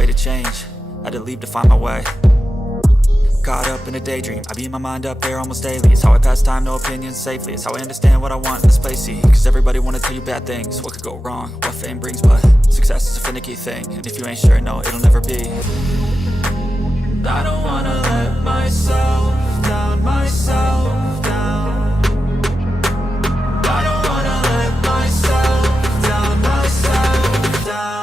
way to change. Had to leave to find my way. Caught up in a daydream, I beat my mind up there almost daily. It's how I pass time, no opinions safely. It's how I understand what I want in this place, see. Cause everybody wanna tell you bad things, what could go wrong, what fame brings. But success is a finicky thing, and if you ain't sure, no, it'll never be. I don't wanna let myself down, myself down. I don't wanna let myself down, myself down.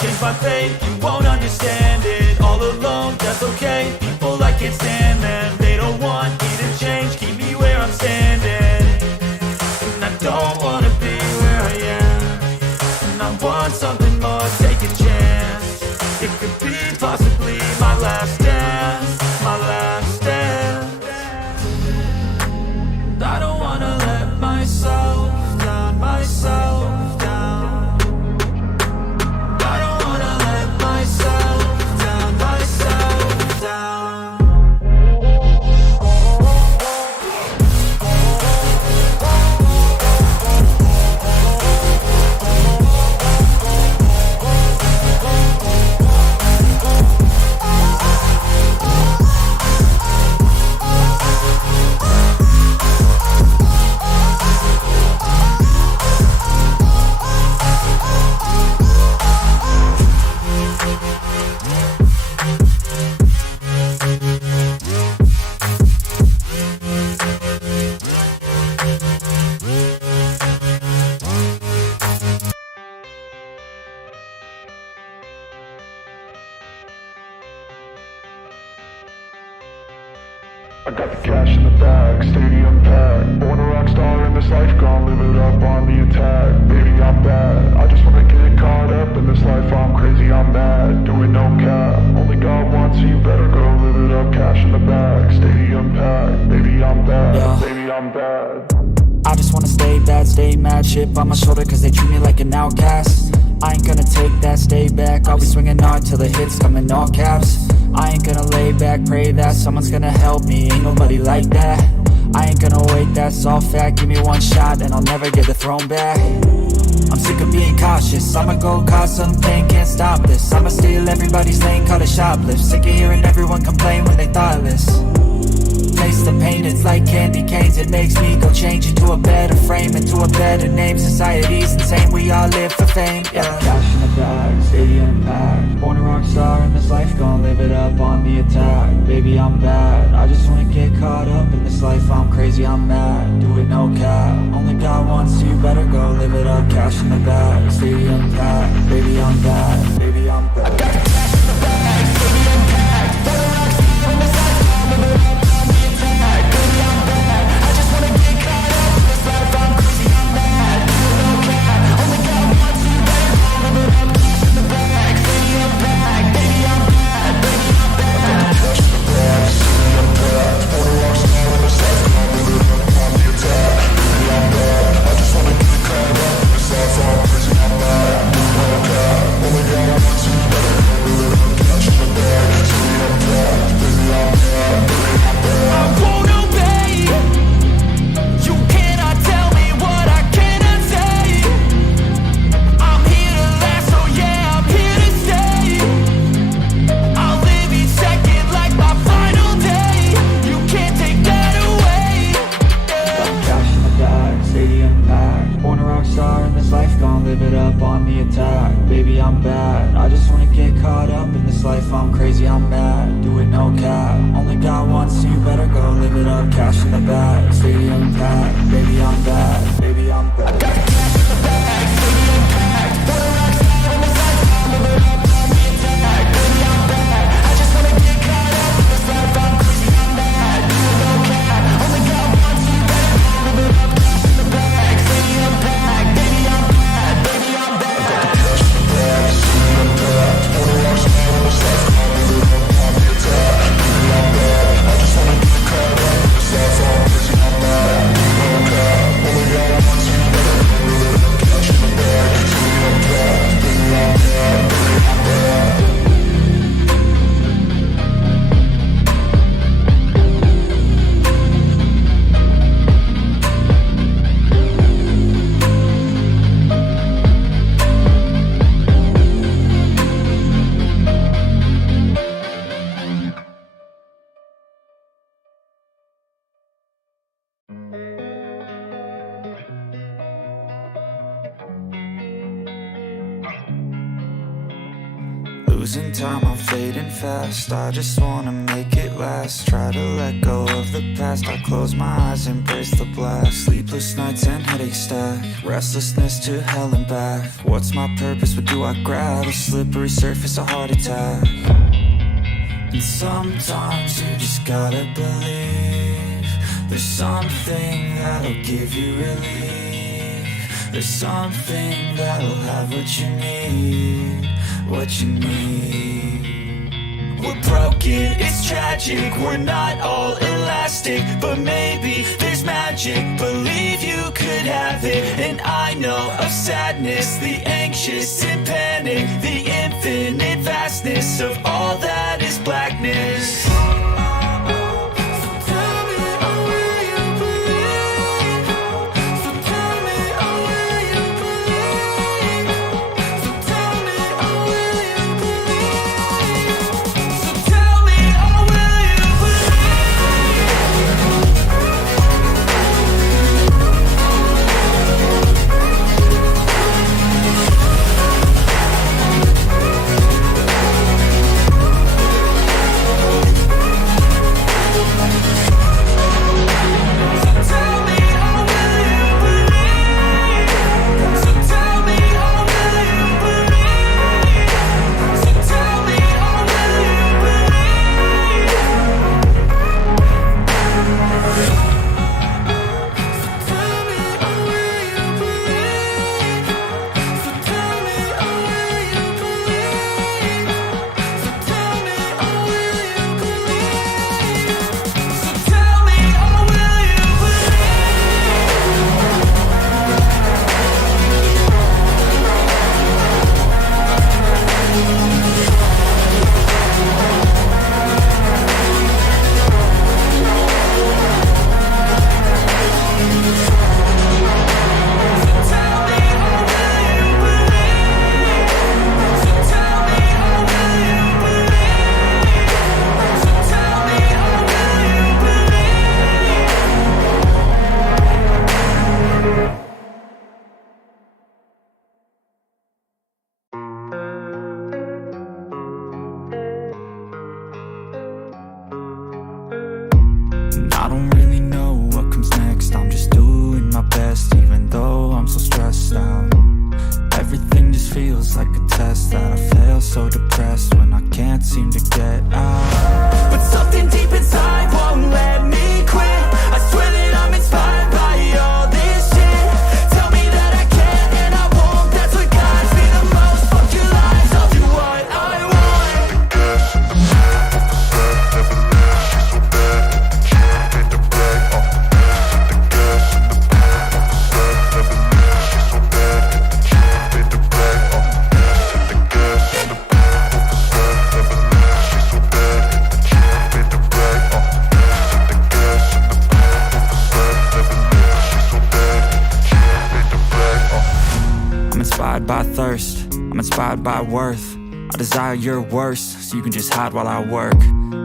Change my fate, you won't understand it. All alone, that's okay. People, I can't stand them. They don't want me to change, keep me where I'm standing. And I don't wanna be where I am. And I want something more, take a chance. It could be possibly my last dance, my last dance. And I don't wanna let myself down, myself down. I got the cash in the bag, stadium packed. Born a rock star in this life, gon' live it up on the attack. Baby, I'm bad, I just wanna get caught up in this life. I'm crazy, I'm mad, doing no cap. Only God wants you, better go live it up. Cash in the bag, stadium packed. Baby, I'm bad, yeah. Baby, I'm bad. I just wanna stay bad, stay mad. Chip on my shoulder cause they treat me like an outcast. I ain't gonna take that, stay back. I'll be swinging hard till the hits come in all caps. I ain't gonna lay back, pray that someone's gonna help me. Ain't nobody like that. I ain't gonna wait, that's all fact. Give me one shot and I'll never get the throne back. I'm sick of being cautious, I'ma go cause something, can't stop this. I'ma steal everybody's lane, call it shoplift. Sick of hearing everyone complain when they thoughtless. Taste the pain, it's like candy canes. It makes me go change into a better frame, into a better name. Society's insane, we all live for fame, yeah. Cash in the bag, stadium packed. Born a rock star in this life, gon' live it up on the attack. Baby, I'm bad, I just wanna get caught up in this life. I'm crazy, I'm mad, do it no cap. Only God wants you, better go live it up. Cash in the bag, stadium packed. Baby, I'm bad, baby, I'm bad. I got the cash in the bag, stadium packed. Born a rock star in this life, gon' live it up. Only God losing time, I'm fading fast. I just wanna make it last. Try to let go of the past. I close my eyes, embrace the blast. Sleepless nights and headaches stack. Restlessness to hell and back. What's my purpose? What do I grab? A slippery surface, a heart attack. And sometimes you just gotta believe there's something that'll give you relief. There's something that'll have what you need, what you need. We're broken, it's tragic, we're not all elastic, but maybe there's magic, believe you could have it. And I know of sadness, the anxious and panic, the infinite vastness of all that is blackness. I don't really know what comes next. I'm just doing my best, even though I'm so stressed out. Everything just feels like a test that I fail, so depressed when I can't seem to get out. But something deep inside won't let me quit. I swear that I'm inspired by all this shit. Tell me that I can and I won't. That's what guides me the most. Fuck your lies, I'll do what I want. By thirst, I'm inspired by worth. I desire your worst, so you can just hide while I work.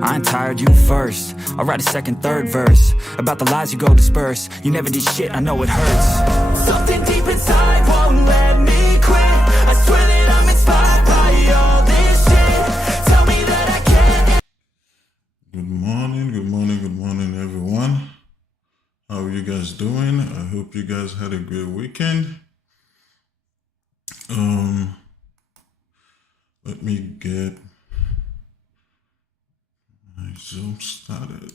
I ain't tired, you first. I'll write a second, third verse about the lies you go disperse. You never did shit, I know it hurts. Something deep inside won't let me quit. I swear that I'm inspired by all this shit. Tell me that I can't. Good morning, good morning, good morning, everyone. How are you guys doing? I hope you guys had a great weekend. Let me get my Zoom started.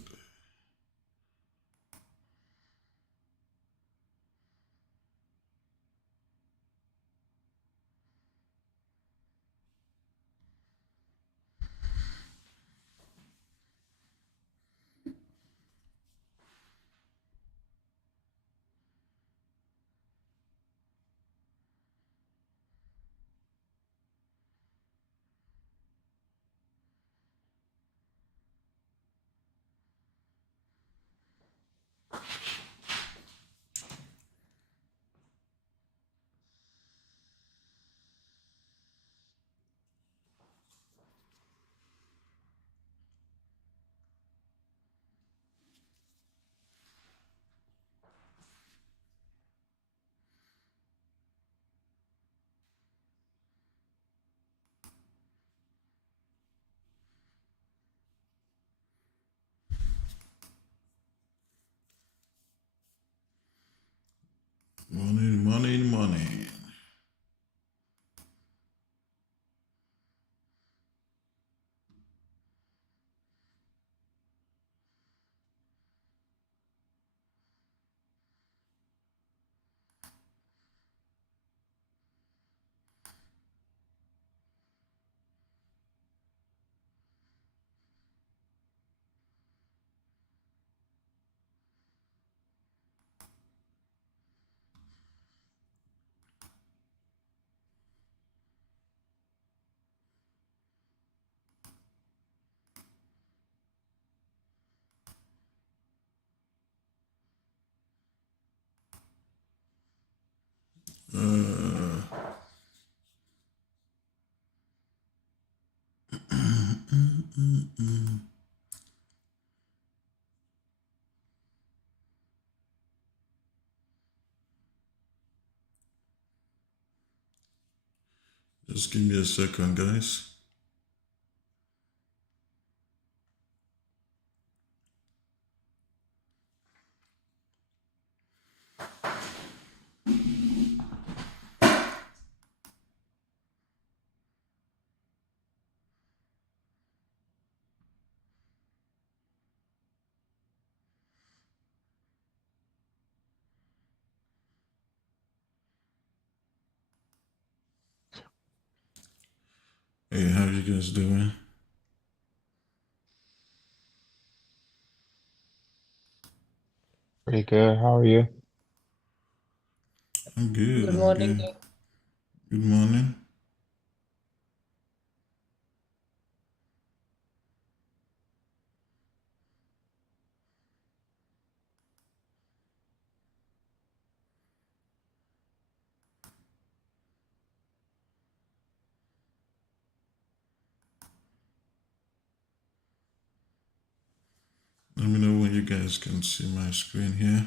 Just give me a second, guys. Hey, how you guys doing? Pretty good. How are you? I'm good. Good I'm morning. good. Good morning. Let me know when you guys can see my screen here.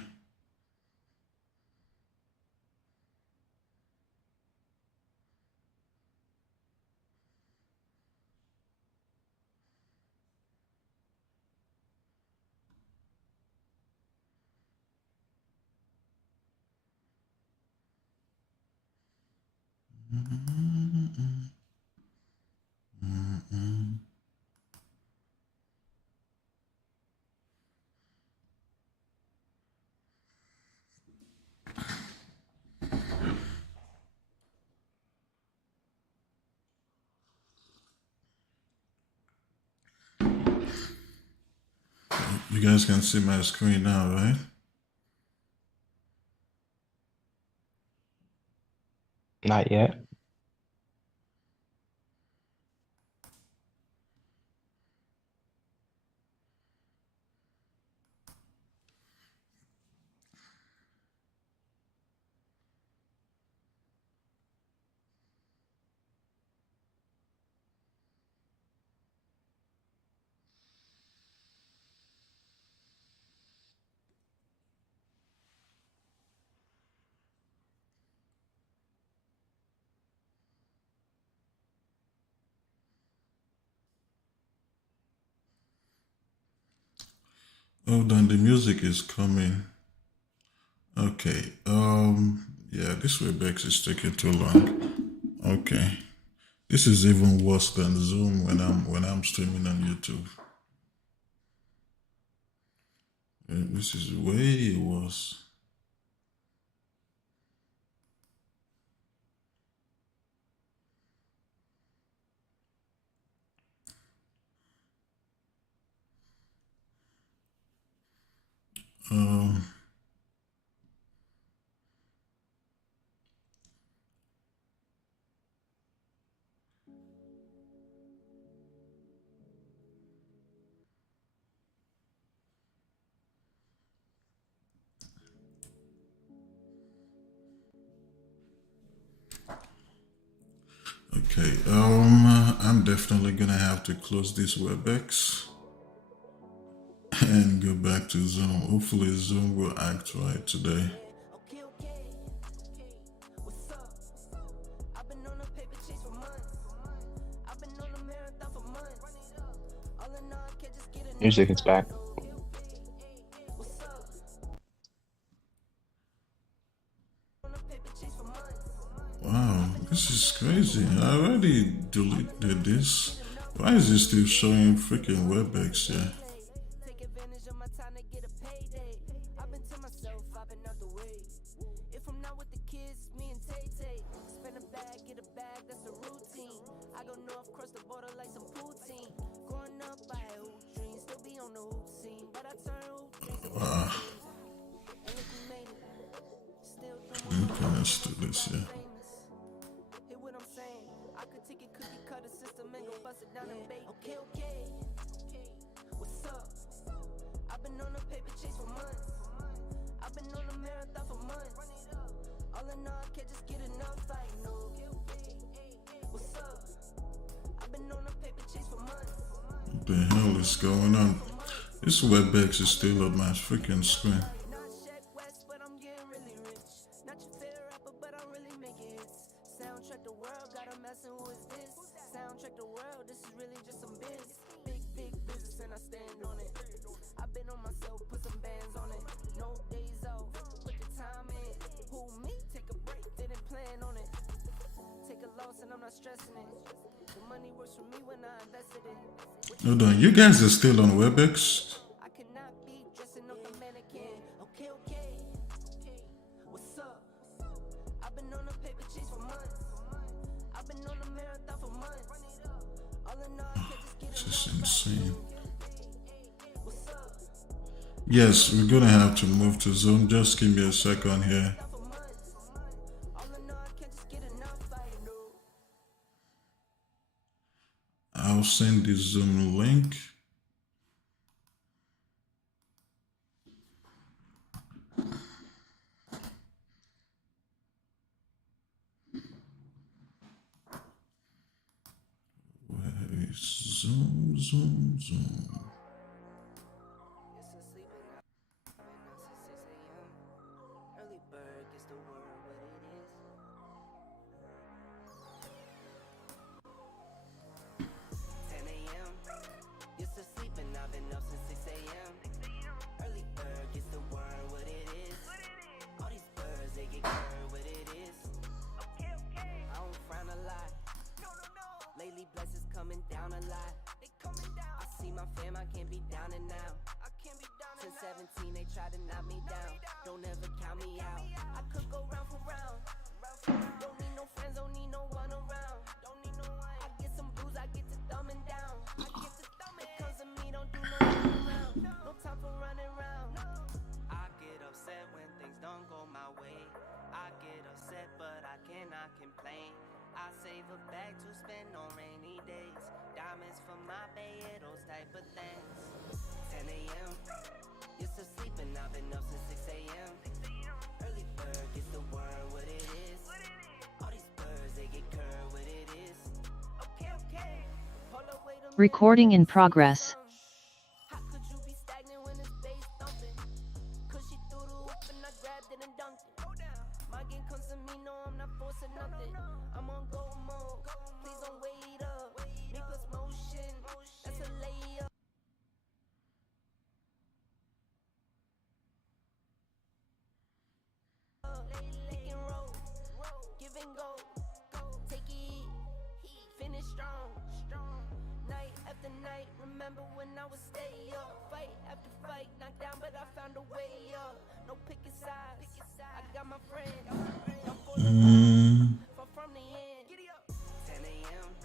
You guys can see my screen now, right? Not yet. Hold on, the music is coming. Okay. Yeah, this Webex is taking too long. Okay. This is even worse than Zoom when I'm streaming on YouTube. This is way worse. Um, okay. I'm definitely gonna have to close this Webex and go back to Zoom. Hopefully Zoom will act right today. Music is back. Wow, this is crazy. I already deleted this. Why is it still showing freaking Webex here? Wow. Okay, let's do this here. What the hell is going on? This Webex is still on my freaking screen. Hold on, you guys are still on WebEx? This is insane. Yes, we're gonna have to move to Zoom. Just give me a second here. I'll send the Zoom link. Where is Zoom, Zoom, Zoom? Recording in progress.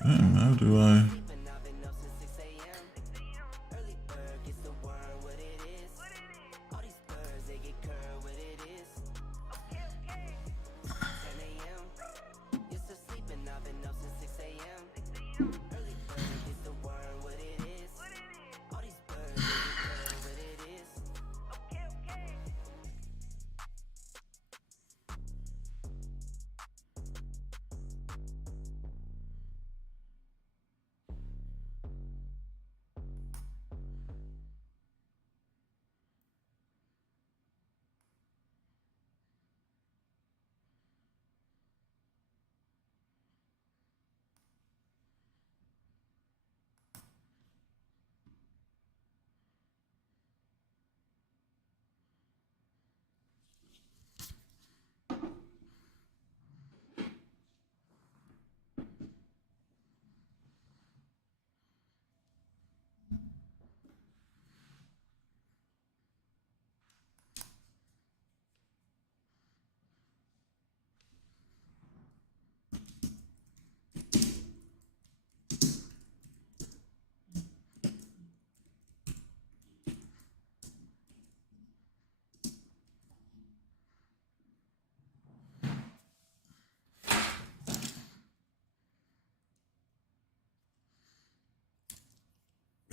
Damn, how do I?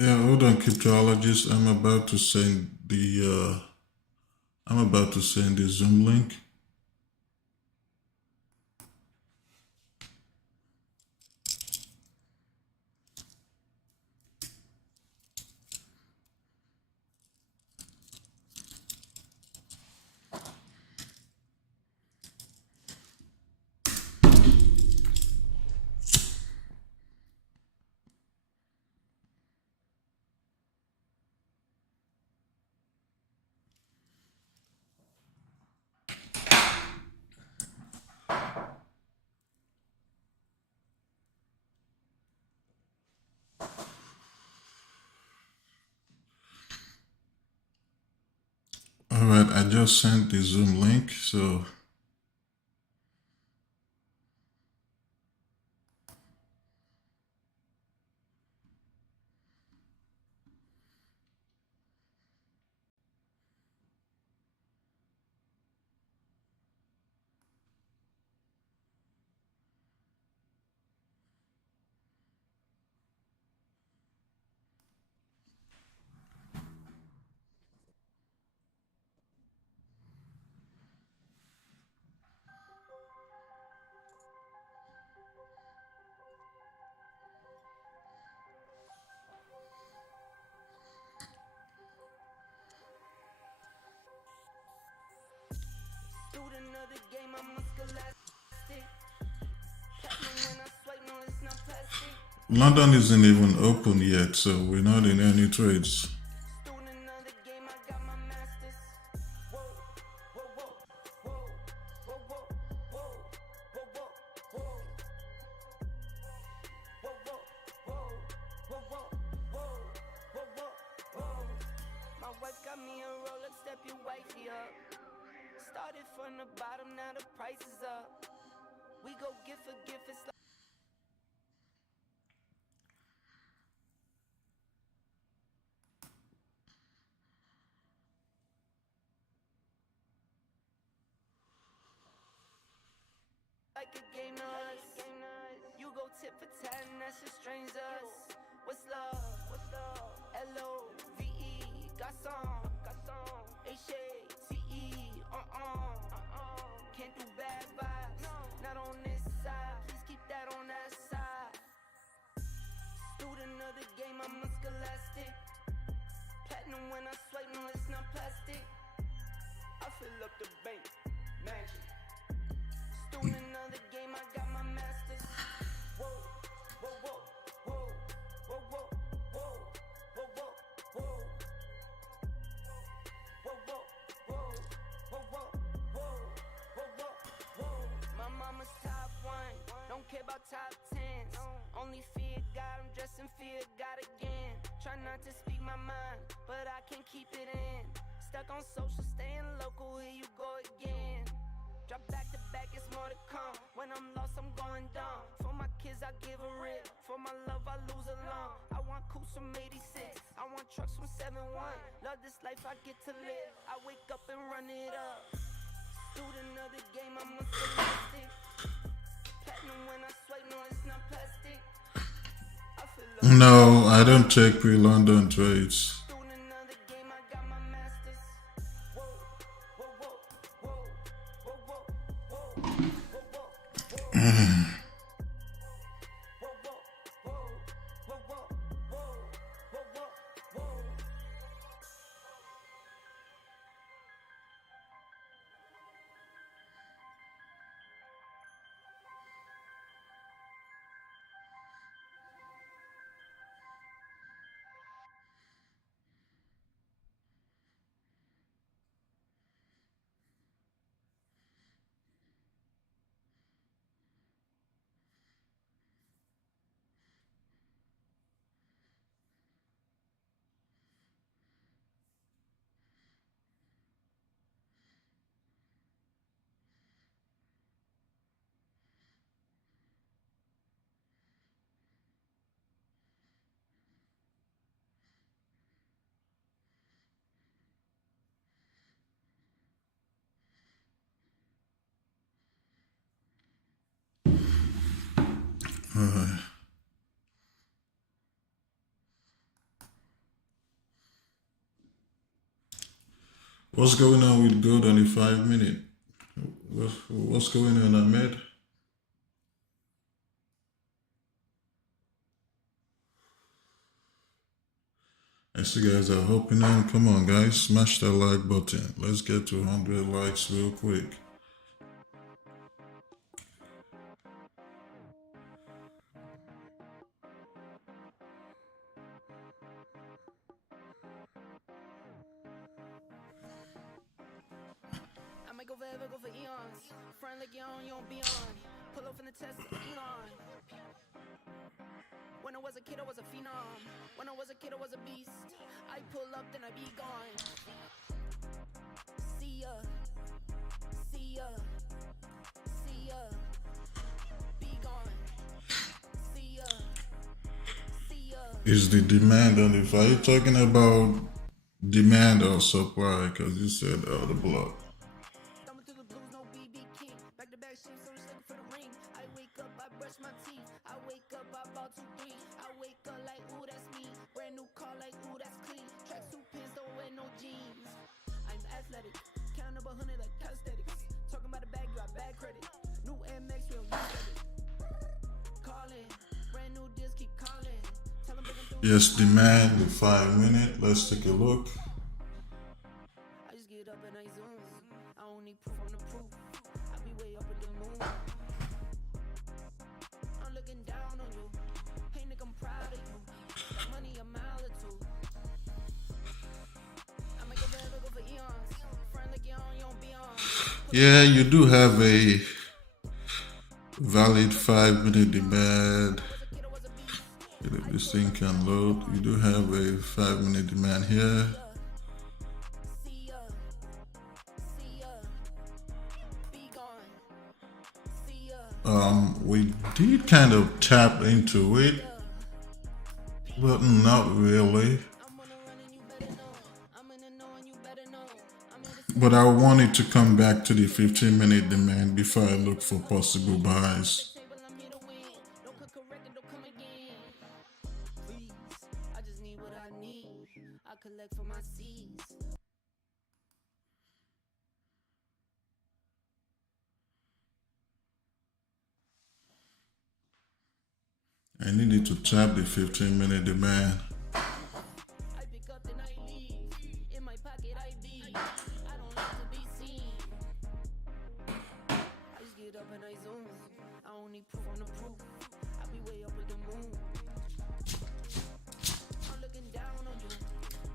Yeah, hold on, cryptologist. I'm about to send the Zoom link. bad. I just sent the Zoom link, so Student of the game, I'm a scholastic. Platinum when I swipe, no, it's not plastic. London isn't even open yet, so we're not in any trades. Student of the game, I got my masters. Whoa, whoa, whoa, whoa, whoa, whoa, whoa, whoa, whoa, whoa. Whoa, whoa, whoa, whoa, whoa, whoa, whoa, whoa, whoa. My wife got me a Rolex, step your wifey up. Started from the bottom, now the price is up. We go gift for gift, it's like a game to us. You go tit for tat, and that's just strange to us. What's love? L-O-V-E, got some. H-A-T-E, can't do bad vibes, not on this side. Please keep that on that side. Student of the game, I'm a scholastic. Platinum when I swipe, no, it's not plastic. I fill up the bank, magic. Student of the game, I got my masters. Whoa, whoa, whoa, whoa, whoa, whoa, whoa, whoa, whoa, whoa. Whoa, whoa, whoa, whoa, whoa, whoa, whoa, whoa, whoa. My mama's top one, don't care about top tens. Only fear God, I'm dressed in fear of God again. Try not to speak my mind, but I can't keep it in. Stuck on social, staying local, here you go again. Drop back to back, it's more to come. When I'm lost, I'm going down. For my kids, I give a rip. For my love, I lose alone. I want coops from 86. I want trucks from 7-1. Love this life I get to live. I wake up and run it up. Student of the game, I'm a scholastic. Platinum when I swipe, no, it's not plastic. I feel like No, I don't check pre-London trades. student of the game, I got my masters. Whoa, whoa, whoa, whoa, whoa, whoa, whoa, whoa, whoa, whoa. Whoa, whoa, whoa, whoa, whoa, whoa, whoa, whoa. What's going on with gold on the 5 minute? What's going on, Ahmed? I see guys are hopping on. Come on, guys, smash that like button. Let's get to 100 likes real quick. I might go forever, go for eons. Front like you don't be on. Pull up in the test, Elon. When I was a kid, I was a phenom. When I was a kid, I was a beast. I pull up, then I be gone. See ya, see ya, see ya. Be gone. See ya, see ya. Is the demand on the fire? Are you talking about demand or supply? Because you said the block. Thumbing through the blues, no BB King. Back to back shit, so it's looking for the ring. I wake up, I brush my teeth. I wake up, I bought 2, 3. I wake up like, ooh, that's me. Brand new car, like, ooh, that's clean. Track suit pins, don't wear no jeans. I'm athletic, count up 100 like calisthenics. Talking about the bag, you got bad credit. New MX, we don't use credit. Calling, brand new deals, keep calling. Tell them bring them through. Yes, demand the 5 minute. Let's take a look. I just get up and I zoom. I don't need proof on the proof. I be way up at the moon. I'm looking down on you. Hey nigga, I'm proud of you. That money a mile or two. I make a bad look for eons. Friend like you don't be on. Yeah, you do have a valid 5 minute demand. Kid, I was a beast. If this thing can load, you do have a 5 minute demand here. See ya. See ya. Be gone. See ya. We did kind of tap into it, but not really. I'm on a run and you better know. I'm in the know and you better know. I'm in the But I wanted to come back to the 15 minute demand before I look for possible buys. table, I'm here to win. Don't cook a record, don't come again. Please, I just need what I need. I collect for my seeds. I needed to tap the 15 minute demand. I pick up then I leave. In my pocket I be. I don't like to be seen. I just get up and I zoom. I don't need proof on the proof. I be way up at the moon. I'm looking down on you.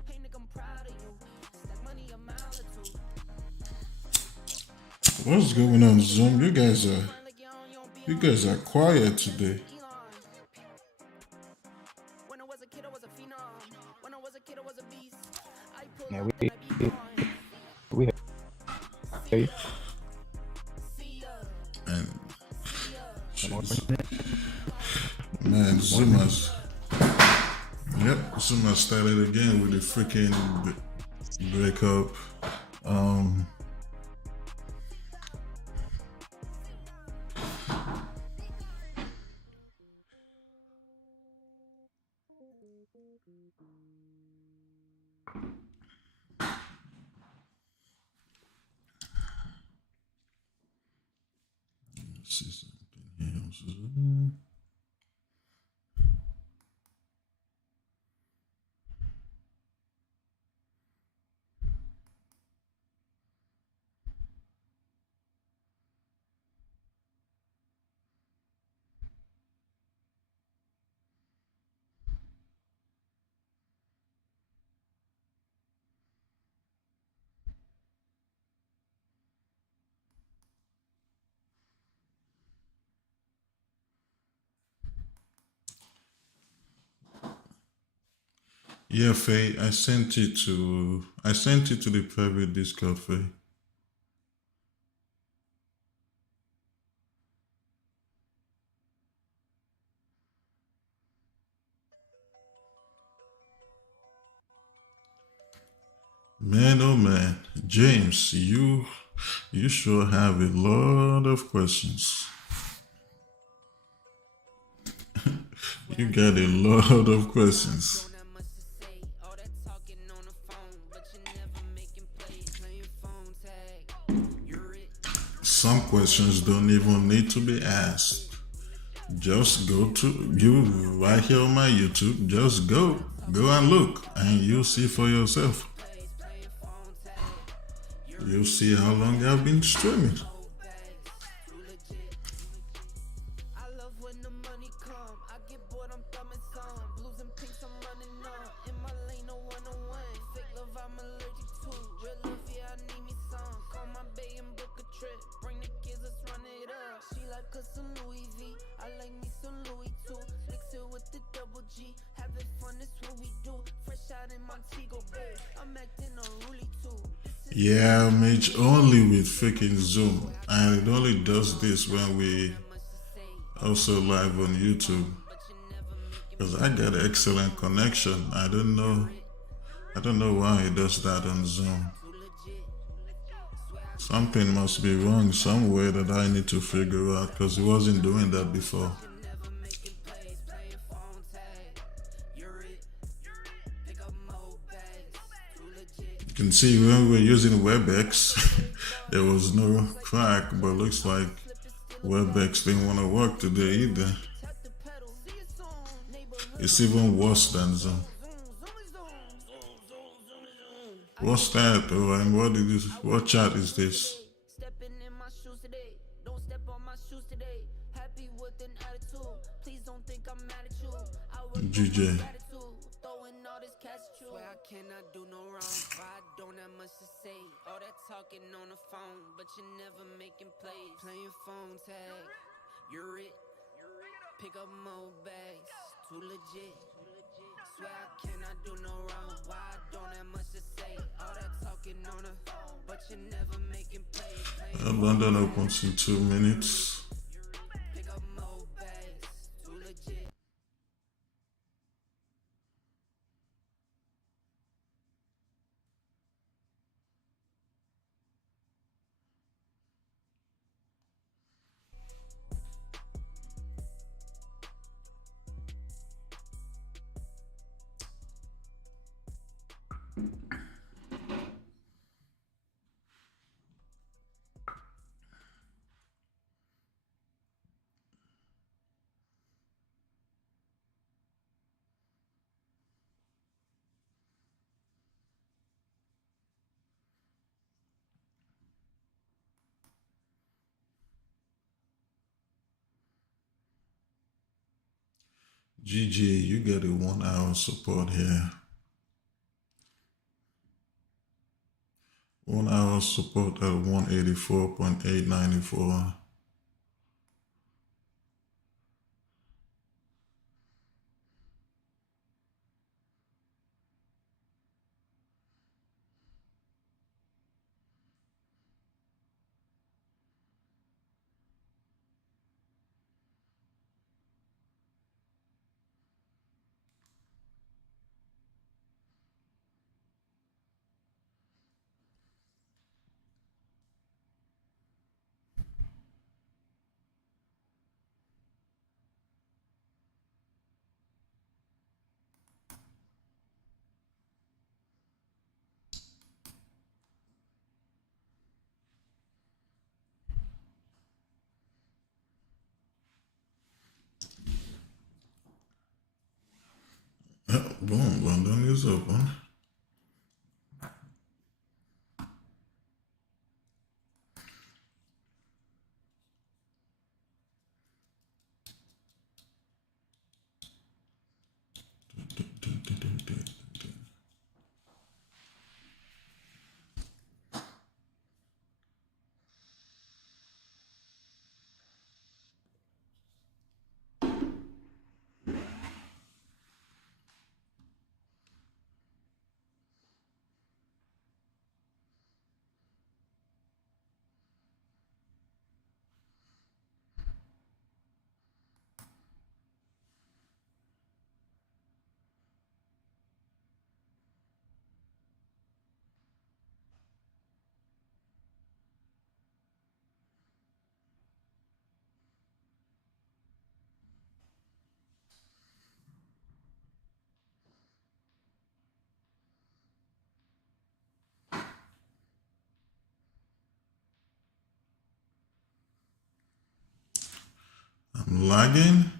Hey nigga, I'm proud of you. Stack money a mile or 2. What's going on, Zoom? You guys are Friend like you don't be on. quiet today. When I was a kid, I was a phenom. When I was a kid, I was a beast. I pull Yeah, up and I be gone. we hear you. See ya, And see ya. man, Zuma's. Yep, Zuma started again with the freaking breakup. Let's see something here. Yeah, Faye, I sent it to the private Discord, Faye. Man, oh man, James, you sure have a lot of questions. You got a lot of questions. Don't have much to say. All that talking on the phone, but you never making plays. Playing phone tag. You're it. Some questions don't even need to be asked. Just go to you right here on my YouTube. Just go and look, and you'll see for yourself. Plays, playing phone tag. You'll see how long I've been streaming. Too legit. I love when the money come. I get bored, I'm thumbing some. Blues and pinks, I'm running up. In my lane, no one-on-one. Fake love, I'm allergic to. Real love, yeah, I need me some. Call my bae and book a trip. Bring the kids, let's run it up. She like us some Louis V. I like me some Louis too. Mix it with the double G. Having fun, that's what we do. Fresh out in Montego Bay. I'm acting unruly too. Yeah, Mitch, only with freaking Zoom. And it only does this when we also live on YouTube. Because I got excellent connection. I don't know why it does that on Zoom. Something must be wrong somewhere that I need to figure out because it wasn't doing that before. You can see when we were using WebEx, there was no crack, but looks like WebEx didn't want to work today either. It's even worse than Zoom. What's that? Oh, and what chat is this? Stepping in my shoes today. Don't step on my shoes today. Happy with an attitude. Please don't think I'm mad at you. I would GJ. throwing all this cash at you. Swear I cannot do no wrong. Why I don't have much to say. All that talking on the phone, but you're never making plays. Playing phone tag. You're it. Pick up more bags. Too legit. Swear I cannot do no wrong. Why I don't have much to say. All that talking on the phone, but you're never making plays. London opens in 2 minutes. Pick up more bags. Too legit. GG, you get a 1 hour support here. 1 hour support at 184.894. Boom, London is open. I'm lagging.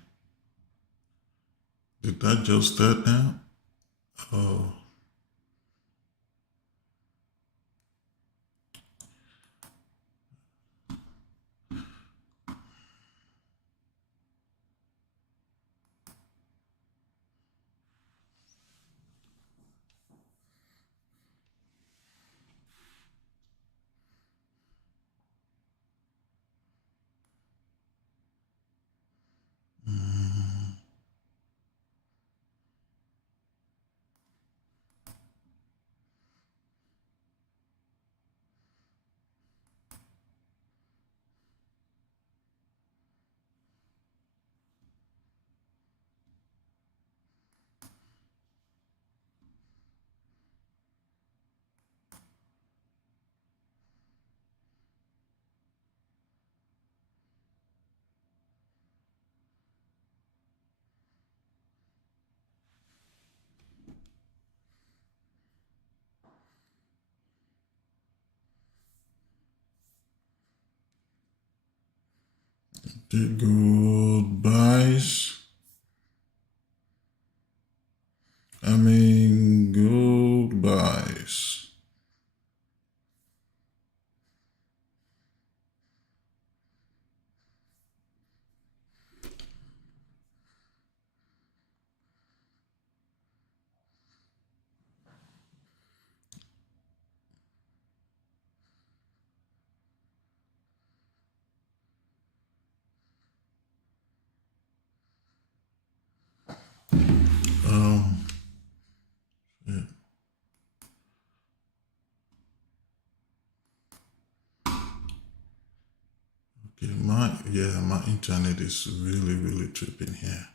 Did that just start now? Oh. The goodbyes. Goodbyes. Yeah. Okay, my internet is really tripping here.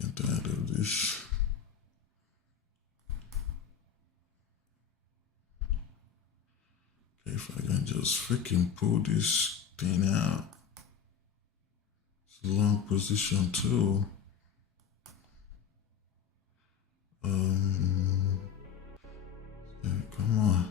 Get tired of this. Okay, if I can just freaking pull this thing out. It's a long position too. Yeah, come on.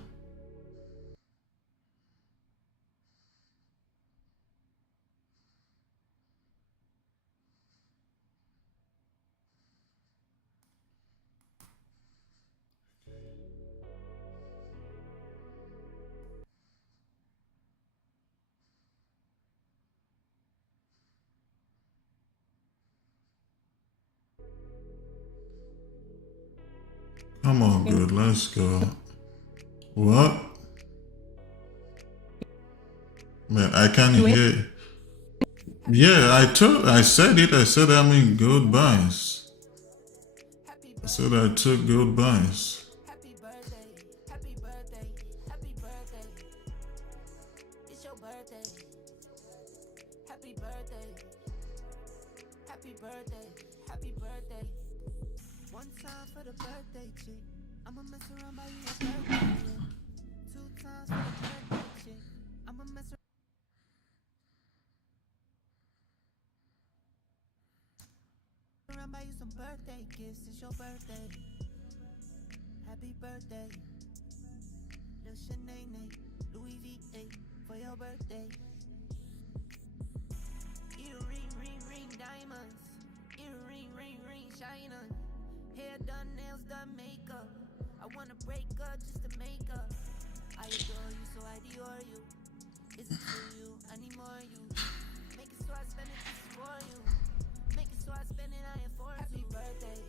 Come on, good. Let's go. What? Man, I can't hear. Yeah, I said it. I said goodbyes. I said I took goodbyes. Happy birthday, happy birthday, happy birthday. It's your birthday. Happy birthday. Happy birthday, happy birthday. One time for the birthday chick. I'ma mess around by you a birthday chick. Two times for the birthday chick. I'ma mess around by you some birthday gifts. It's your birthday. Happy birthday. Lil Shanae, Louis V8 for your birthday. Earring, ring, diamonds. Earring, ring, shining. Hair done, nails done, makeup. I wanna break up just to make up. I adore you, so I Dior you. Is it for you? I need more of you. Make it so I spend it just for you. Make it so I spend it, I am for you. Happy birthday.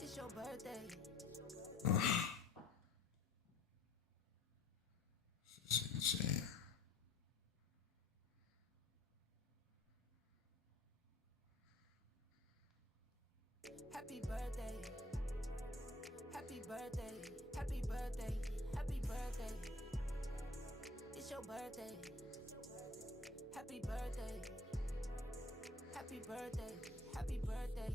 It's your birthday. This is insane. Happy birthday. Happy birthday. Happy birthday. Happy birthday. It's your birthday. Happy birthday. Happy birthday. Happy birthday.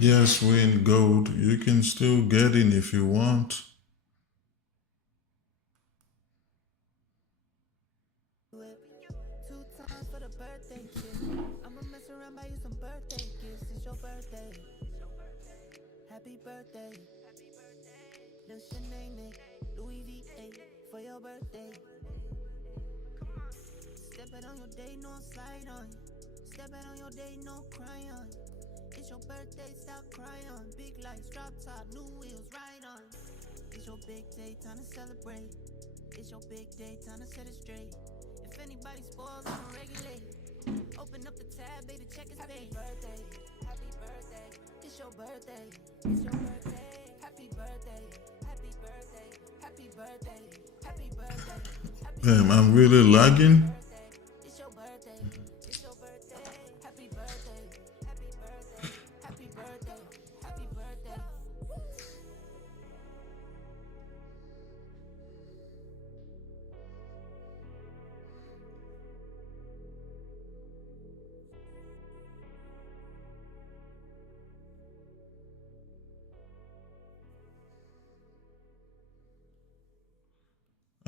Yes, win gold. You can still get in if you want. Two times for the birthday chick. I'ma mess around by you some birthday gifts. It's your birthday. Happy birthday. Lil Shanae, Louis V8 for your birthday. Step it on your day, no slide on. Step it on your day, no cry on. It's your birthday, stop crying. Big lights, drop top, new wheels, ride on. It's your big day, time to celebrate. It's your big day, time to set it straight. If anybody spoils, I'ma regulate. Open up the tab, baby, check his page. Happy birthday, happy birthday. It's your birthday, it's your birthday. Happy birthday, happy birthday, happy birthday, happy birthday. Damn, I'm really lagging. It's your birthday, it's your birthday. Happy birthday, happy birthday, happy birthday, happy birthday.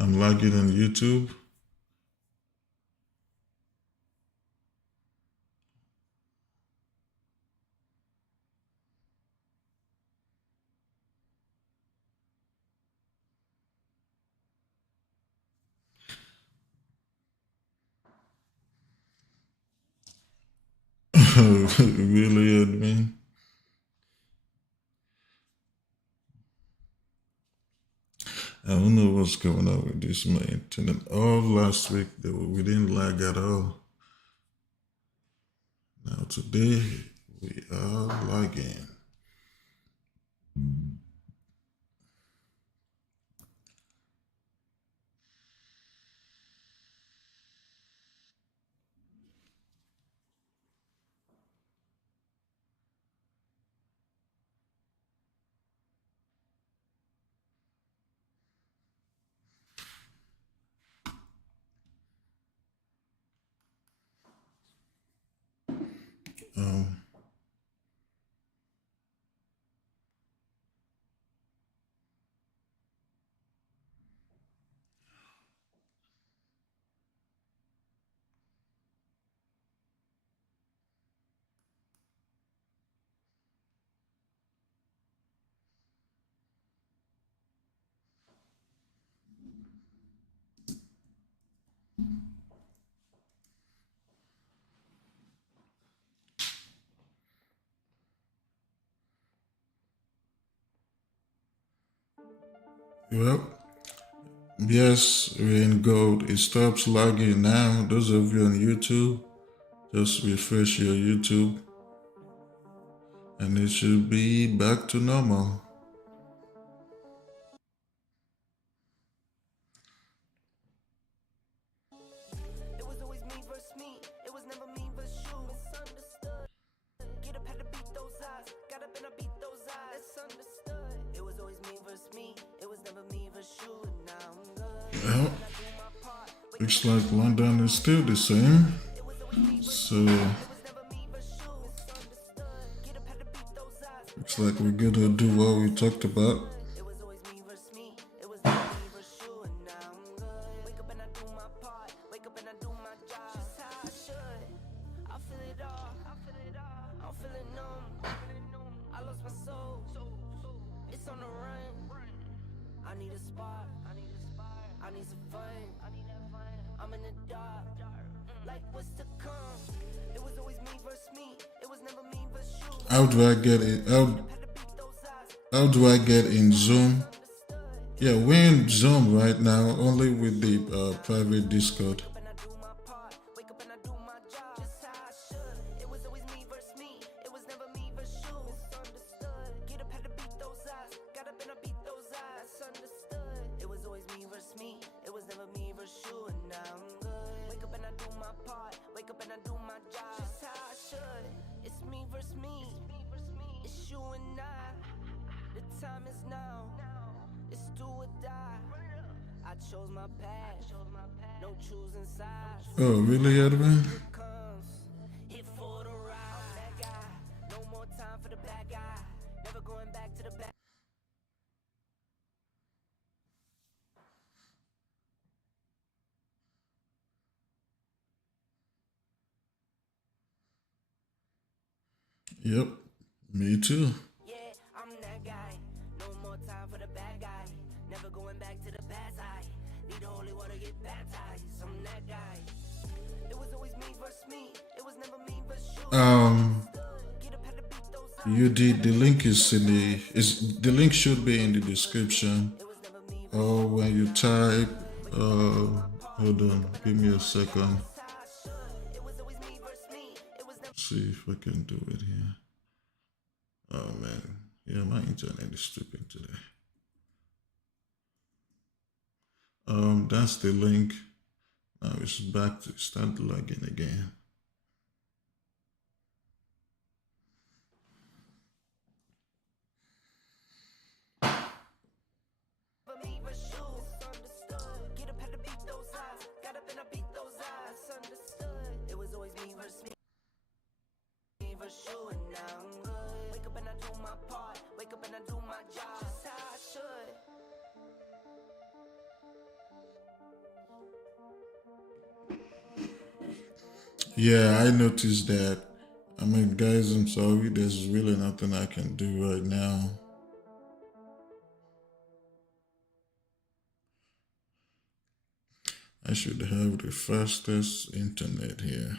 I'm lagging on YouTube. Really, admin? I don't know what's going on with this my internet. All last week we didn't lag at all. Now today we are lagging. Um, well, yes, we're in gold. It stops lagging now. Those of you on YouTube, just refresh your YouTube and it should be back to normal. It was always me versus me. It was never me versus you. Misunderstood. Get up, had to beat those odds. Got up and I beat those odds. It's understood. It was always me versus me. It was never me versus you. And now I'm good. Well, looks like London is still the same. So looks like we're gonna do what we talked about. It was always me versus me. It was never me versus you. And now I'm good. Wake up and I do my part. Wake up and I do my job. Just how I should. I feel it all. I'm feeling numb. I lost my soul. It's on the run. I need a spot. I need some fun. I'm in the dark. Like what's to come? It was always me versus me. It was never me versus you. How do I get it? How do I get in Zoom? Yeah, we're in Zoom right now, only with the private Discord. And I do my part. Wake up and I do my job. Just how I should. It was always me versus me. It was never me versus you. Misunderstood. Get up, had to beat those odds. Got up and I beat those odds. That's understood. It was always me versus me. It was never me versus you. And now I'm good. Wake up and I do my part. Wake up and I do my job. Just how I should. It's me versus me. It's you and I. The time is now. It's do or die. I chose my path. No choosing sides. Oh, really, Edwin? Comes hit for the ride. That guy. No more time for the bad guy. Never going back to the back. Yep, me too. Yeah, I'm that guy. No more time for the bad guy. Never going back to the bad side. Need the holy water, get baptized. I'm that guy. It was always me versus me. It was never me versus you. Get up, had to beat those odds. The link is in the link should be in the description. It was never me Or when you type, hold on, give me a second. It was always me versus me. It was never See if I can do it here. Oh man, yeah, my internet is tripping today. That's the link. Now it's back to start logging again. me versus you. Misunderstood. Get up, had to beat those odds. Got up and I beat those odds. Understood. It was always me versus me. Me versus you. And now I'm good. Wake up and I do my part. Wake up and I do my job. Just how I should. Yeah, I noticed that. I mean, guys, I'm sorry. There's really nothing I can do right now. I should have the fastest internet here.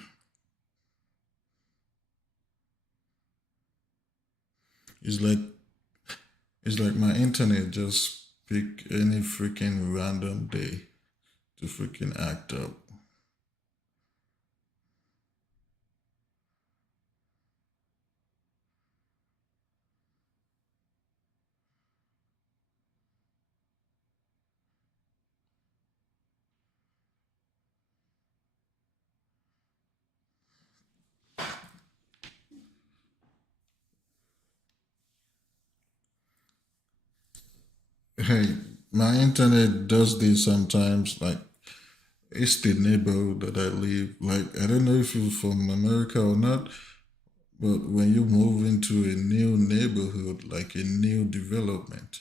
It's like my internet just pick any freaking random day to freaking act up. Hey, my internet does this sometimes. Like, it's the neighborhood that I live. Like, I don't know if you're from America or not, but when you move into a new neighborhood, like a new development,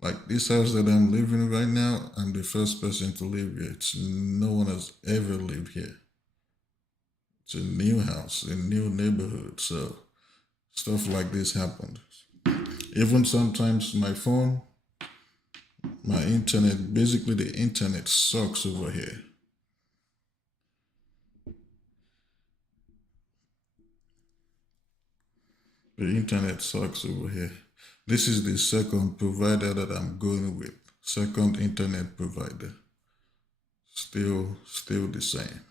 like this house that I'm living right now, I'm the first person to live here. It's no one has ever lived here. It's a new house, a new neighborhood. So stuff like this happened. Even sometimes my phone, my internet, basically the internet sucks over here. The internet sucks over here. This is the second provider that I'm going with. Second internet provider. Still the same.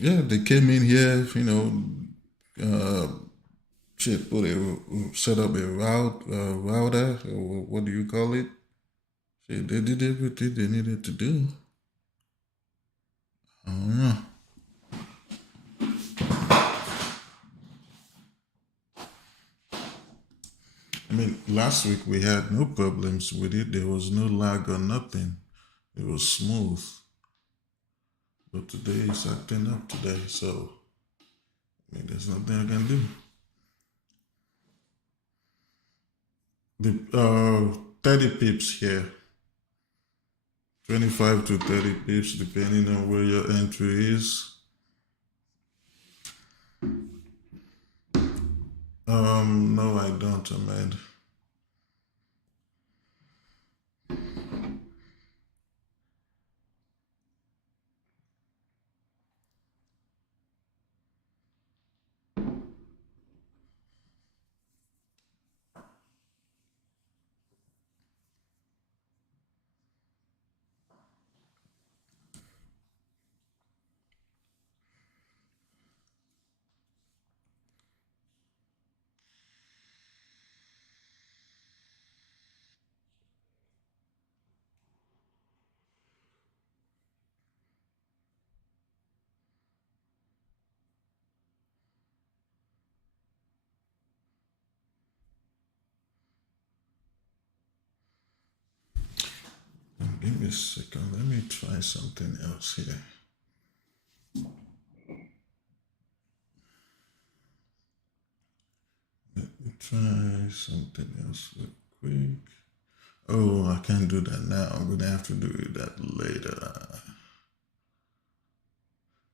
Yeah, they came in here, set up a router, or what do you call it? Shit, they did everything they needed to do. I don't know. I mean, last week we had no problems with it. There was no lag or nothing. It was smooth. But today it's acting up today, so I mean, there's nothing I can do. The 30 pips here. 25 to 30 pips, depending on where your entry is. No, I don't, Ahmed. Give me a second. Let me try something else here. Let me try something else real quick. Oh, I can't do that now. I'm going to have to do that later.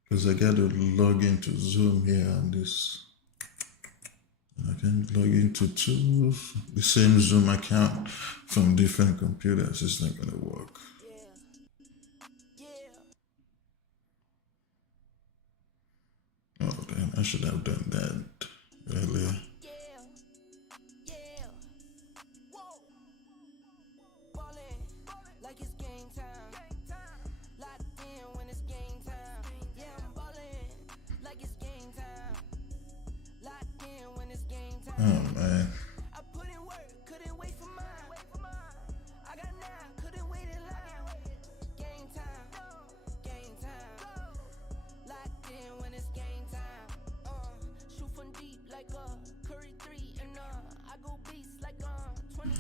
Because I got to log into Zoom here on this. I can log into the same Zoom account from different computers. It's not going to work. Oh, damn. I should have done that earlier. Oh, man. I put in work, couldn't wait for mine. I got 9, couldn't wait in line. Game time. Locked in when it's game time. Shoot from deep like Curry 3, and I go beast like 20.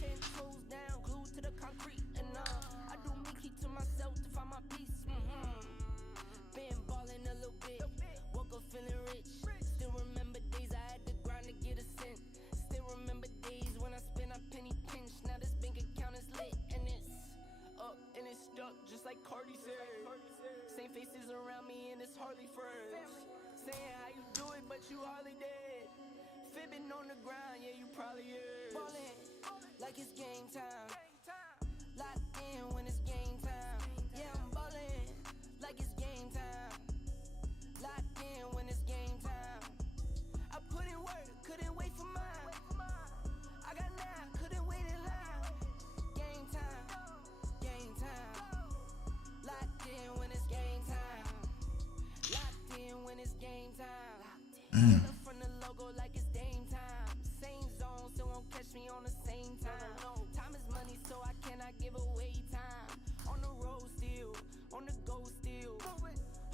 10 toes down, glued to the concrete, and I do me keep to myself to find my peace. on the ground, yeah, you probably heard. Ballin' like it's game time. Locked in when it's game time. Yeah, I'm ballin' like it's game time. Locked in when it's game time. I put in work, couldn't wait for mine. I got 9, couldn't wait in line. Game time, game time. Locked in when it's game time. Locked in when it's game time. Look from the logo like it's game time. Same zone, so won't catch me on the same time. Time is money, so I cannot give away time. On the road still, on the go still.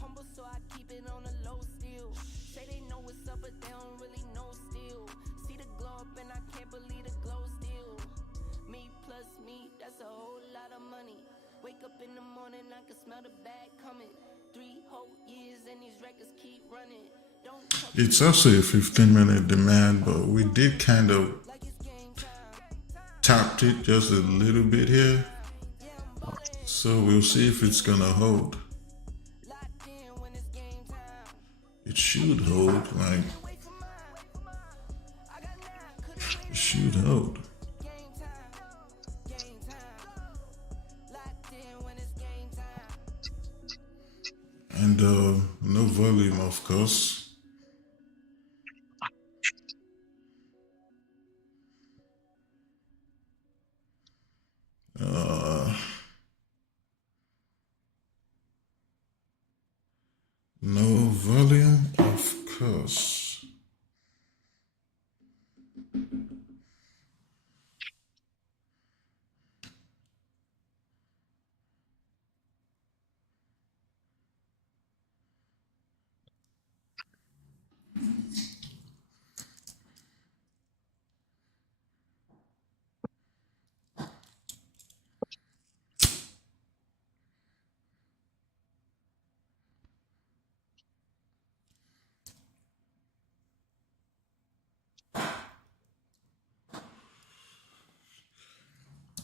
Humble, so I keep it on the low still. Say they know what's up, but they don't really know still. See the glow up and I can't believe the glow still. Me plus me, that's a whole lot of money. Wake up in the morning, I can smell the bag coming. 3 whole years and these records keep running. Don't talk It's also a 15-minute demand, but we did kind of like it's game time. tapped it just a little bit here. So we'll see if it's gonna hold. Locked in when it's game time. It should hold, like, Wait for mine. I got 9, couldn't wait. it should hold. Game time, game time. Locked in when it's game time. And no volume, of course. No volume, of course.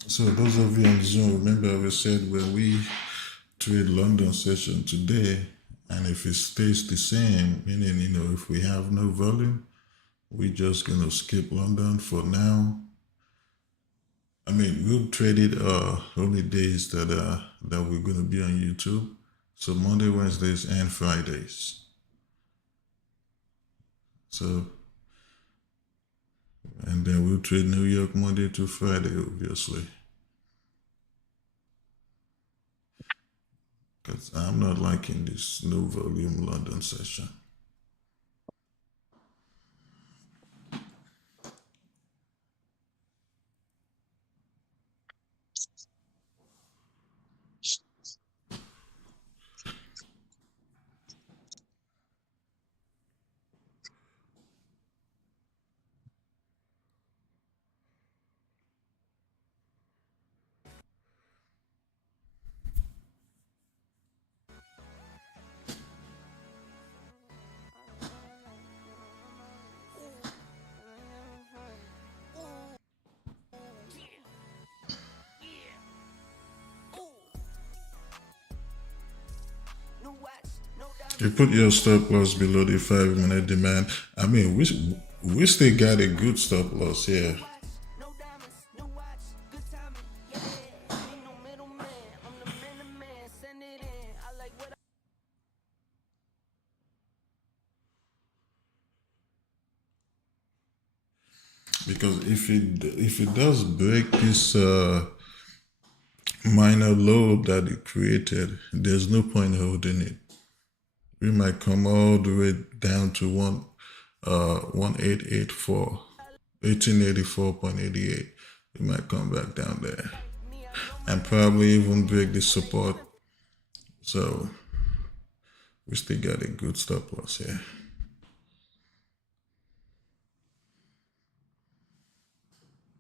So those of you on Zoom, remember we said when we trade London session today, and if it stays the same, meaning, if we have no volume, we're just gonna skip London for now. I mean, we'll trade it only days that we're gonna be on YouTube. So Monday, Wednesdays, and Fridays. So, and then we'll trade New York Monday to Friday, obviously. Because I'm not liking this no volume London session. You put your stop loss below the 5-minute demand. I mean, we still got a good stop loss here. No diamonds, no watch, good timing, yeah. Ain't no middleman, I'm the man, send it in. I like what Because if it does break this minor low that it created, there's no point holding it. We might come all the way down to 1884, 1884.88. We might come back down there and probably even break the support. So we still got a good stop loss here.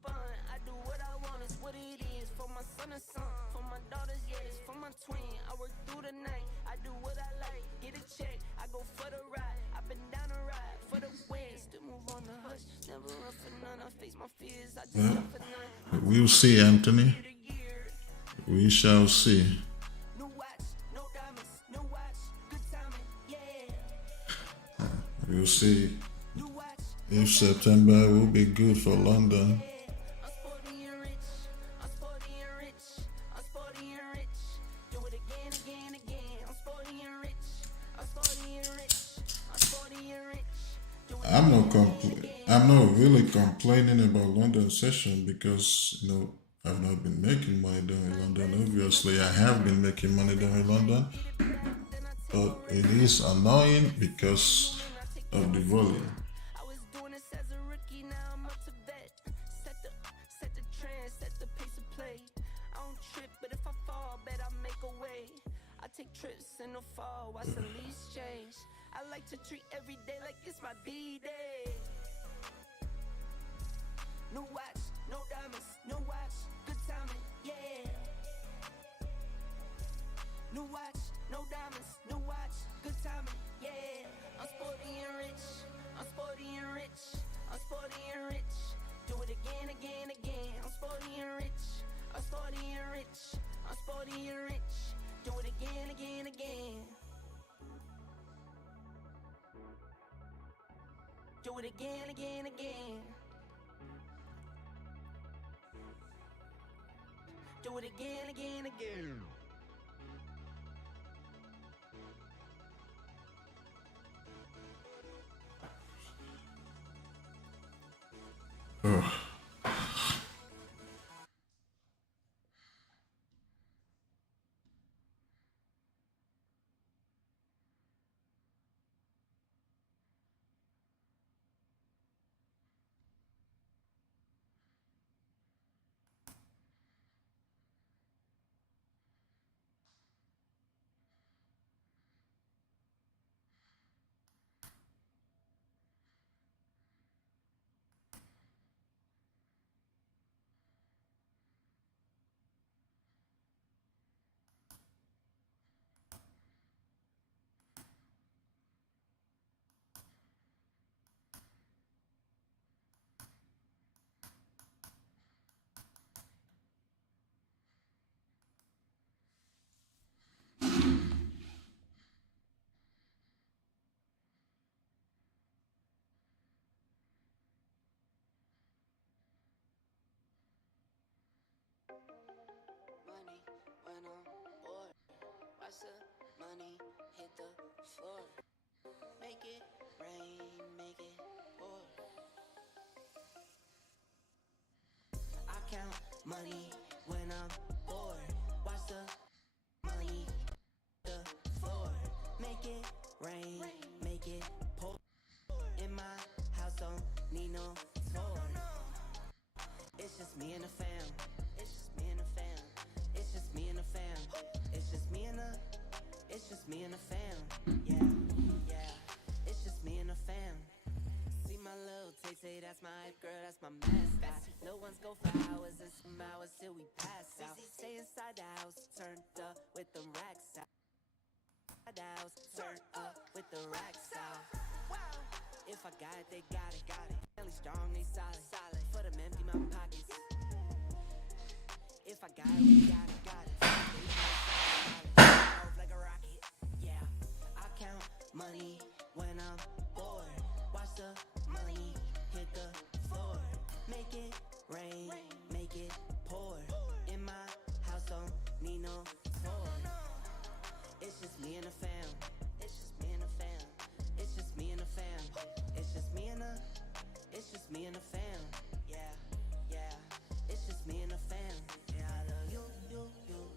fun. I do what I want, it's what it is. For my son and son, for my daughters, yeah, it's for my twin. I work through the night, I do what I like. Get a check, I go for the ride. I've been down the ride for the win. Still move on the hush, never run for none. I face my fears, I just jump for none. We'll see, Anthony. Year to year. We shall see. No watch, no diamonds, no watch, good timing, yeah. We'll see. No watch, if September will be good for London. I'm sporty and rich. I'm sporty and rich. I'm sporty and rich. Do it again, again, again. I'm sporty and rich. I'm sporty and rich. I'm sporty and rich. Do it I'm not really complaining about London session because I've not been making money during London. Obviously, I have been making money during London, but it is annoying because of the volume. I was doing this as a rookie, now I'm up to vet. Set the trend, set the pace of play. I don't trip, but if I fall, bet I make a way. I take trips in the fall, watch the leaves change. I like to treat every day like it's my D-Day. New watch, no diamonds, new watch, good timing, yeah. New watch, no diamonds, new watch, good timing, yeah. I'm sporty and rich, I'm sporty and rich, I'm sporty and rich. Do it again, again, again. I'm sporty and rich, I'm sporty and rich, I'm sporty and rich. Do it again, again, again. Do it again, again, again. Do it again, again, again. Ugh. Money when I'm bored. Watch the money hit the floor. Make it rain, make it pour. I count money when I'm bored. Watch the money hit the floor. Make it rain, make it pour. In my house don't need no tour. It's just me and the fam. It's just me and the fam. It's just me and the fam. It's just me and the. It's just me and the fam. Yeah, yeah. It's just me and the fam. See my little Tay, that's my hype girl, that's my mascot. No one's go for hours and some hours till we pass out. Stay inside the house, turned up with the racks out. The house, turned up with the racks out. Wow. If I got it, they got it, got it. Family strong, they solid, solid. For them empty my pockets. If I got it, we got it, got it. Like a rocket, yeah. I count money when I'm bored. Watch the money hit the floor. Make it rain, make it pour. In my house don't need no tour. It's just me and the fam. It's just me and the fam. It's just me and the fam. It's just me and the. It's just me and the fam. Yeah, yeah. It's just me and the fam. Yeah, I love you, you too.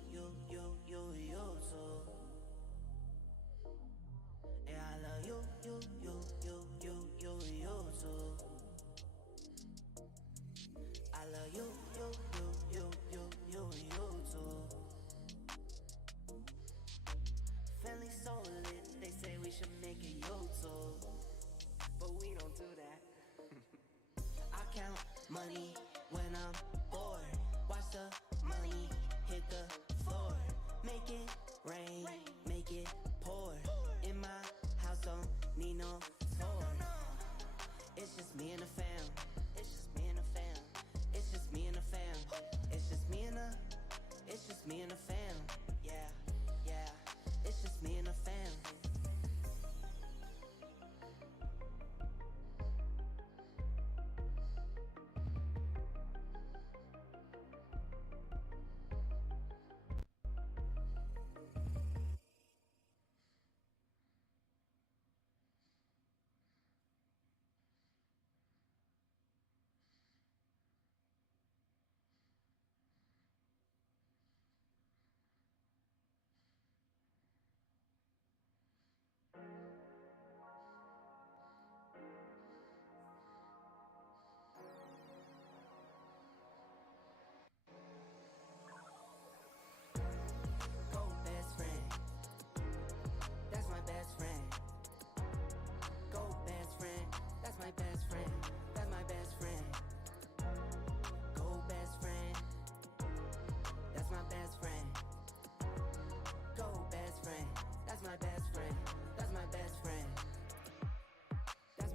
Yeah, I love you too. I love you too. Family so lit, they say we should make a YouTube, but we don't do that. I count money when I'm bored. Watch the money hit the floor. Make it rain, make it pour. In my house don't need no tour. It's just me and the fam. It's just me and the fam. It's just me and the fam. It's just me and the. It's just me and the fam. Yeah, yeah. It's just me and the fam.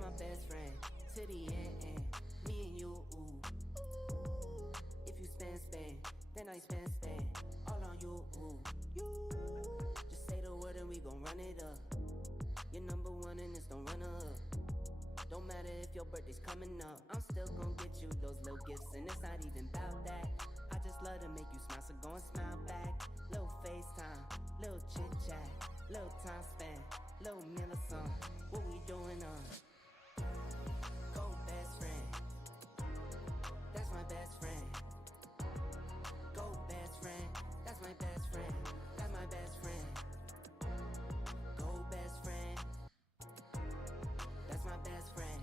my best friend. To the end, me and you. If you spend, then I spend. All on you. Just say the word and we gon' run it up. You're number one and it's don't run up. Don't matter if your birthday's coming up, I'm still gon' get you those little gifts, and it's not even about that. I just love to make you smile, so go and smile back. Little FaceTime, little chit chat, little time spent, little meal or something. What we doing on? Go best friend. That's my best friend. Go best friend. That's my best friend. That's my best friend. Go best friend. That's my best friend.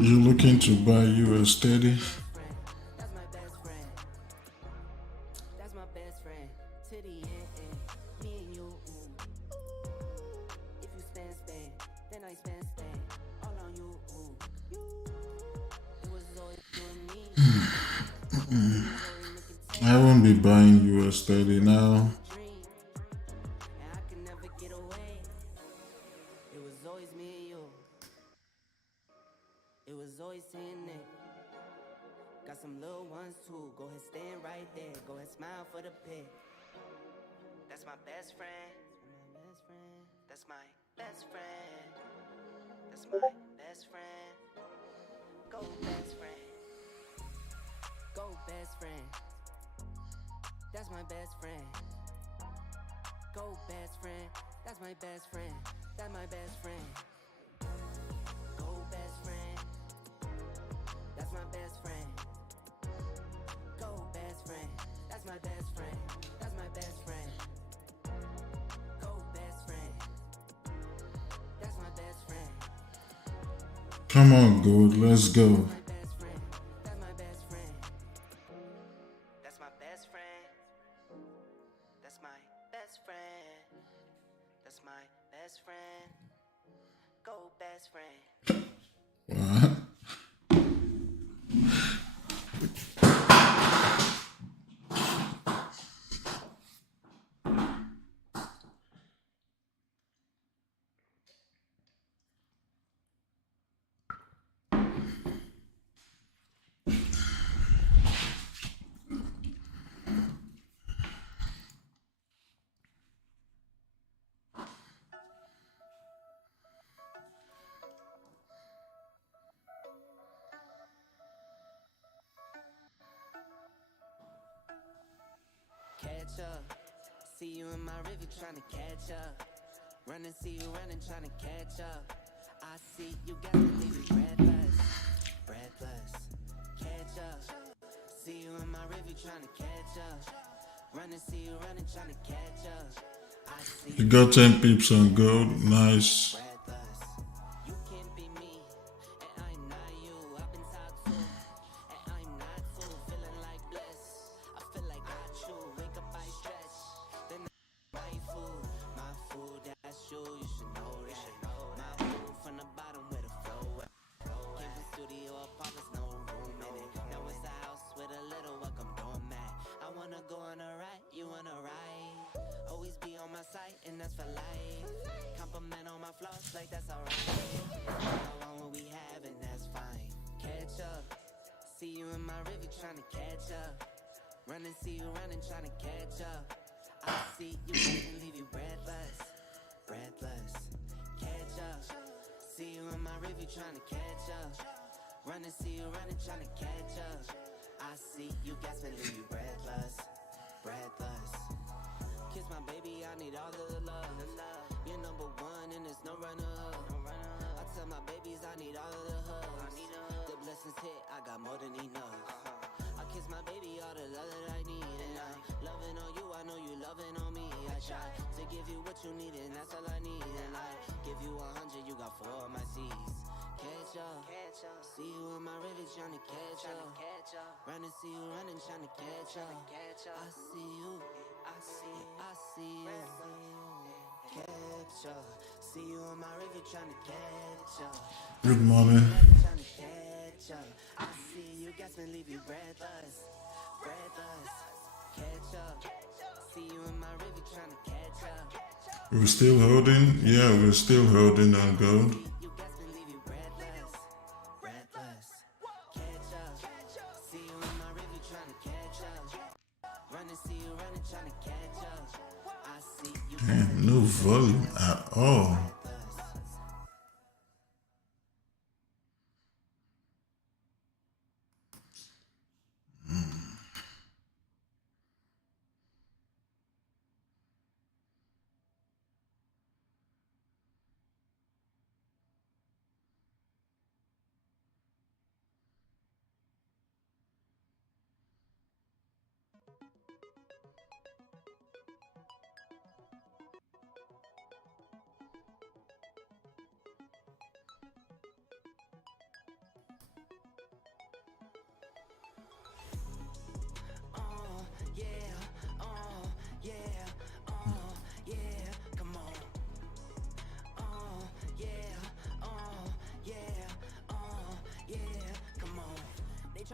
You looking to buy US30? That's my best friend. That's my best friend. To the end, me and you. If you spend, then I spend. All on you. It was always you and me. I won't be buying US30 now. Dream, and I can never get away. It was always me and you. It was always saying that. Got some little ones too. Go ahead, stand right there. Go ahead, smile for the pic. That's my best friend. That's my best friend. That's my best friend. Go best friend. Go best friend. That's my best friend. Go best friend. That's my best friend. That's my best friend. Go best friend. That's my best friend. Go best friend. That's my best friend. That's my best friend. Go best friend. That's my best friend. Come on, good, let's go. My best friend. That's my best friend. That's my best friend. That's my best friend. That's my best friend. Go best friend. What? Catch up. See you in my river trying to catch up. Run and see you running trying to catch up. I see you got to leave it breathless. Catch up. See you in my river trying to catch up. Run and see you running trying to catch up. I see You got 10 pips on gold, nice. breathless. You can't be me, and I'm not you. I've been talked to, and I'm not too. Feeling like bliss. I feel like I chew. Wake up, I stretch. Then my food, that's you. You should know that. My food from the bottom where the flow at. Came from studio apartments, no room in it. Now it's a house with a little welcome doormat. I wanna go on a ride, you wanna ride. Always be on my side, and that's for life. Compliment on my flaws, like that's alright. How long will we have, and that's fine. Catch up. See you in my river trying to catch up. Run and see you running trying to catch up. I see you can leave you breathless. Catch up. See you in my river trying to catch up. Run and see you running trying to catch up. I see you guys can leave you breathless. Kiss my baby, I need all of the love. You're number one and there's no runner-up. I tell my babies I need all of the hugs. The blessings hit, I got more than enough. I kiss my baby, all the love that I need. And I'm loving on you, I know you loving on me. I try to give you what you need and that's all I need. And I give you 100, you got 4 of my C's. Catch up, see you in my river trying to catch up. Run and see you running trying to catch up. I see you, I see you. Catch up, see you in my river trying to catch up. Good morning. Trying to catch up. I see you guys can leave you breathless. Catch up, see you in my river trying to catch up. We're still holding? Yeah, we're still holding on gold. You guys can leave you Damn, no volume at all.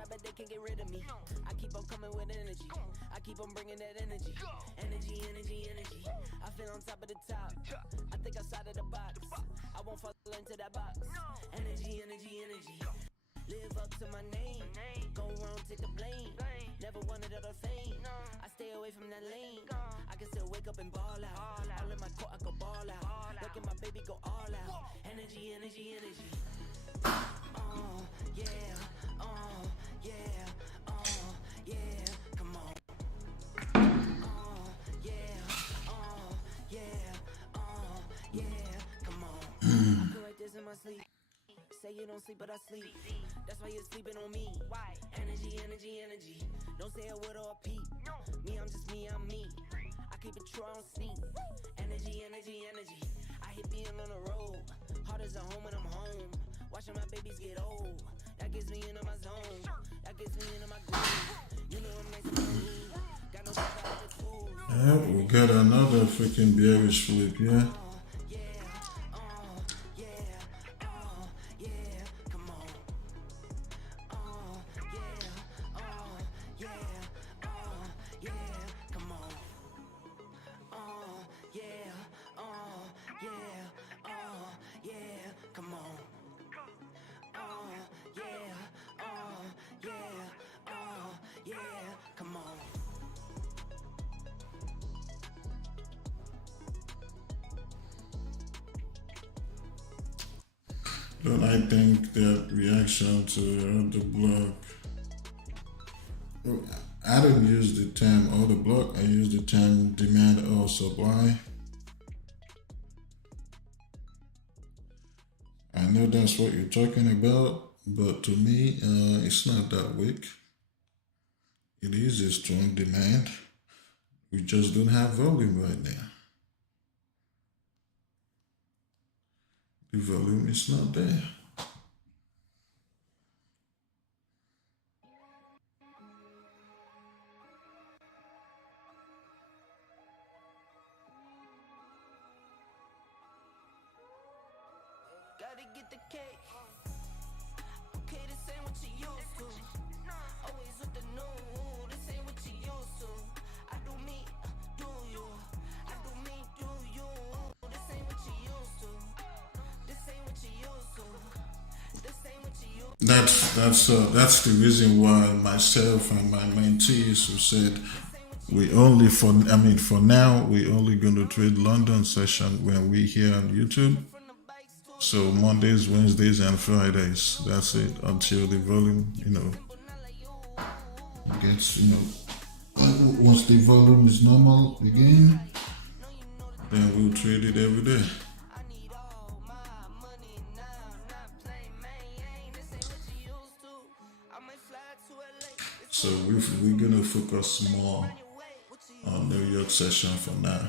But they can't get rid of me. I keep on coming with energy. I keep on bringing that energy. Energy, energy, energy. I feel on top of the top. I think outside of the box. I won't fall into that box. Energy, energy, energy. Live up to my name. Go wrong, take the blame. Never wanted other fame. I stay away from that lane. I can still wake up and ball out. All in my court, I go ball out. Look at my baby go all out. Energy, energy, energy. Yeah. Yeah, yeah, come on. Yeah, come on. I can write this in my sleep. Say you don't sleep, but I sleep. That's why you're sleeping on me. Why? Energy, energy, energy. Don't say a word or a peep. Me, I'm just me, I'm me. I keep it true, I don't sneak. Energy, energy, energy. I hit being on the road. Hard as a home when I'm home. Watching my babies get old. That gets me into my zone. That gets me into my groove. You know I'm nice and clean. Got no tools. Yeah, we got another freaking bearish flip, yeah. Come on. Come on. Come on. Come on. Don't I think that reaction to the block, I don't use the term order block, I use the term demand or supply. I know that's what you're talking about, but to me, it's not that weak. It is a strong demand. We just don't have volume right now. The volume is not there. Gotta get the cake. Okay, this ain't what you used to. Always with the new. This ain't what you used to. I do me, do you. I do me, do you. This ain't what you used to. This ain't what you used to. This ain't what you used to. That's the reason why myself and my mentees who said for now we only going to trade London session when we here on YouTube. So Mondays, Wednesdays, and Fridays. That's it until the volume, gets, once the volume is normal again, then we'll trade it every day. So we're gonna focus more on New York session for now.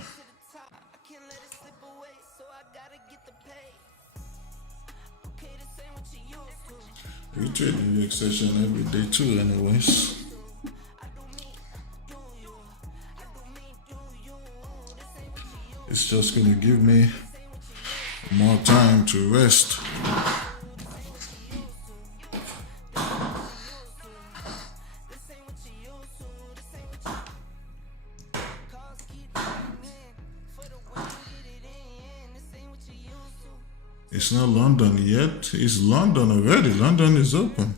We trade New York session every day too anyways. It's just gonna give me more time to rest. It's not London yet. It's London already. London is open.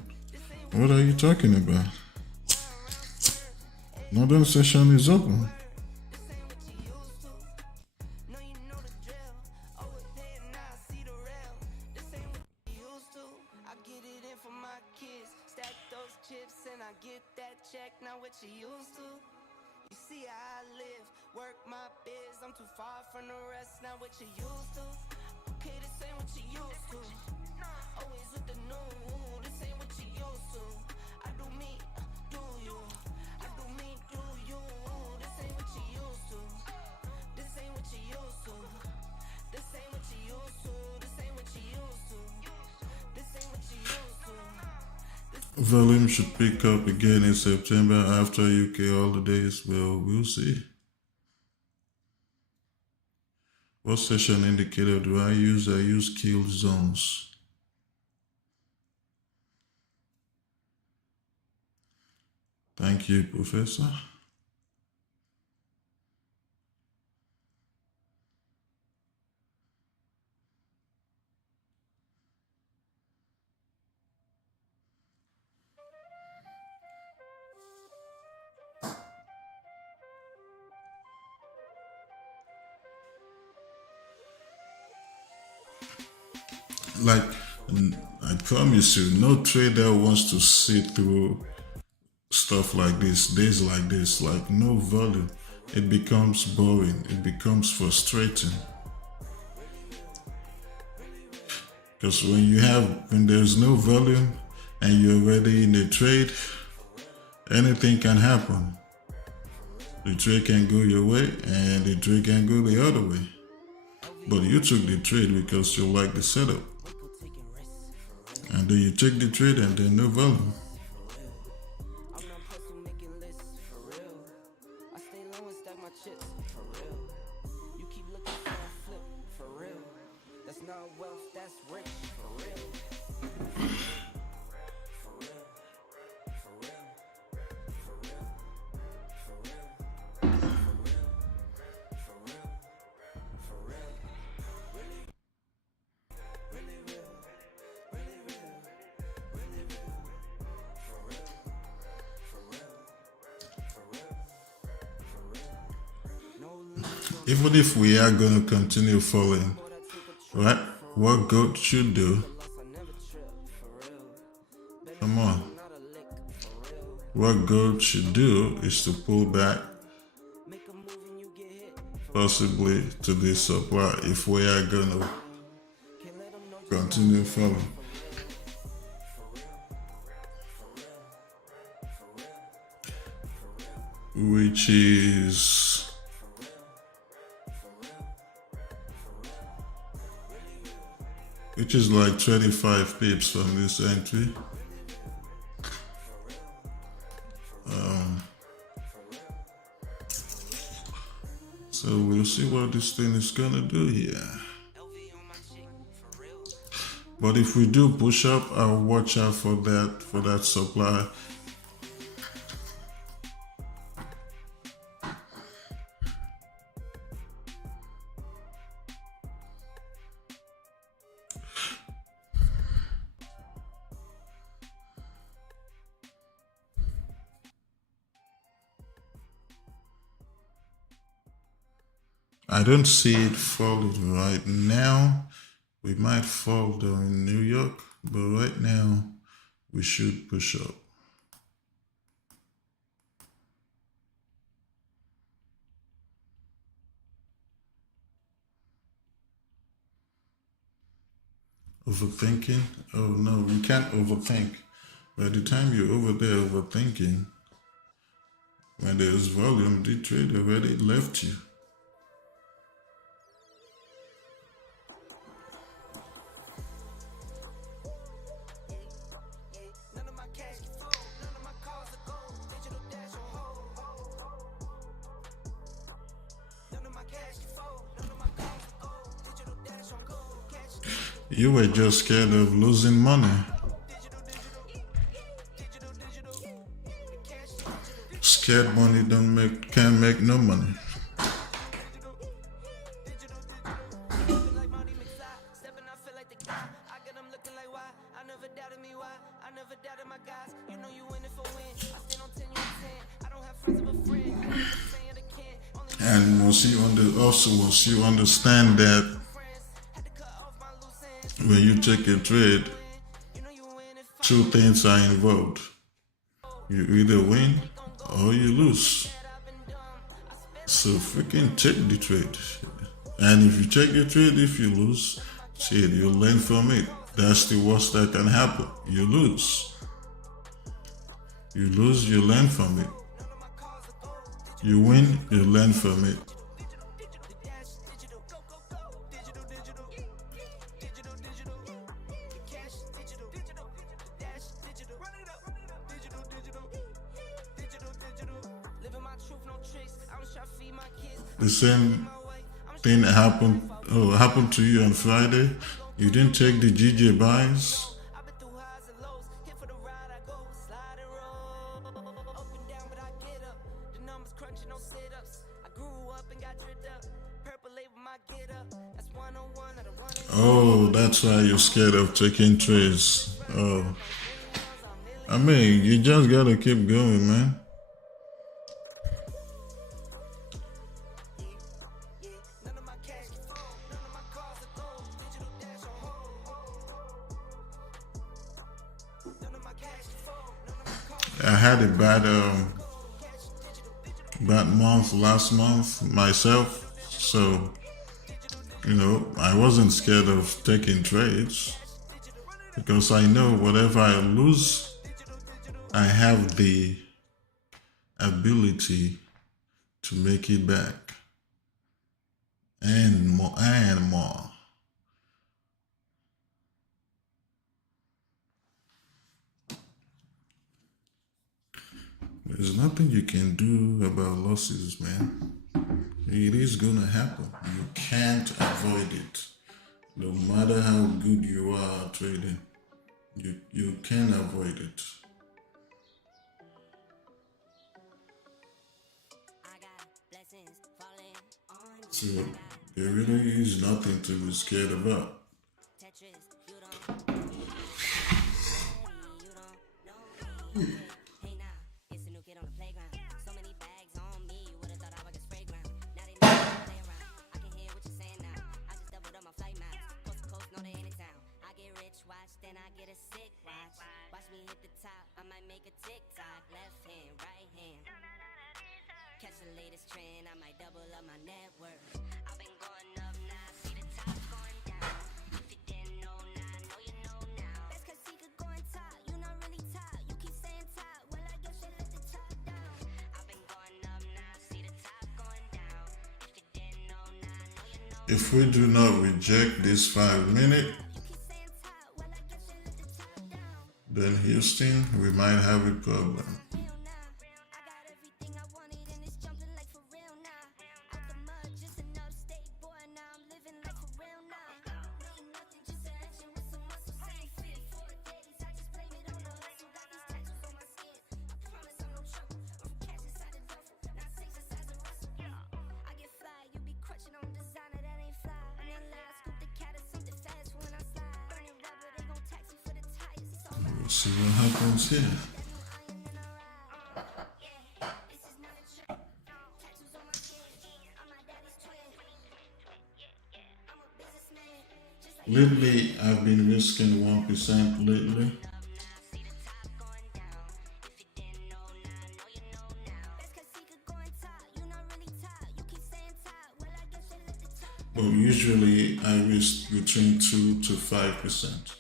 What are you talking about? Another session is open. Not what you used to. You see how I live, work my biz. I'm too far from the rest, not what you used to. Okay, this ain't what you used to. Always with the new, this ain't what you used to. I do me, do you. I do me, do you. This ain't what you used to. This ain't what you used to. This ain't what you used to. This ain't what you used to. This ain't what you used to. Volume should pick up again in September after UK holidays. Well, we'll see. What session indicator do I use? I use kill zones. Thank you, Professor. Like, I promise you, no trader wants to sit through stuff like this, days like this, like no volume. It becomes boring, it becomes frustrating. Because when there's no volume and you're already in a trade, anything can happen. The trade can go your way and the trade can go the other way. But you took the trade because you like the setup. And then you take the trade and then no volume. I'm not hustle making lists for real. I stay low and stack my chips for real. You keep looking for a flip for real. That's not wealth, that's rich for real. For real, for real, for real, for real, for real, for real, for real. Really real, really real, really real, for real, for real, for real, for real. No leads on Even if we are going to continue falling, right? What gold should do, loss, I never trip for real. come on. Not a lick for real. What gold should do is to pull back Make a move and you get hit. possibly to this supply if we are going to Can't let them know just continue falling. Which is like 25 pips from this entry. So we'll see what this thing is gonna do here. But if we do push up, I'll watch out for that supply. I don't see it falling right now. We might fall down in New York, but right now we should push up. Overthinking? Oh no, we can't overthink. By the time you're over there overthinking, when there's volume, the trade already left you. none of my cash can fold, none of my cars are gold. Digital dash on hold. None of my cash can fold, none of my cars are gold. Digital dash on gold. Cash You were just scared of losing money. Scared money can't make no money. like Marty McFly, stepping, I feel like the guy. I get them looking like why. I never doubted me, why? I never doubted my guys. You know you in it for win. I stand on 10, you on 10. I don't have friends of a friend. You ain't the friend of the kin. Only And once you understand that friends. Had to cut off my loose ends. when you take a trade, You know you in it for two things are involved. You either win or you lose. So freaking take the trade. And if you take the trade, if you lose, shit, you learn from it. That's the worst that can happen. You lose. You lose, you learn from it. You win, you learn from it. The same thing happened to you on Friday. You didn't take the GJ buys. I've been through highs and lows. Here for the ride, I go slide and roll. Up and down, but I get up. The numbers crunching, no sit-ups. I grew up and got dripped up. Purple label, my get up. That's 101. I don't run it. Oh, that's why you're scared of taking trades. Oh, I mean, you just gotta keep going, man. None of my cash is full. None of my cars are gold. Digital dash on hold. None of my cash is full. None of my cars I had a bad month last month myself, so I wasn't scared of taking trades because I know whatever I lose, I have the ability to make it back and more and more. There's nothing you can do about losses, man. It is gonna happen. You can't avoid it. No matter how good you are at trading, you can't avoid it. I got blessings falling on So there really is nothing to be scared about. Tetris. You don't know me. Hey now, it's a new kid on the playground. So many bags on me, you would've thought I was a spray ground. Now they know how to play around. I can hear what you're saying now. I just doubled up my flight miles. Coast to coast, know they in the town. I get rich, watch, then I get a sick watch. Watch me hit the top, I might make a TikTok. Left hand, right hand. Catch the latest trend, I might double up my net worth. I've been going up now, see the top going down. If you didn't know now, I know you know now. That's cause he could go and top, you not really top. You keep saying top, well I guess you let the top down. I've been going up now, see the top going down. If you didn't know now, I know you know. If we do not reject this 5 minute, You keep saying top, well I guess you let the top down. then Houston, we might have a problem. Real now, I got everything I wanted and it's jumping like for real now. Out the mud, just an upstate boy, now I'm living like for real now. Ain't nothing, just an action with some muscle. Say fit 4 days, I just blame it on the hustle. Got these tattoos on my skin, I promise I'm no trouble. I'm from cash inside the duffel, not safe inside the Russell. I get fly, you be crutching on designer that ain't fly. And then lie, scoop the cat or something fast when I slide. Burning rubber, they gon' tax you for the tires. It's alright. We'll see what happens here. Lately, I've been risking 1% lately. But usually, I risk between 2 to 5%.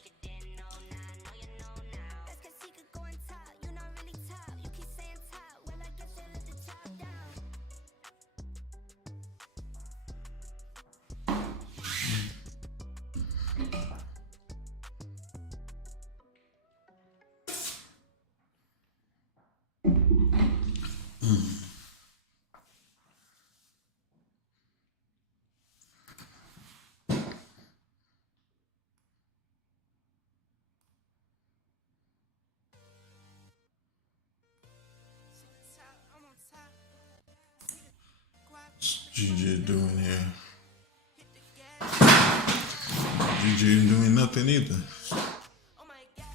What's GJ doing here? GJ ain't doing nothing either. Oh my God,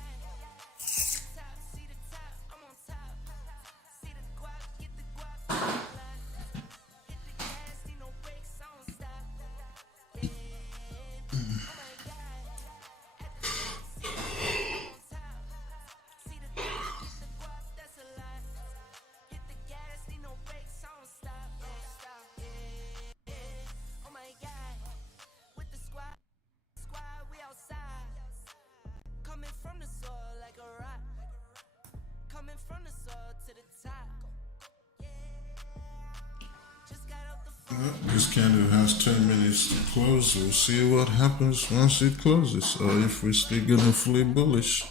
This candle has 10 minutes to close. We'll see what happens once it closes, or if we're still gonna flip bullish.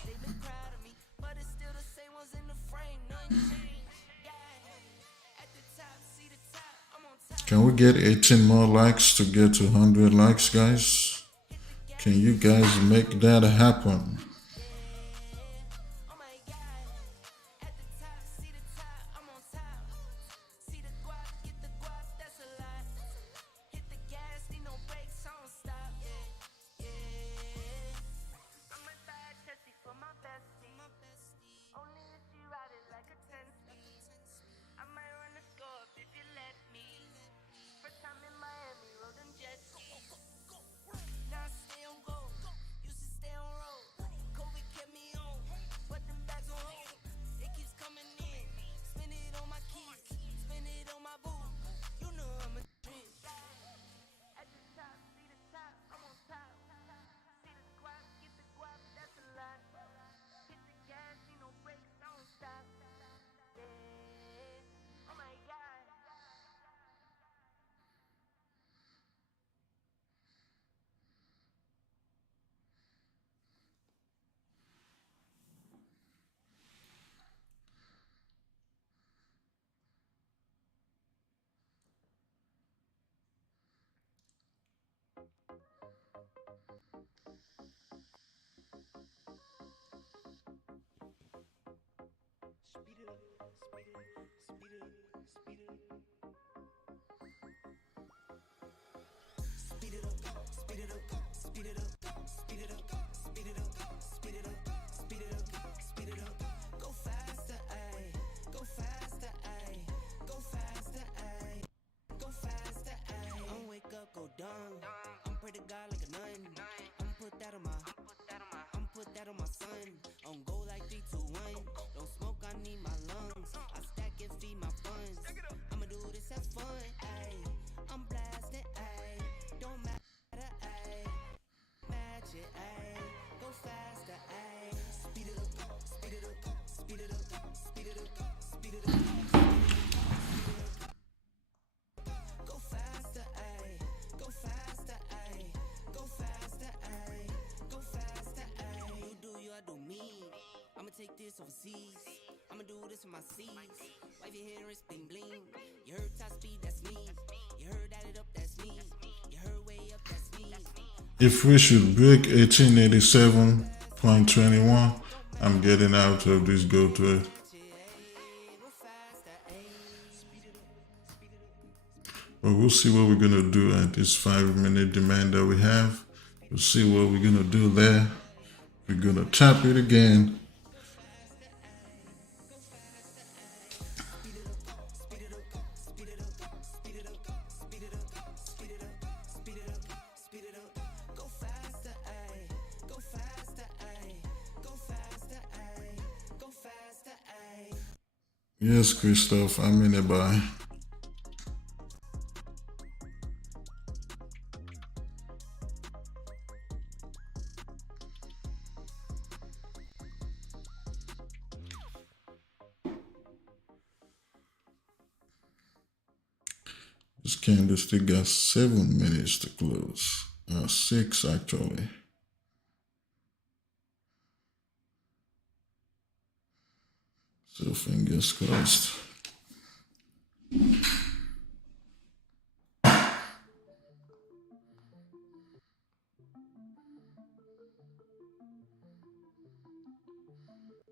But it's still the same ones in the frame, nothing changed. Yeah. At the top, see the top, I'm on top. Can we get 18 more likes to get to 100 likes, guys? Can you guys make that happen? Oh my god. At the top, see the top, I'm on top. See the guap, get the guap, that's a lot. Hit the gas, need no brakes, I don't stop. Yeah, yeah. I'm a bad testy for my bestie. Only if you ride it like a 10-speed. I might run the score up if you let me. First time in Miami, rode them jet skis. Now I stay on go, used to stay on road. COVID kept me on, but them bags on hold. It keeps coming in, spend it on my kids, spend it on my boo. You know I'm a dream. At the top, see the top, I'm on top. See the guap, get the guap, that's a lot. Hit the gas, need no brakes, don't stop. Yeah, oh my god. Speed it up, speed it up, speed it up, speed it up. Speed it up, speed it up, speed it up, speed it up, speed it up, speed it up, speed it up, speed it up. Go faster, ayy, go faster, ayy, go faster, ayy, go faster, ayy. I'm wake up, go down. I'm pray to God like a nun. I'm put that on my son. On go like 3, 2, 1. Don't smoke, I need my lungs. I stack and feed my funds. I'ma do this, have fun, ayy. I'm blasting, ayy. Don't matter, ayy. Match it, ayy. Go faster, ayy. Speed it up, speed it up, speed it up, speed it up, speed it up, Go faster, ayy. Go faster, ayy. Go faster, ayy. Go faster, ayy. You do you, I do me. I'ma take this overseas. I'ma do this with my seeds. Wife your hair, wrist, bling bling. You heard top speed, that's me. You heard add it up, that's me. You heard way up, that's me. If we should break 1887.21, I'm getting out of this go trade. But we'll see what we're gonna do at this 5-minute demand that we have. We'll see what we're gonna do there. We're gonna tap it again. Yes, Christoph, I'm in a buy. This candlestick got 7 minutes to close. 6 actually. So fingers crossed.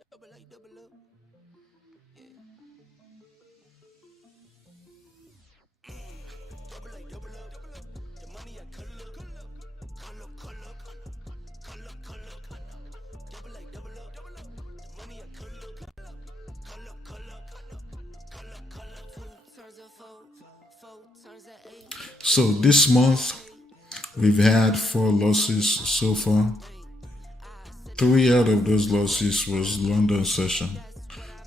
Double up, double up. Yeah. Double up, double up, double up. The money I color, color, color, color, color, color, color. Double up, double up, double up. The money I color, color, color, color, color, color. 2 turns of 4, 4 turns of 8. So this month we've had 4 losses so far. 3 out of those losses was London session.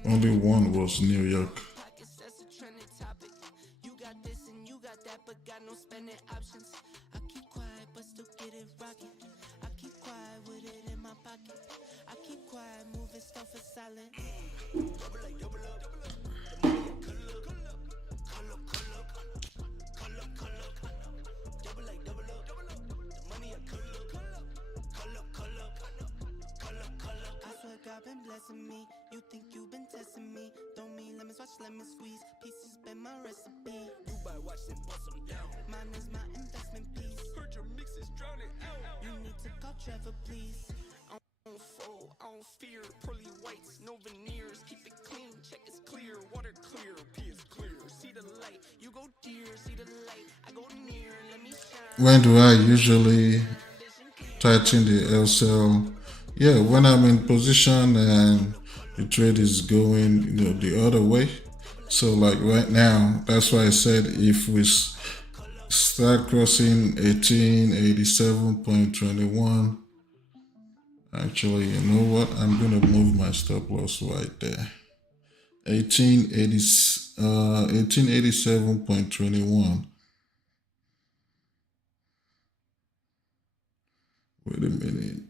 Only 1 was New York. That's a trending topic. You got this and you got that, but got no spending options. I keep quiet, but still get it rocking. I keep quiet with it in my pocket. I keep quiet, moving stuff is silent. Double up, double up, double up. The money I color, color, color, color, color, color. God been blessing me. You think you been testing me? Throw me lemons, watch lemon squeeze. Pieces been my recipe. You better watch them bust them down. Mine is my investment piece. Heard your mix is drowning out. You need to call Trevor, please. I don't fold, I don't fear. Pearly whites, no veneers. Keep it clean, check it's clear. Water clear, P is clear. See the light, you go dear. See the light, I go near. Let me shine. When do I usually tighten the L cell? Yeah, when I'm in position and the trade is going, the other way. So like right now, that's why I said if we start crossing 1887.21, actually, you know what? I'm gonna move my stop loss right there. 1887.21. Wait a minute.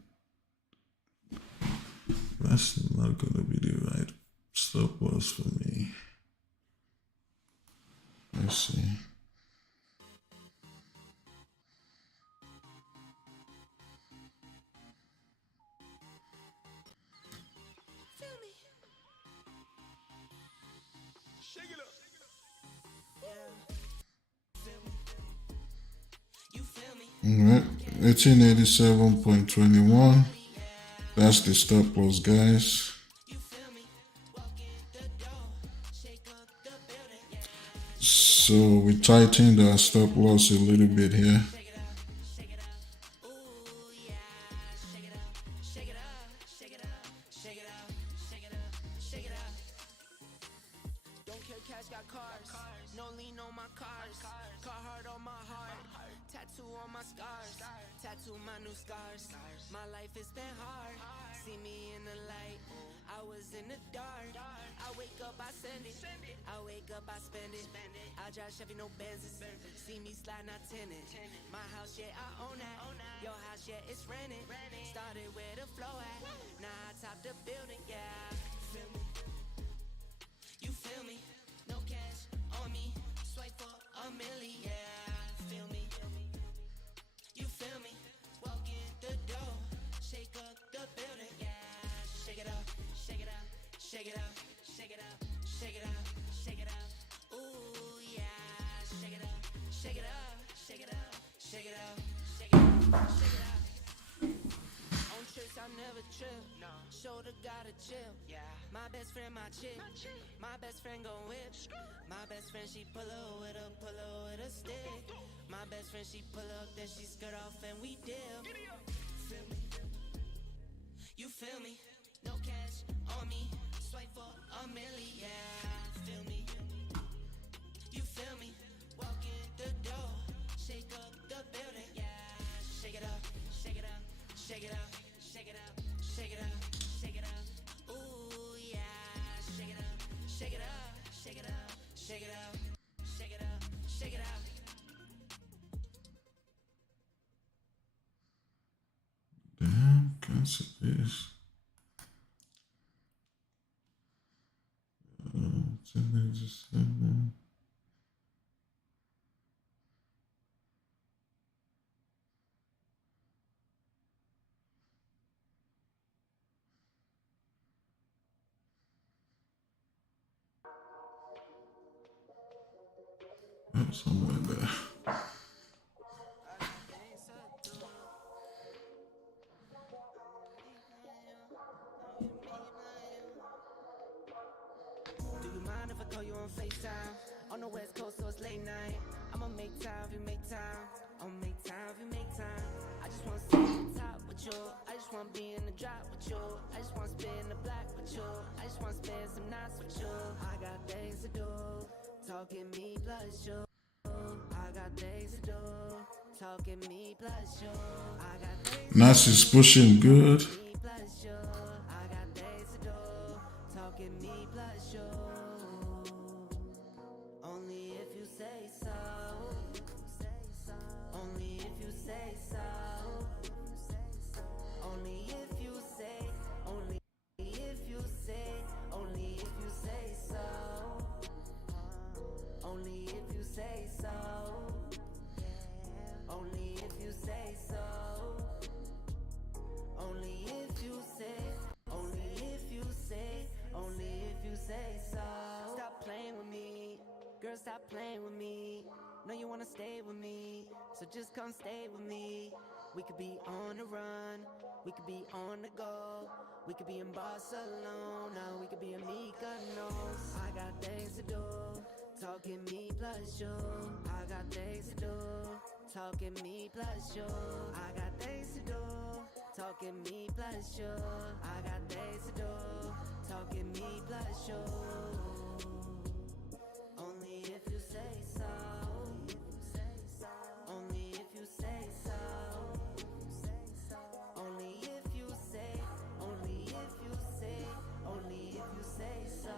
That's not gonna be the right stop loss for me. Let's see. Shake it up. Alright, 1887.21. That's the stop loss, guys. So we tightened our stop loss a little bit here. Don't care, cash got cars. No lean on my cars. Carhartt on my heart. Tattoo on my scars. Tattoo my new scars. My life has been hard. See me in the light. I was in the dark. I wake up, I send it. I wake up, I spend it. I drive Chevy, no Benzes. See me slide, not tenant. My house, yeah, I own that. Your house, yeah, it's rented. Started where the flow at. Now I top the building, yeah. Feel me? You feel me? No cash on me. Swipe for a milli, yeah. Feel me? You feel me? Walk in the door. Shake up the building, yeah. Shake it up, shake it up, shake it up, shake it up, shake it up, shake it up. Ooh, yeah. Shake it up, shake it up, shake it up, shake it up, shake it up, shake it up. On trips, I never trip. No. Shoulder gotta chill. Yeah. My best friend, my chick. My best friend gon' whip. My best friend, she pull up with a stick. My best friend, she pull up, then she skirt off and we dip. Feel me? You feel me? No cash on me. Swipe for a milli, yeah. Feel me? You feel me? Walk in the door. Shake up the building, yeah. Shake it up, shake it up, shake it up, shake it up, shake it up, shake it up. Ooh, yeah. Shake it up, shake it up, shake it up, shake it up, shake it up, shake it up. Damn, cancel this. 1087. Somewhere there. Do you mind if I call you on FaceTime? On the West Coast, so it's late night. I'ma make time if you make time. I'ma make time if you make time. I just wanna sit at the top with you. I just wanna be in the drop with you. I just wanna spin the block with you. I just wanna spend some nights with you. I got things to do. Talking me plus you. I got things to do. Talking me plus you. I got things NAS is pushing good. to do. Plus you. I got things to do. Talking me plus you. Only if you say so. Only if you say so. Only if you say. Only if you say. Only if you say so. Only if you say so. Only if you say so. Only if you say. Only if stop playing with me. Know you wanna stay with me, so just come stay with me. We could be on the run, we could be on the go. We could be in Barcelona, we could be in Mykonos. I got things to do, talking me plus you. I got things to do, talking me plus you. I got things to do, talking me plus you. I got things to do, talking me plus you. Only if you say so. Only if you say so. Only if you say, only if you say, only if you say so.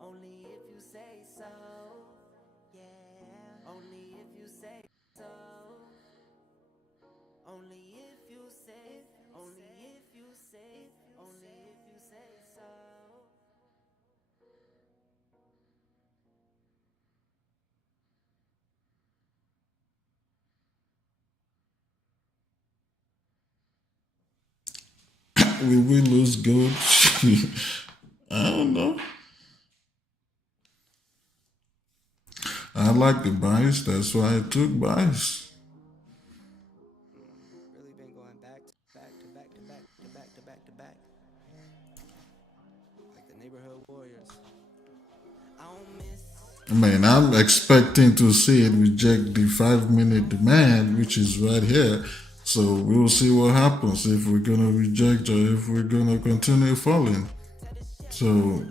Only if you say so. Yeah. Only if you say so. Only if you say, only if you say, only if you say so. Will we lose gold? I don't know. I like the buys, that's why I took buys. Really been going back to back to back to back to back to back to back. Like the neighborhood warriors. I don't miss. I mean, I'm expecting to see it reject the 5-minute demand, which is right here. So we'll see what happens if we're gonna reject or if we're gonna continue falling. So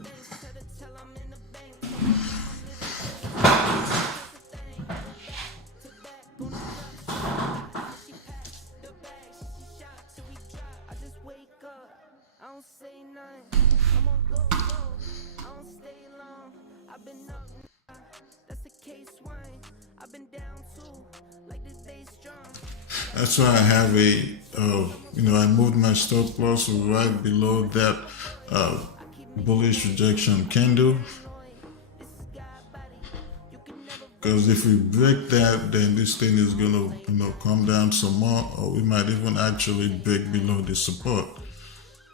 I just wake up, I don't say nothing. I'm on go, I don't stay long. I've been up, that's the case one. I've been down too, like this day strong. that's why I have a, I moved my stop loss right below that bullish rejection candle. Because if we break that, then this thing is gonna, come down some more, or we might even actually break below the support.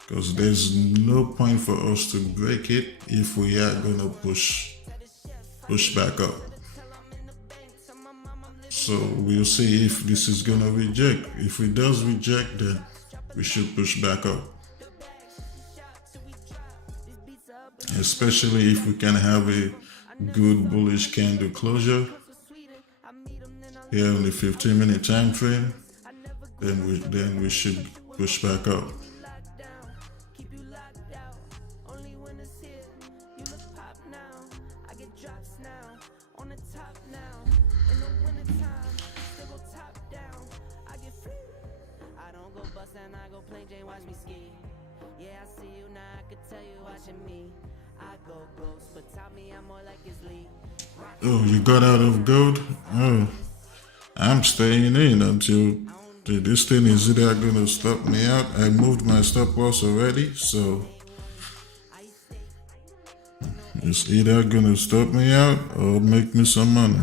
Because there's no point for us to break it if we are gonna push back up. So we'll see if this is gonna reject. If it does reject, then we should push back up. Especially if we can have a good bullish candle closure here on the 15-minute time frame, then we should push back up. Oh, you got out of gold? Oh, I'm staying in until this thing is either gonna stop me out. I moved my stop loss already, so it's either gonna stop me out or make me some money.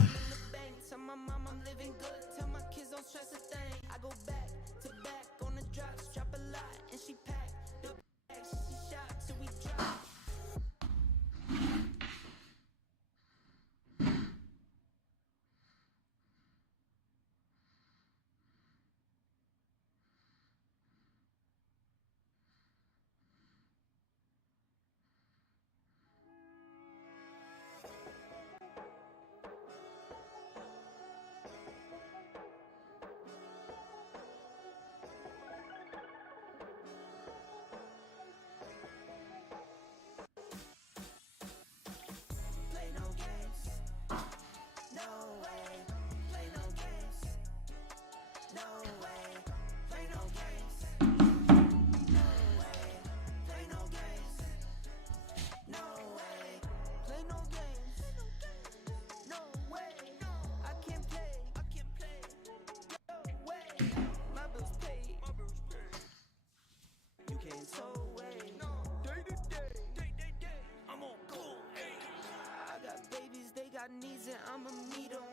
Needs and I'ma meet them.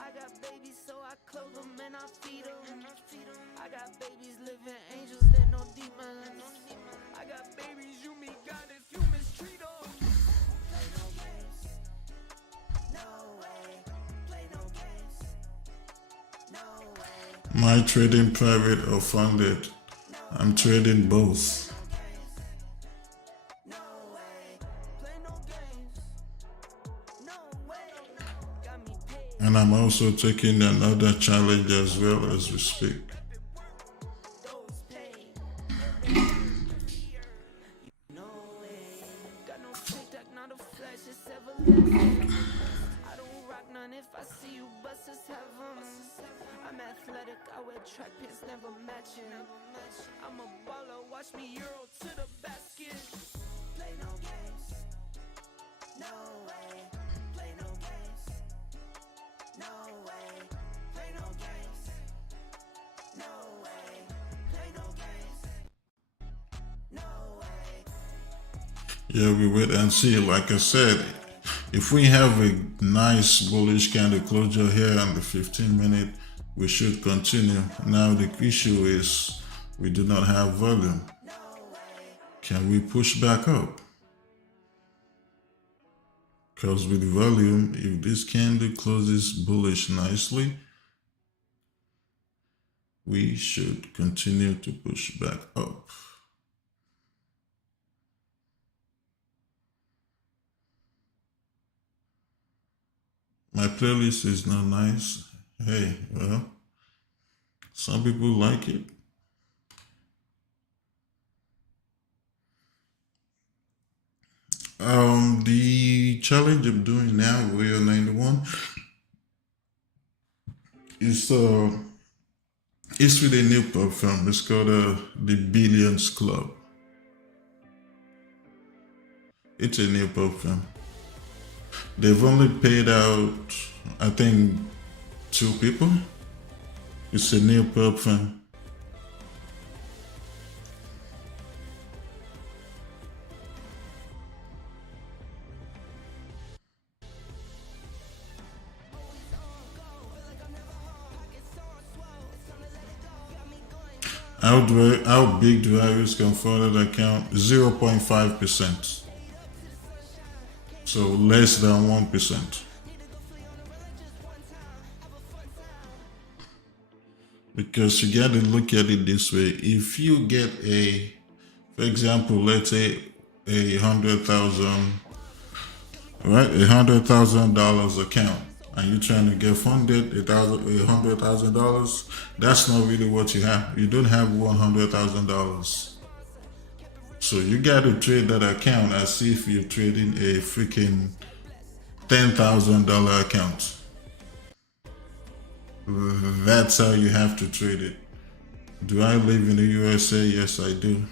I got babies, so I clothe them and I feed them. I got babies, living angels, they're no demons. I got babies, you meet God if you mistreat them. Play no games, Am I trading private or funded? I'm trading both. And I'm also taking another challenge as well as we speak. I'm athletic, I wear track pants, never matching. I'm a baller, watch me Euro to the basket. Play no games, no way. Play no games, no way. Play no games, no way. Play no games, no way. Yeah, we wait and see. Like I said, if we have a nice bullish candle closure here on the 15-minute, we should continue. Now the issue is we do not have volume. Can we push back up? Because with volume, if this candle closes bullish nicely, we should continue to push back up. My playlist is not nice. Hey, well, some people like it. The challenge I'm doing now, Wheel 91, is it's with a new pub firm. It's called the Billions Club. It's a new pub firm. They've only paid out, I think, 2 people. It's a new pub firm. How big do I risk on funded account? 0.5%. So less than 1%. Because you got to look at it this way. If you get for example, let's say $100,000, right? $100,000 account, and you're trying to get funded $100,000. That's not really what you have. You don't have $100,000. So you got to trade that account as if you're trading a freaking $10,000 account. That's how you have to trade it. Do I live in the USA? Yes, I do.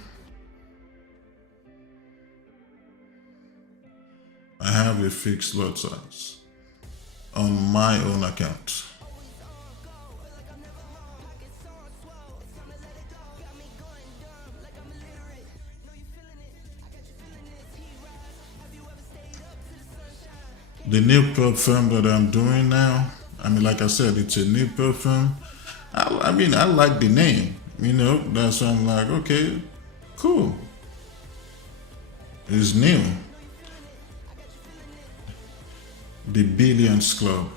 I have a fixed lot size on my own account. The new prop firm that I'm doing now, I mean, like I said, it's a new prop firm. I mean, I like the name, that's why I'm like, okay, cool. It's new. The Billions Club.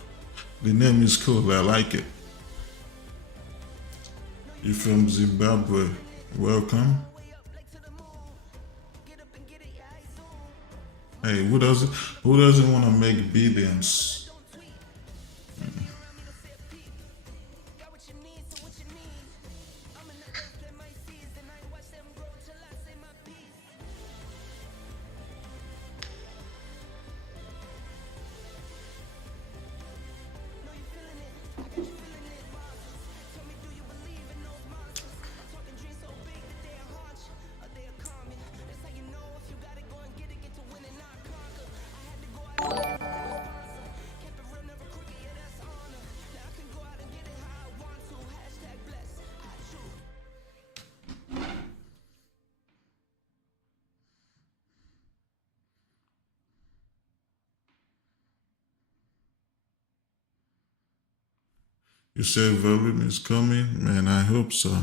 The name is cool, I like it. You're from Zimbabwe, welcome. Hey, who doesn't want to make billions? You said volume is coming? Man, I hope so.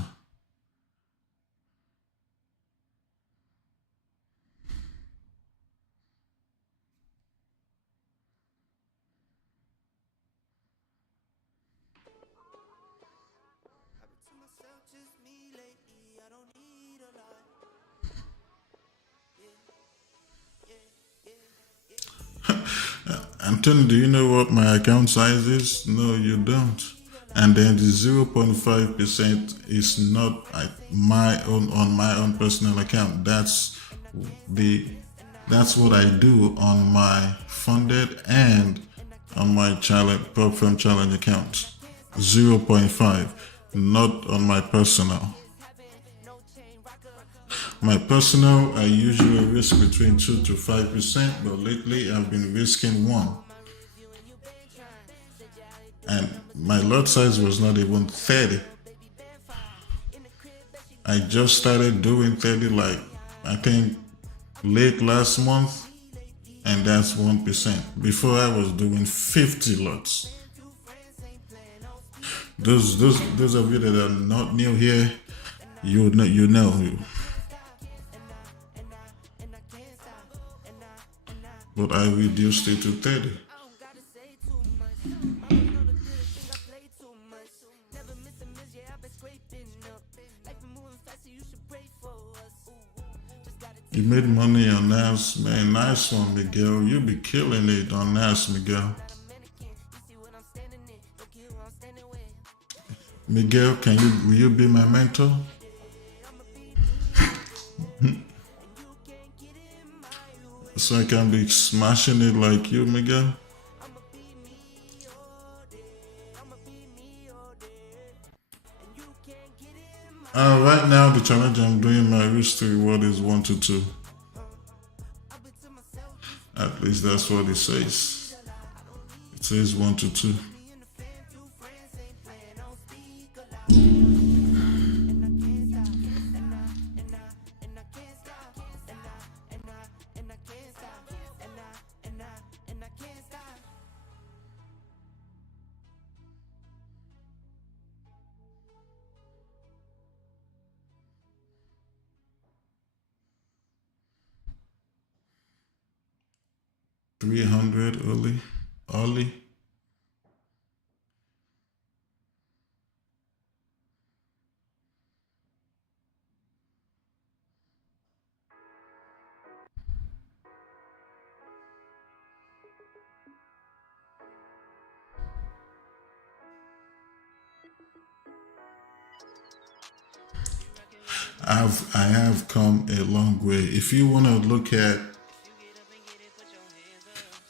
Anthony, do you know what my account size is? No, you don't. And then the 0.5% is not my own on my own personal account. That's what I do on my funded and on my challenge prop firm challenge account. 0.5, not on my personal. My personal, I usually risk between 2 to 5%, but lately I've been risking 1. And my lot size was not even 30. I just started doing 30 like, I think, late last month, and that's 1%. Before I was doing 50 lots. Those of you that are not new here, you know. But I reduced it to 30. You made money on NAS, man. Nice one, Miguel. You be killing it on NAS, Miguel. Miguel, will you be my mentor? So I can be smashing it like you, Miguel. Right now, the challenge I'm doing, my risk to reward is 1 to 2. At least that's what it says. It says 1 to 2. $300 Ollie. I have come a long way. If you want to look at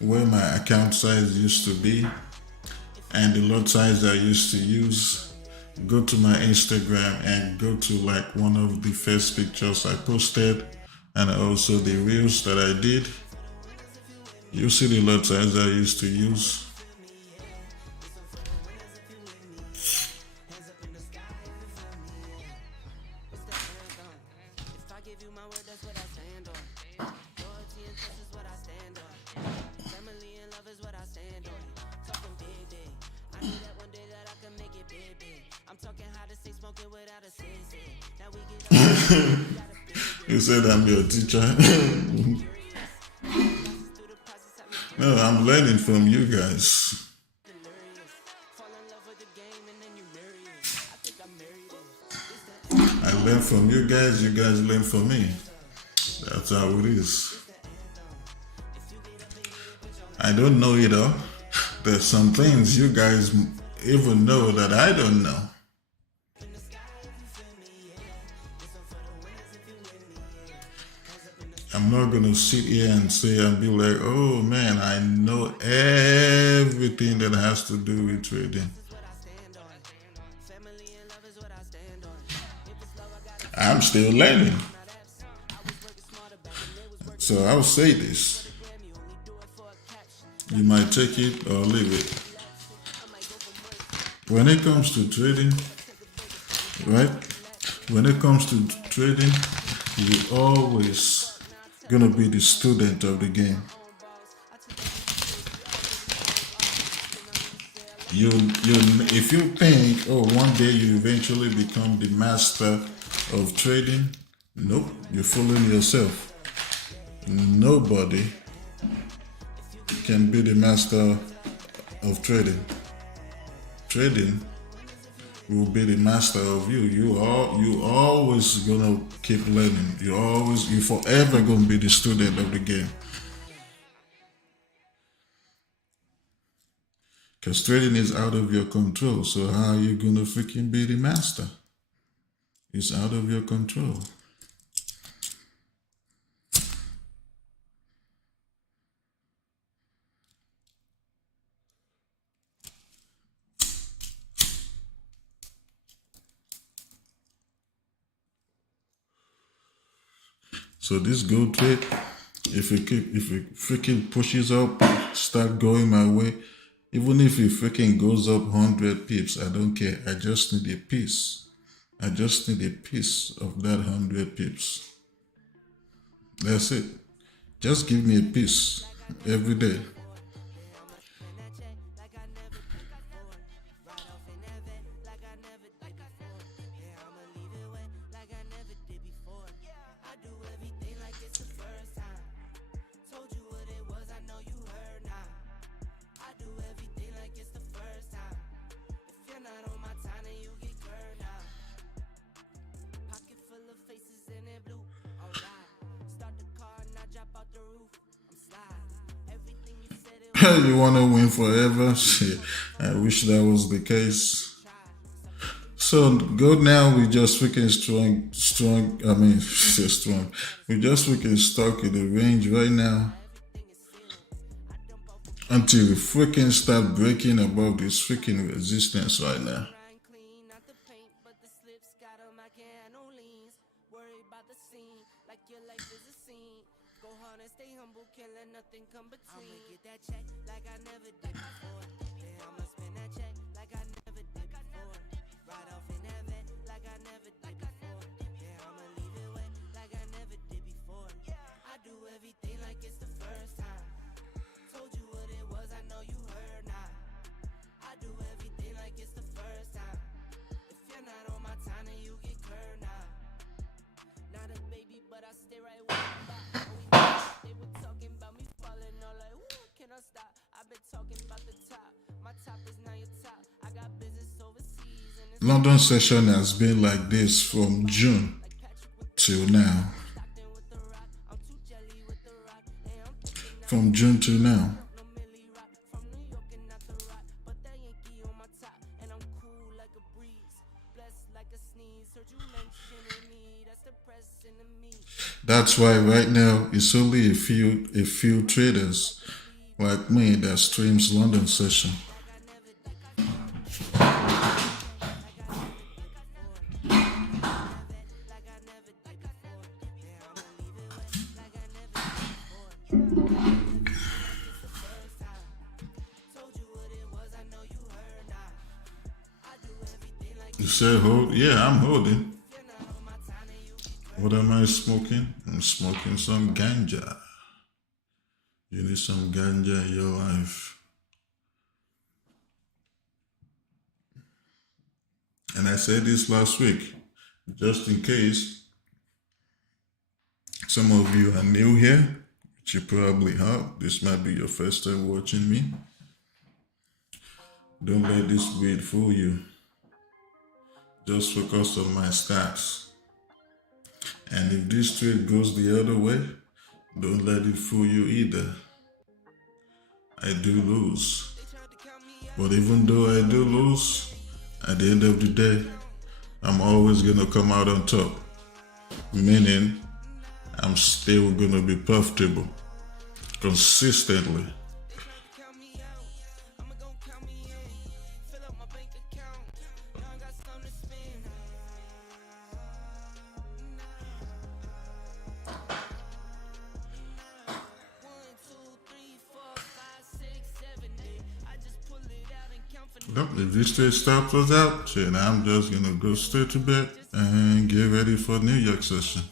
where my account size used to be and the lot size I used to use, go to my Instagram and go to like one of the first pictures I posted and also the reels that I did. You see the lot size I used to use. You said I'm your teacher. No, I'm learning from you guys. I learn from you guys learn from me. That's how it is. I don't know it all. There's some things you guys even know that I don't know. I'm not going to sit here and say and be like, oh man, I know everything that has to do with trading. I'm still learning. So I'll say this. You might take it or leave it. When it comes to trading, right? When it comes to trading, you always gonna be the student of the game. If you think, oh, one day you eventually become the master of trading, nope, you're fooling yourself. Nobody can be the master of trading. Trading will be the master of you. You always gonna keep learning. You forever gonna be the student of the game. Because trading is out of your control. So how are you gonna freaking be the master? It's out of your control. So this gold trade, if it freaking pushes up, start going my way, even if it freaking goes up 100 pips, I don't care. I just need a piece. I just need a piece of that 100 pips. That's it. Just give me a piece every day. You want to win forever? Shit, I wish that was the case. So gold now, we just freaking strong. I mean, strong. We just freaking stuck in the range right now until we freaking start breaking above this freaking resistance right now. Nothing come between. I'ma get that check like I never did before. Yeah, I'ma spend that check like I never did before. Ride off in that vet like I never did before. Yeah, I'ma leave it wet like I never did before. I do everything like it's the first time. Told you what it was, I know you heard now. I do everything like it's the first time. If you're not on my time, then you get curved now. Not a baby, but I stay right where I'm at. They were talking about me falling, all like, ooh, can I stop? I've been talking about the top. My top is now your top. I got business overseas. And London session has been like this from June till now. From June to now. That's why right now it's only a few traders like me that streams London session. You said hold? Yeah, I'm holding. What am I smoking? I'm smoking some ganja. You need some ganja in your life. And I said this last week, just in case some of you are new here, which you probably are. This might be your first time watching me. Don't let this weed fool you. Just focus on my stats. And if this trade goes the other way, don't let it fool you either. I do lose. But even though I do lose, at the end of the day, I'm always gonna come out on top. Meaning, I'm still gonna be profitable. Consistently. If this trade stops us out, then I'm just gonna go straight to bed and get ready for New York session.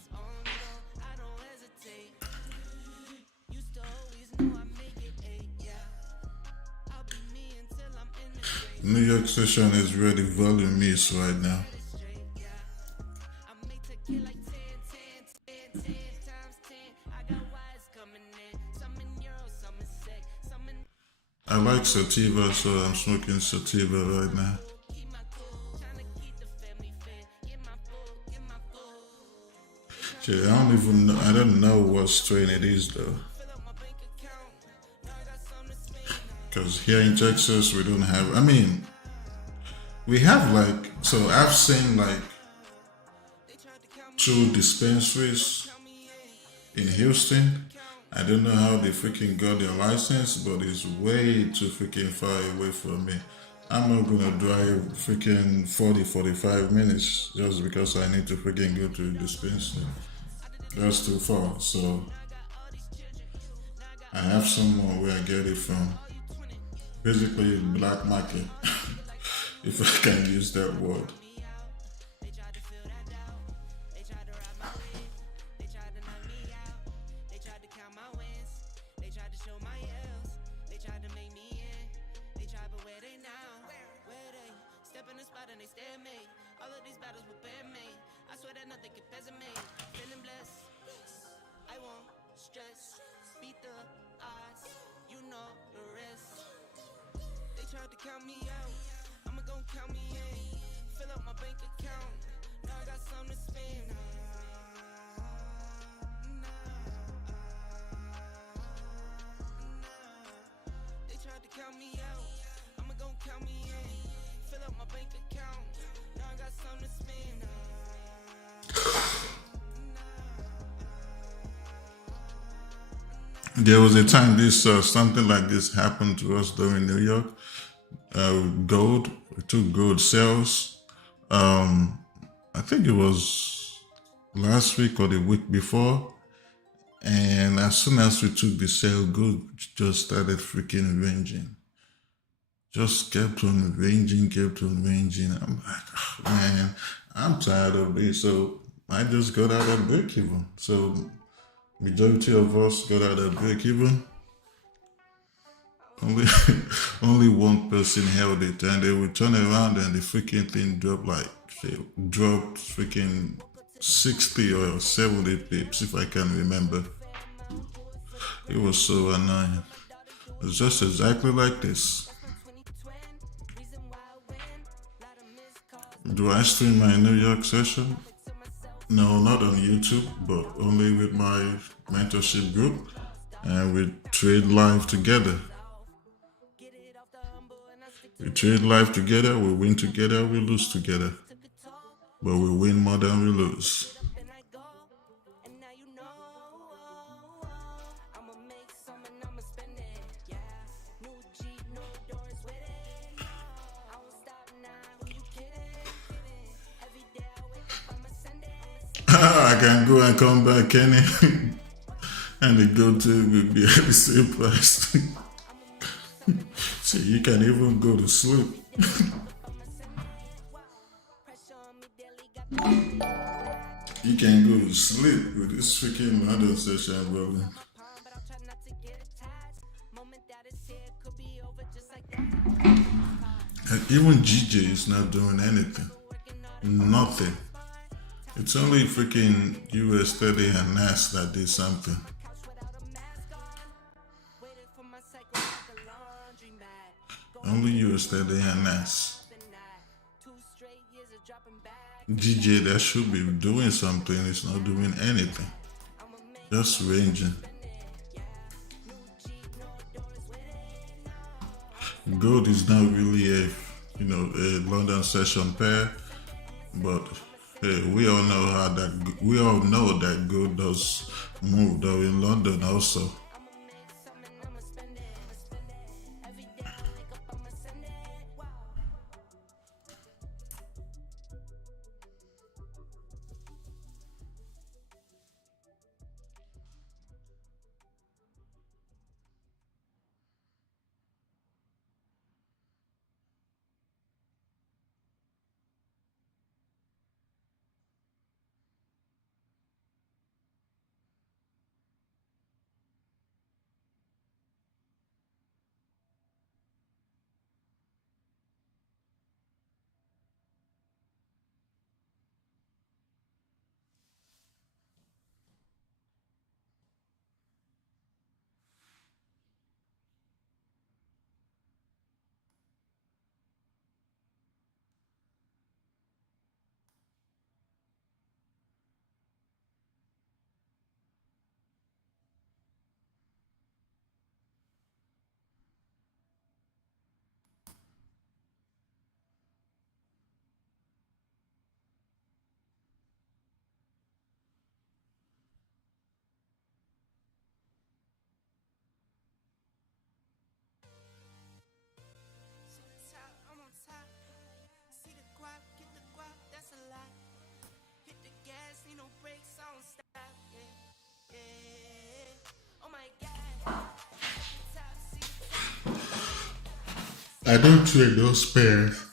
New York session is really volume miss right now. I like sativa, so I'm smoking sativa right now. Shit, I don't know what strain it is though. Because here in Texas, we don't have, I mean, we have like, so I've seen like 2 dispensaries in Houston. I don't know how they freaking got their license, but it's way too freaking far away from me. I'm not gonna drive freaking 45 minutes just because I need to freaking go to a dispensary. That's too far. So I have someone where I get it from. Basically black market, if I can use that word. Tried to count me out, I'ma gon' count me in. Fill up my bank account, now I got something to spend. They tried to count me out, I'ma gon' count me in. Fill up my bank account, now I got something to spend. There was a time this something like this happened to us though in New York. Gold, we took gold sales. I think it was last week or the week before. And as soon as we took the sale, gold just started freaking ranging. Just kept on ranging. I'm like, oh, man, I'm tired of this. So I just got out of break even. So majority of us got out of break even. Only one person held it, and they would turn around and the freaking thing dropped freaking 60 or 70 pips, if I can remember. It was so annoying. It's just exactly like this. Do I stream my New York session? No, not on YouTube, but only with my mentorship group, and we trade live together. We trade live together, we win together, we lose together. But we win more than we lose. I can go and come back, Kenny. And the go-to will be at the same price. So you can even go to sleep. You can go to sleep with this freaking London session, brother. And even GJ is not doing anything. Nothing. It's only freaking US30 and NAS that did something. Only US30 and NAS. GJ that should be doing something is not doing anything. Just ranging. Gold is not really a London session pair, but hey, we all know that gold does move though in London also. I don't trade those pairs.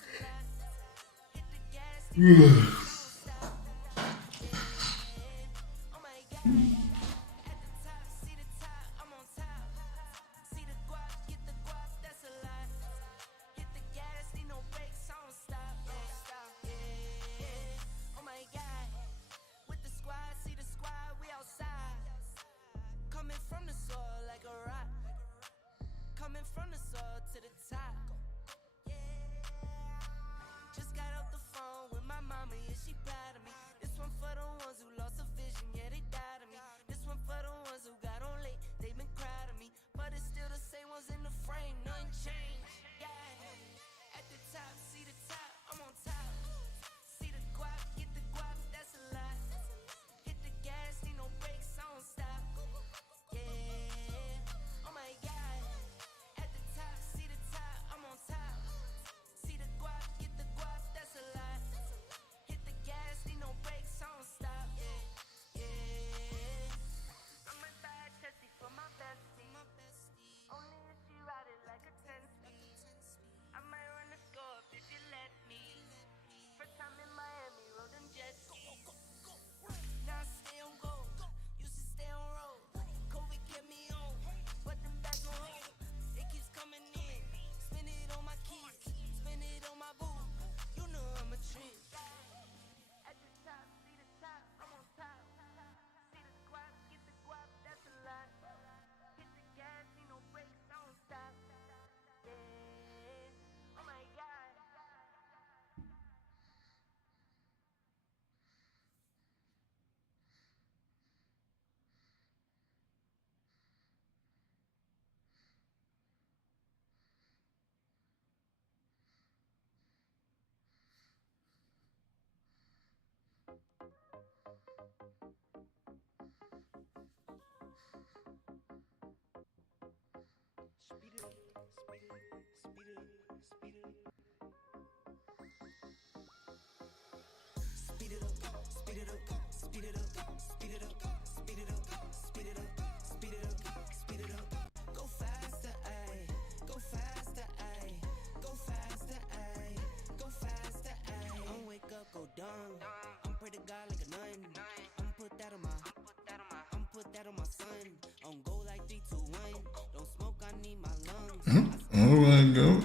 Oh my God.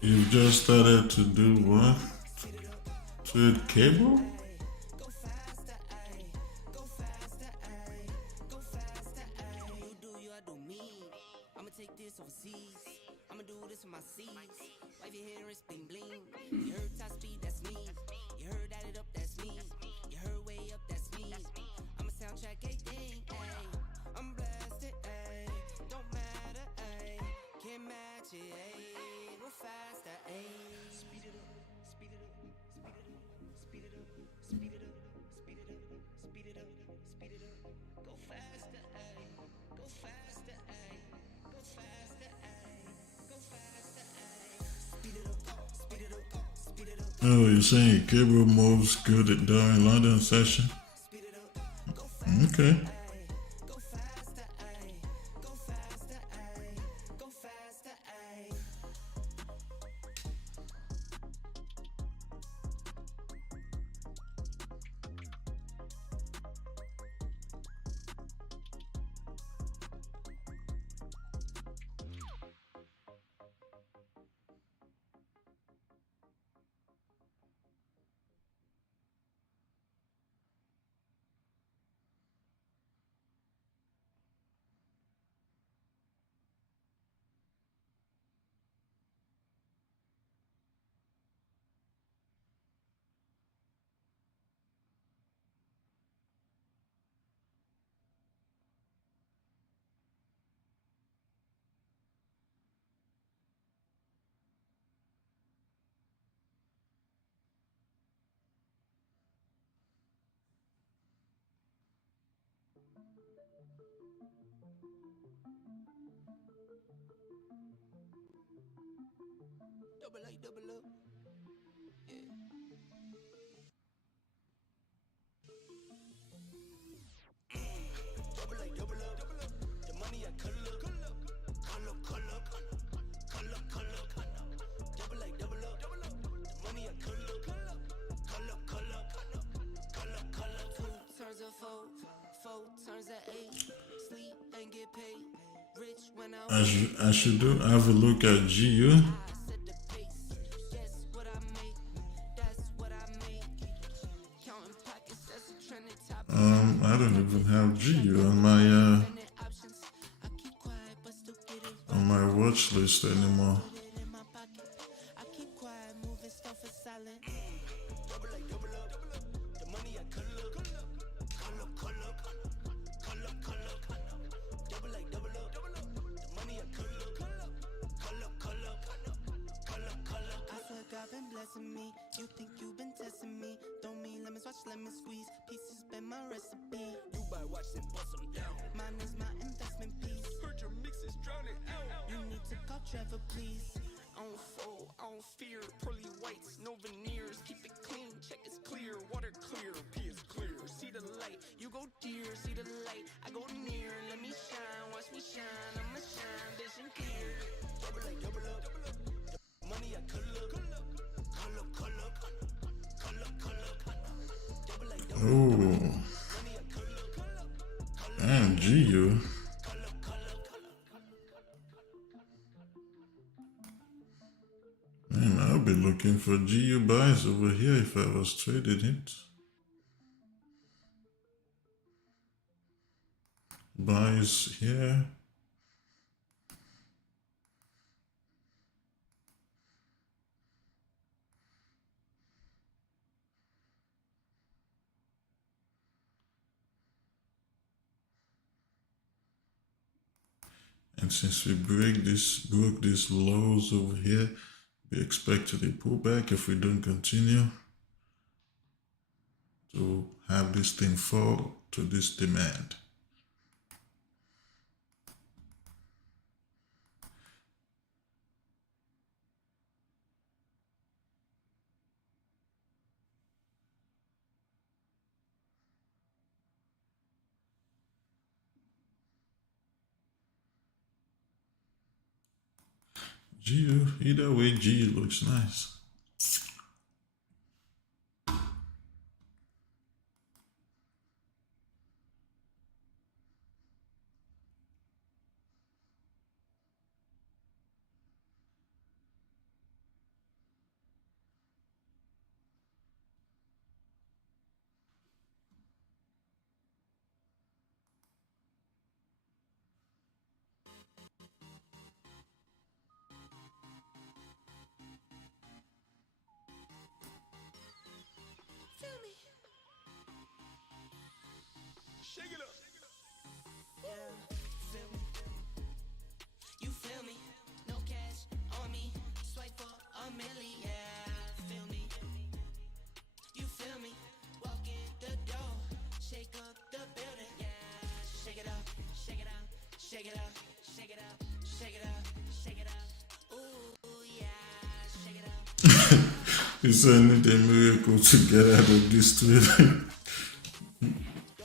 You've just started to do what? Trade cable? Oh, you're saying cable moves good during London session? Okay. Double up. turns to 8. Sleep and get paid. Rich when I I should do have a look at GU. set the pace. Guess what I make? That's what I make. Counting pockets, that's a trending topic. I don't even have GU on my Options. I keep quiet, but still get it. on my watch list anymore. Put it in my pocket. I keep quiet, moving stuff for silent. The money I color up. Double up. The money I color up. I swear God been blessing me. You think you been testing me? Throw me lemons, watch lemon squeeze. Pieces been my recipe. You buy watch and bust them down. Mine is my investment piece. Heard your mix is drowning out. You need to call Trevor, please. I don't fold, I don't fear. Pearly whites, no veneers. Keep it clean, check it's clear. Water clear, P is clear. See the light, you go dear. See the light, I go near. Let me shine, watch me shine. I'ma shine, vision clear. Double up. The money I color up. Oh, and GU. Man, I'll be looking for GU buys over here if I was trading it. Buys here. And since we broke these lows over here, we expected a pullback if we don't continue to have this thing fall to this demand. GU, either way, GU looks nice. Feel me? Shake it up. Yeah, feel me? You feel me? No cash on me. Swipe for a milli, yeah. Feel me? You feel me? Walk in the door. Shake up the building, yeah. Shake it up, shake it out, shake it up, shake it up, shake it up, shake it up. Ooh, yeah, shake it up. It's a miracle to get out of this trade.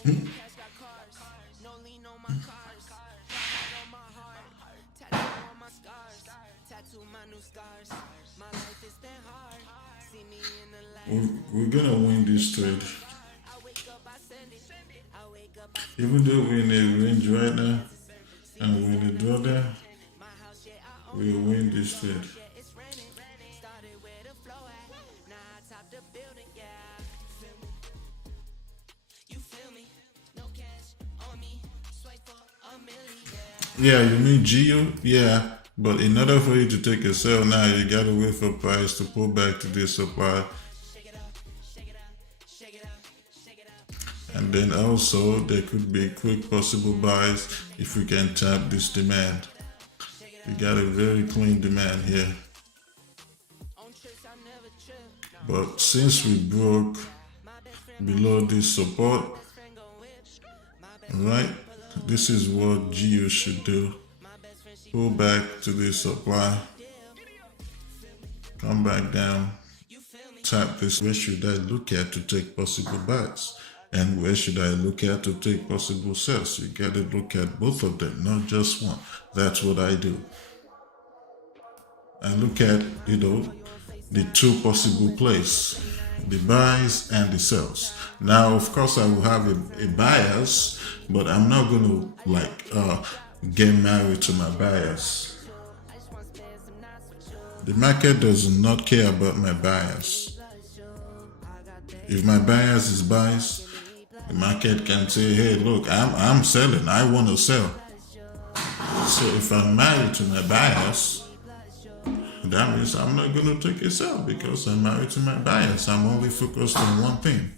Cash got cars, no lean on my cars. Heart on my heart, tattoo on my scars. Tattoo my new scars. My life has been hard. See me in the light. We're gonna win this trade. I wake up, I send it. I wake up, I Even though we're in a range right now and we're in a drawdown, my house, yeah, I own we'll win this trade. yeah, it's raining. Started where the flow at. Now I top the building, yeah. Feel me? You feel me? No cash on me. Swipe for a milli, yeah. Yeah, you mean GU? Yeah, but in order for you to take a sell now, you gotta wait for price to pull back to this supply. Shake it up, shake it up, shake it up, shake it up. And then also there could be quick possible buys if we can tap this demand. We got a very clean demand here. On trips, I never trip. But since we broke below this support, Friend gon' whip. right, this is what GU should do. Pull back to this supply, come back down, tap this. Where should I look at to take possible buys? And where should I look at to take possible sells? You gotta look at both of them, not just one. That's what I do. I look at, the two possible plays, the buys and the sells. Now, of course, I will have a bias, but I'm not going to like get married to my bias. The market does not care about my bias. If my bias is buys, the market can say, hey, look, I'm selling, I want to sell. So if I'm married to my bias, that means I'm not going to take a sell because I'm married to my bias. I'm only focused on one thing.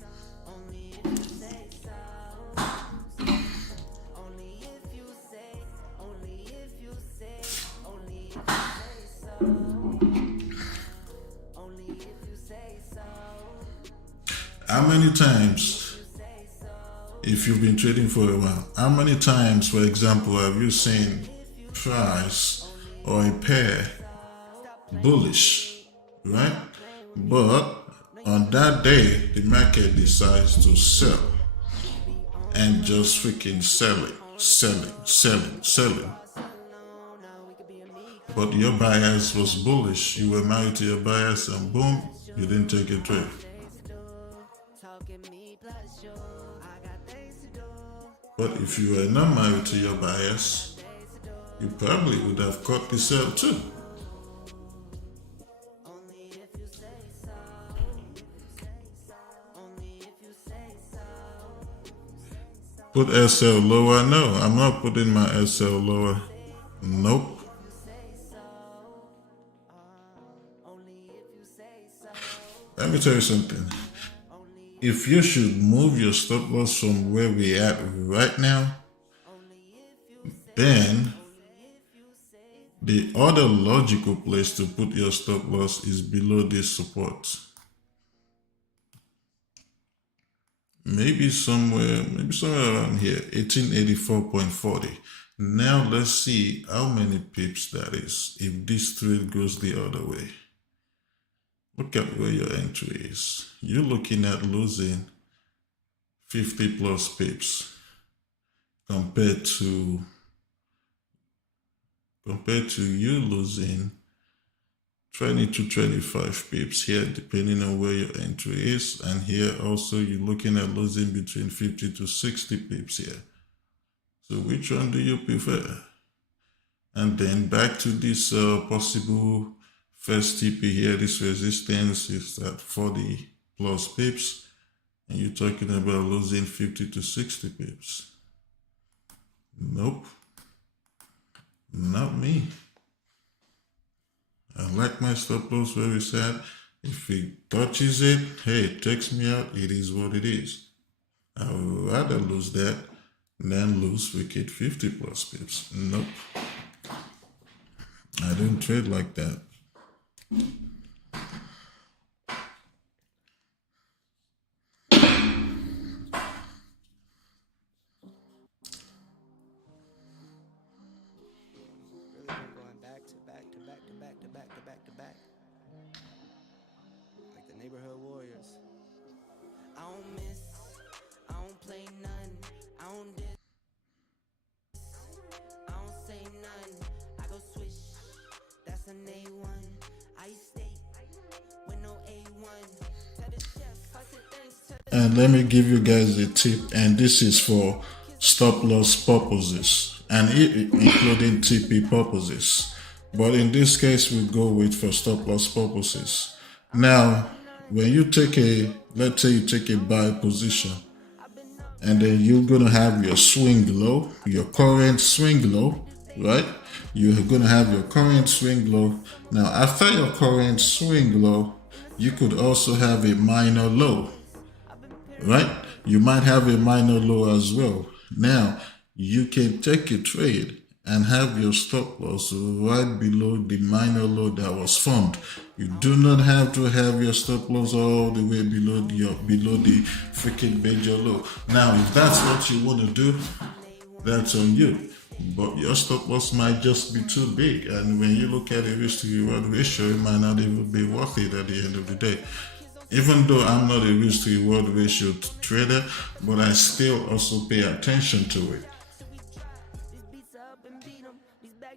How many times, if you've been trading for a while, how many times, for example, have you seen price or a pair bullish, right? But on that day, the market decides to sell and just freaking selling. But your bias was bullish. You were married to your bias and boom, you didn't take a trade. But if you were not married to your bias, you probably would have caught the sell too. Put SL lower? No, I'm not putting my SL lower. Nope. Let me tell you something. If you should move your stop loss from where we're at right now, then the other logical place to put your stop loss is below this support. Maybe somewhere around here, 1884.40. Now let's see how many pips that is if this trade goes the other way. Look at where your entry is. You're looking at losing 50 plus pips compared to you losing 20 to 25 pips here, depending on where your entry is. And here also you're looking at losing between 50 to 60 pips here. So which one do you prefer? And then back to this possible first TP here, this resistance is at 40 plus pips, and you're talking about losing 50 to 60 pips. Nope, not me. I like my stop loss where it's at. If it touches it, hey, it takes me out, it is what it is. I would rather lose that than lose wicked 50 plus pips. Nope, I don't trade like that. Like the neighborhood warriors. I don't miss, I don't play none, I don't diss, I don't say none, I go switch, that's an A1, I stay with no A1, tell the chef, I said thanks to And let me give you guys a tip, and this is for stop loss purposes and including TP purposes. But in this case, we go with for stop loss purposes. Now, when you take let's say you take a buy position, and then you're gonna have your swing low, your current swing low, right? You're gonna have your current swing low. Now, after your current swing low, you could also have a minor low, right? You might have a minor low as well. Now, you can take a trade and have your stop loss right below the minor low that was formed. You do not have to have your stop loss all the way below the freaking major low. Now, if that's what you want to do, that's on you. But your stop loss might just be too big, and when you look at the risk to reward ratio, it might not even be worth it at the end of the day. Even though I'm not a risk to reward ratio trader, but I still also pay attention to it.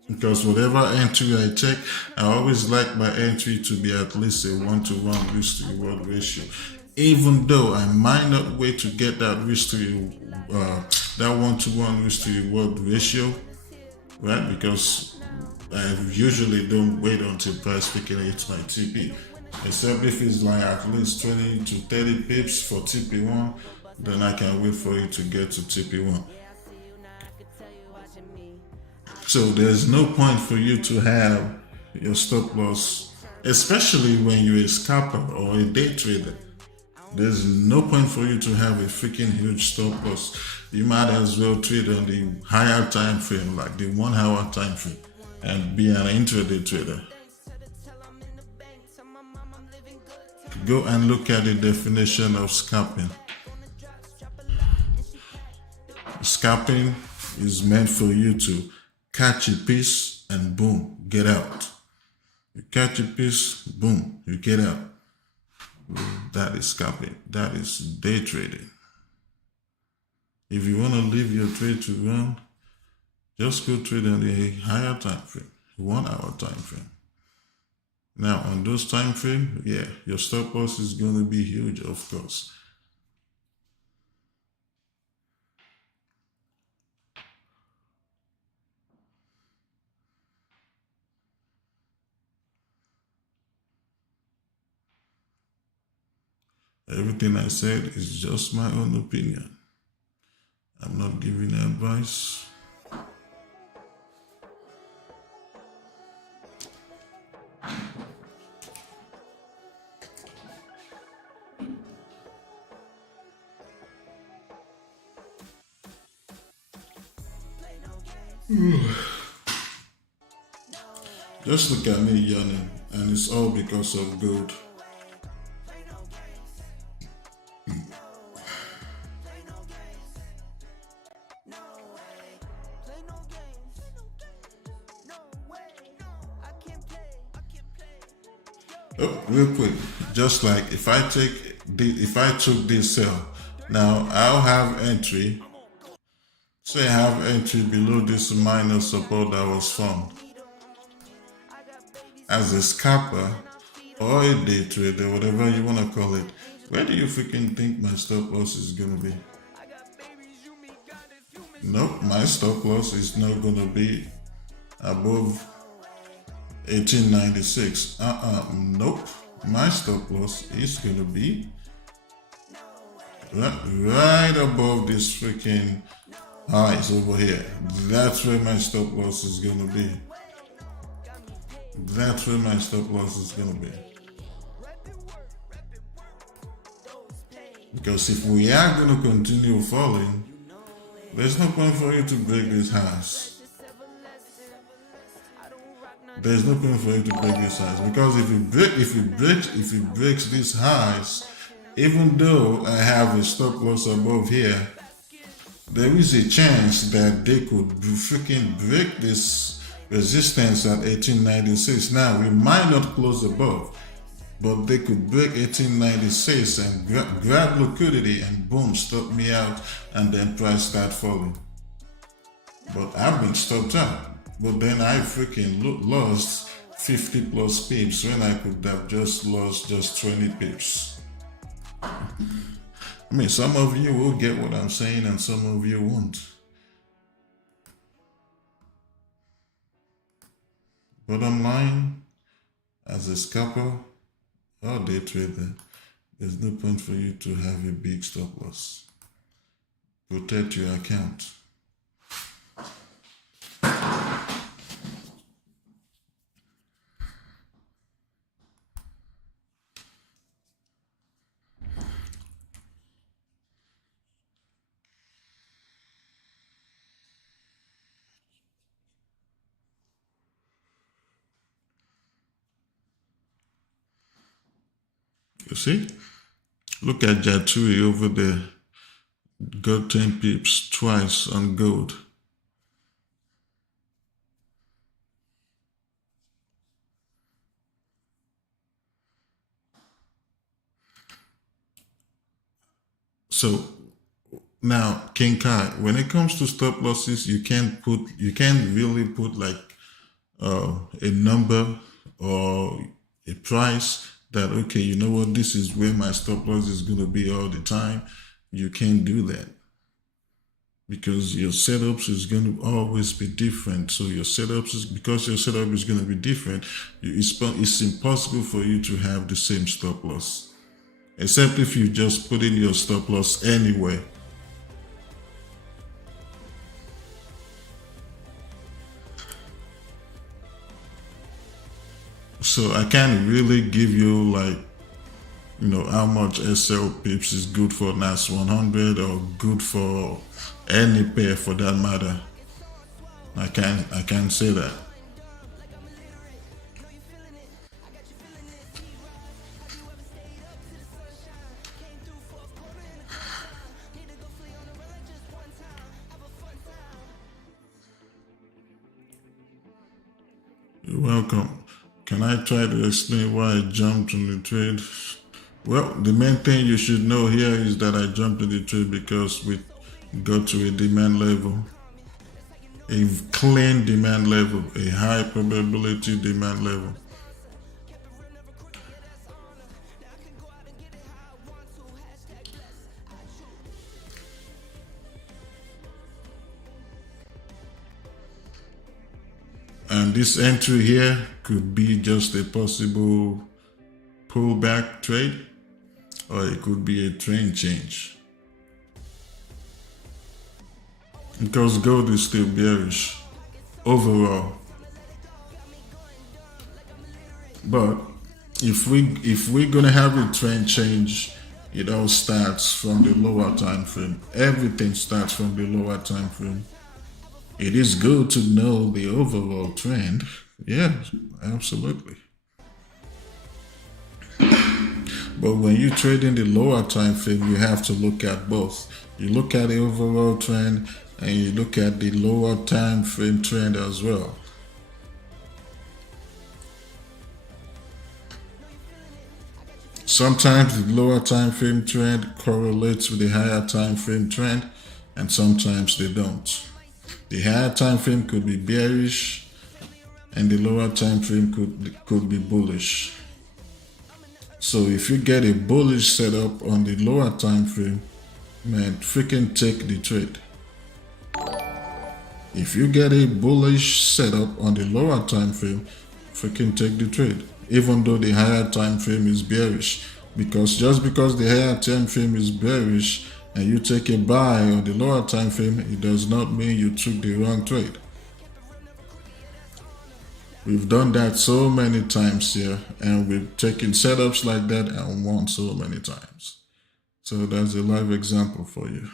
Because whatever entry I take, I always like my entry to be at least a 1-to-1 risk to reward ratio. Even though I might not wait to get that risk to that 1-to-1 risk to reward ratio, right? Because I usually don't wait until price peaking hits my TP, except if it's like at least 20 to 30 pips for TP1, then I can wait for it to get to TP1. So there's no point for you to have your stop loss, especially when you're a scalper or a day trader. There's no point for you to have a freaking huge stop loss. You might as well trade on the higher time frame, like the 1 hour time frame, and be an intraday trader. Go and look at the definition of scalping. Scalping is meant for you to catch a piece and boom, get out. You catch a piece, boom, you get out. That is scalping. That is day trading. If you want to leave your trade to run, just go trade on the higher time frame, 1 hour time frame. Now on those time frame, yeah, your stop loss is going to be huge, of course. Everything I said is just my own opinion. I'm not giving advice. Just look at me yawning, and it's all because of gold. Oh, real quick, just like if I took this sell, now I'll have entry. Say I have entry below this minor support that was formed. As a scalper or a day trader, whatever you want to call it, where do you freaking think my stop loss is gonna be? Nope, my stop loss is not gonna be above 1896. Nope. My stop loss is gonna be right above this freaking highs over here. That's where my stop loss is gonna be. That's where my stop loss is gonna be. Because if we are gonna continue falling, there's no point for you to break these highs. There's no point for you to break these highs, because if it breaks these highs, even though I have a stop loss above here, there is a chance that they could freaking break this resistance at 1896. Now we might not close above, but they could break 1896 and grab liquidity and boom, stop me out, and then price start falling. But I've been stopped out. But then I freaking lost 50 plus pips when I could have just lost just 20 pips. I mean, some of you will get what I'm saying and some of you won't. Bottom line, as a scalper or day trader, there's no point for you to have a big stop loss. Protect your account. You see? Look at Gbpjpy over there. Got 10 pips twice on gold. So Now, King Kai, when it comes to stop losses, you can't really put like a number or a price that, okay, you know what, this is where my stop loss is going to be all the time. You can't do that because your setups is going to always be different. So your setup is going to be different. It's impossible for you to have the same stop loss, except if you just put in your stop loss anywhere. So I can't really give you like, how much SL pips is good for NAS100 or good for any pair for that matter. I can't say that. You're welcome. Can I try to explain why I jumped on the trade? Well, the main thing you should know here is that I jumped in the trade because we got to a demand level, a clean demand level, a high probability demand level. And this entry here could be just a possible pullback trade, or it could be a trend change. Because gold is still bearish overall. But if we're gonna have a trend change, it all starts from the lower time frame. Everything starts from the lower time frame. It is good to know the overall trend. Yeah, absolutely. But when you trade in the lower time frame, you have to look at both. You look at the overall trend and you look at the lower time frame trend as well. Sometimes the lower time frame trend correlates with the higher time frame trend, and sometimes they don't. The higher time frame could be bearish and the lower time frame could be bullish. So if you get a bullish setup on the lower time frame, man, freaking take the trade. If you get a bullish setup on the lower time frame, freaking take the trade, even though the higher time frame is bearish. Because just because the higher time frame is bearish and you take a buy on the lower time frame, it does not mean you took the wrong trade. We've done that so many times here, and we've taken setups like that and won so many times. So that's a live example for you.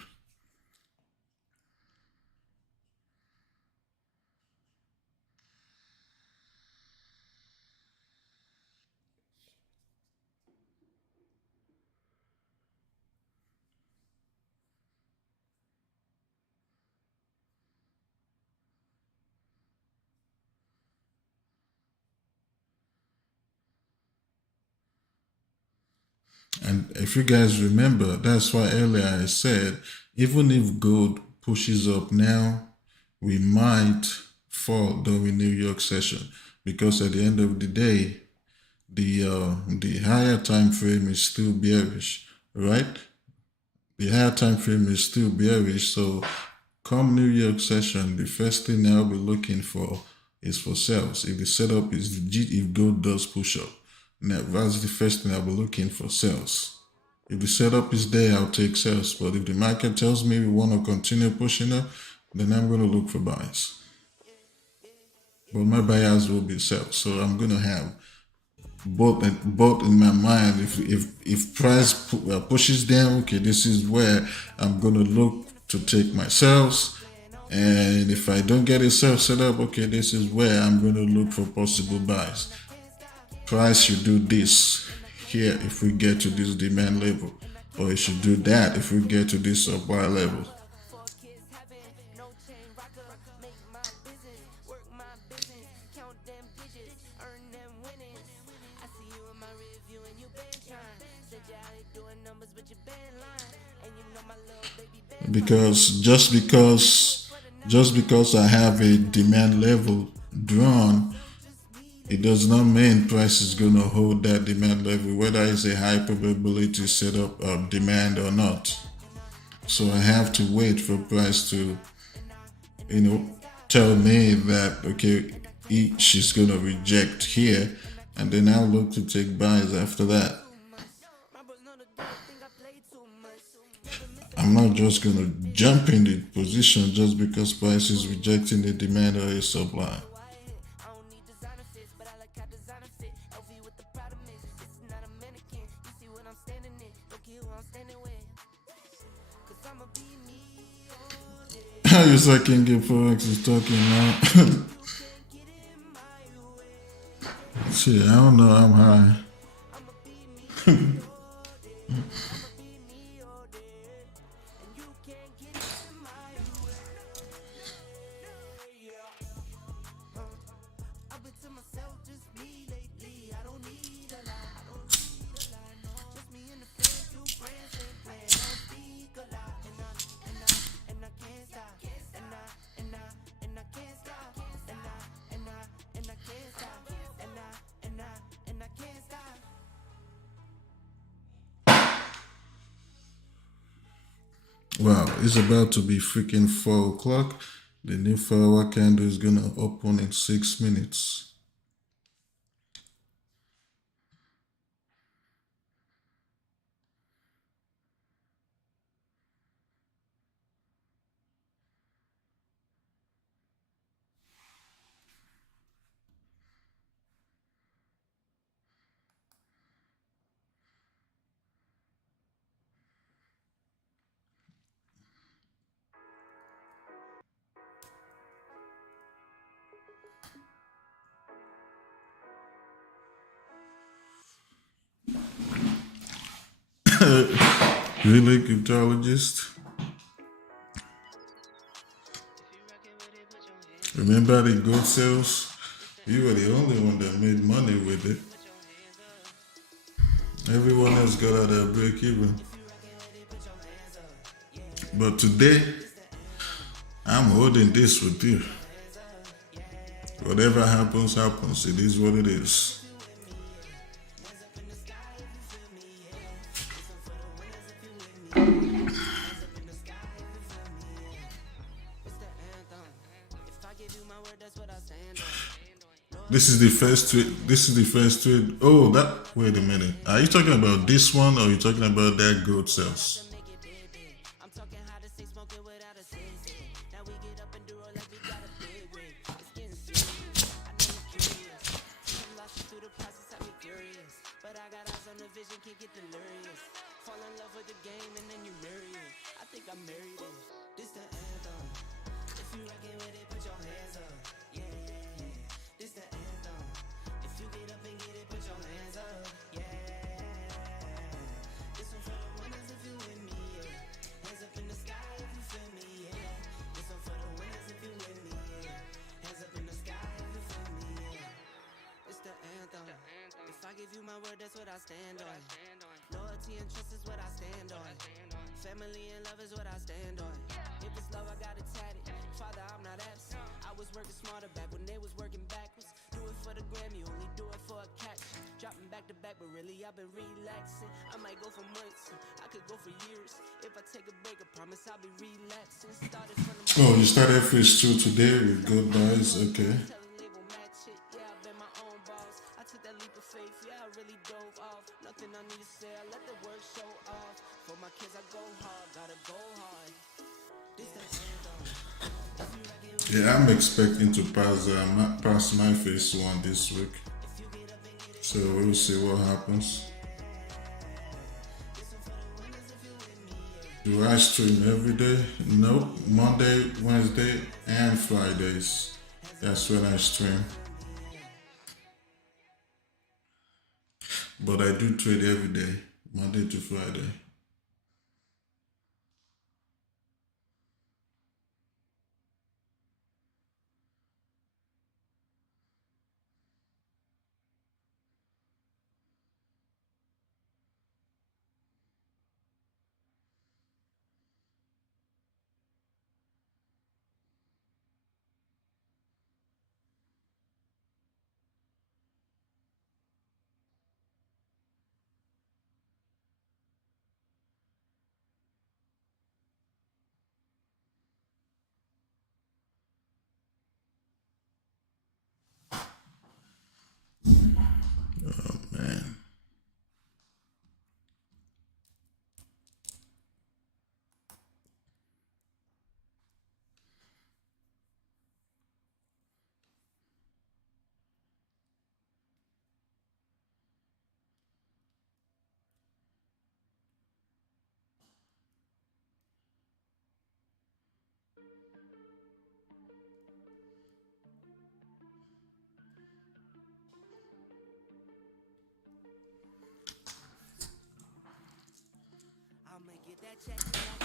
And if you guys remember, that's why earlier I said, even if gold pushes up now, we might fall during New York session, because at the end of the day, the higher time frame is still bearish, right? The higher time frame is still bearish. So come New York session, the first thing I'll be looking for is for sales. If the setup is legit, if gold does push up, now that's the first thing I'll be looking for, sales. If the setup is there, I'll take sales. But if the market tells me we want to continue pushing up, then I'm going to look for buys. But my buyers will be sales. So I'm going to have both in my mind. If price pushes down, okay, this is where I'm going to look to take my sales. And if I don't get a sell set up, okay, this is where I'm going to look for possible buys. Price should do this here if we get to this demand level, or it should do that if we get to this supply level. because just because I have a demand level drawn, it does not mean price is going to hold that demand level, whether it's a high probability setup of demand or not. So I have to wait for price to, tell me that, okay, she's going to reject here, and then I'll look to take buys after that. I'm not just going to jump in the position just because price is rejecting the demand or a supply. You saw King Abe Forex is talking now. Shit, I don't know, I'm high. Wow, it's about to be freaking 4 o'clock. The new 4-hour candle is gonna open in 6 minutes. Really, cryptologist? Remember the gold sales? You were the only one that made money with it. Everyone else got out of break even. But today, I'm holding this with you. Whatever happens, happens. It is what it is. This is the first tweet. This is the first tweet. Oh, that. Wait a minute. Are you talking about this one or are you talking about that gold sales? That's what I stand on. Loyalty and trust is what I stand on. Family and love is what I stand on. If it's love, I got it tatted. Father, I'm not absent. I was working smarter back when they was working backwards. Do it for the gram, you only do it for a catch. Dropping back to back, but really I've been relaxing. I might go for months, I could go for years. If I take a break, I promise I'll be relaxing. Started from the Oh, you started phase 2 today with good buys, okay. Yeah, I'm expecting to pass my phase 1 this week. So we'll see what happens. Do I stream every day? Nope. Monday, Wednesday, and Fridays. That's when I stream. But I do trade every day, Monday to Friday.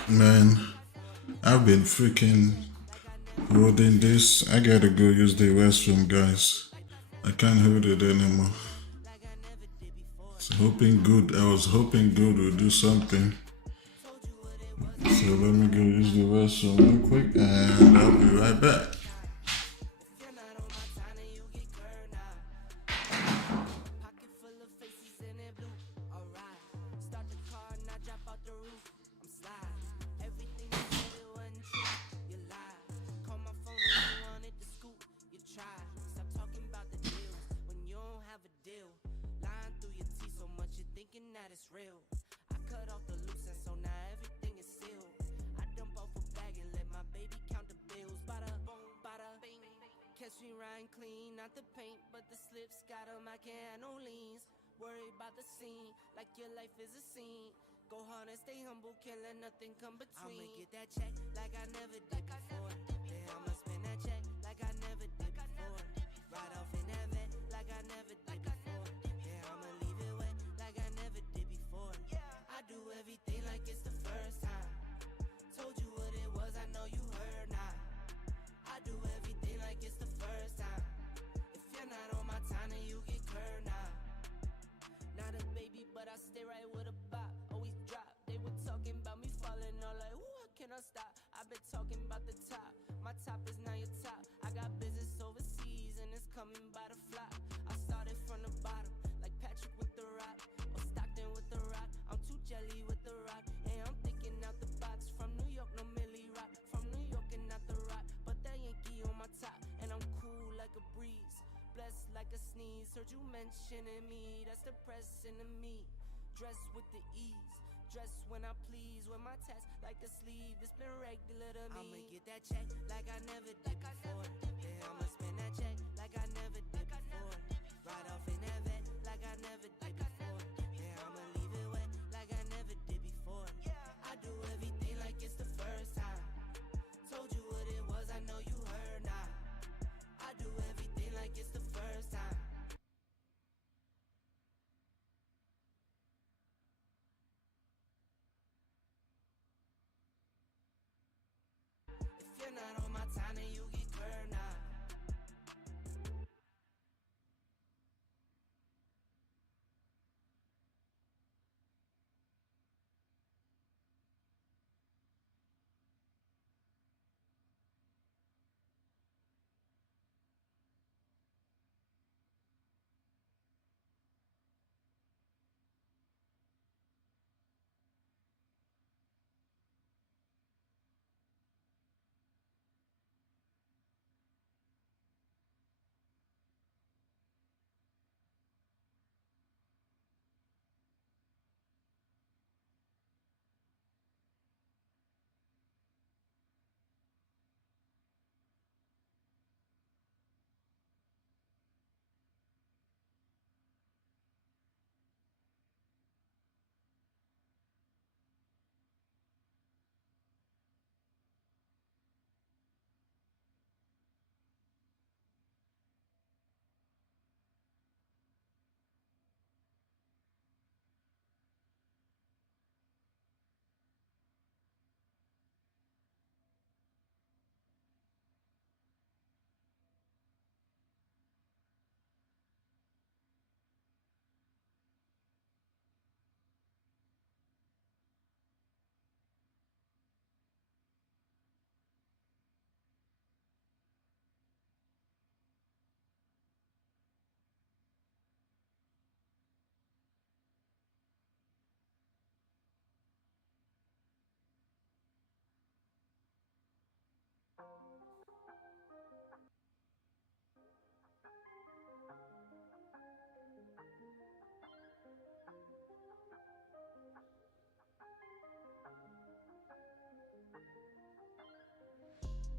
Man, I've been freaking holding this. I gotta go use the restroom, guys. I can't hold it anymore. I was hoping good would do something. So let me go use the restroom real quick and I'll be right back. That it's real. I cut off the loose and so now everything is sealed. I dump off a bag and let my baby count the bills. Bada boom, bada bing. Catch me riding clean, not the paint, but the slips. Got 'em, I can't have no leans. Worry about the scene, like your life is a scene. Go hard and stay humble, can't let nothing come between. I'ma get that check like I never did before. Then I'ma spend that check like I never did before. Ride off in that vet like I never did before. Then I'ma leave it wet like I never did before. I do everything like it's the first time. Told you what it was, I know you heard now. I do everything like it's the first time. If you're not on my time, then you get curved now. Not a baby, but I stay right with a bop. Always drop. They were talking about me falling, all like, ooh, I cannot stop. I've been talking about the top. My top is now your top. I got business overseas and it's coming by the flop. I started from the bottom, like Patrick with the rock, or Stockton with the rock. I'm too jelly with the rock, and I'm thinking out the box. From New York, no Millie Rock. From New York and not the rock, but that Yankee on my top. And I'm cool like a breeze, blessed like a sneeze. Heard you mentioning me, that's the press into me. Dress with the ease, dress when I please. With my tats like a sleeve, it's been regular to me. I'ma get that check like I never did before. Then I'ma spend that check like I never did before. Ride off in that vet like I never did before. Then I'ma leave it wet like I never did before. I do everything like it's the first time. Told you what it was, I know you heard now. I do everything like it's the first time. If you're not on my time, then you get curved now.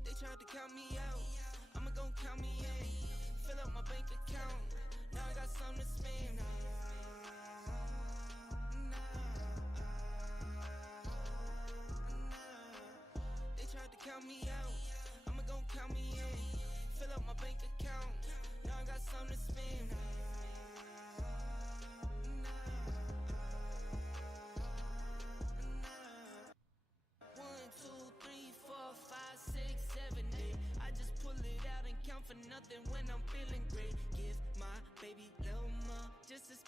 They tried to count me out, I'ma gon' count me in. Fill up my bank account, now I got something to spend. They tried to count me out, I'ma gon' count me in. Fill up my bank account, now I got something to spend.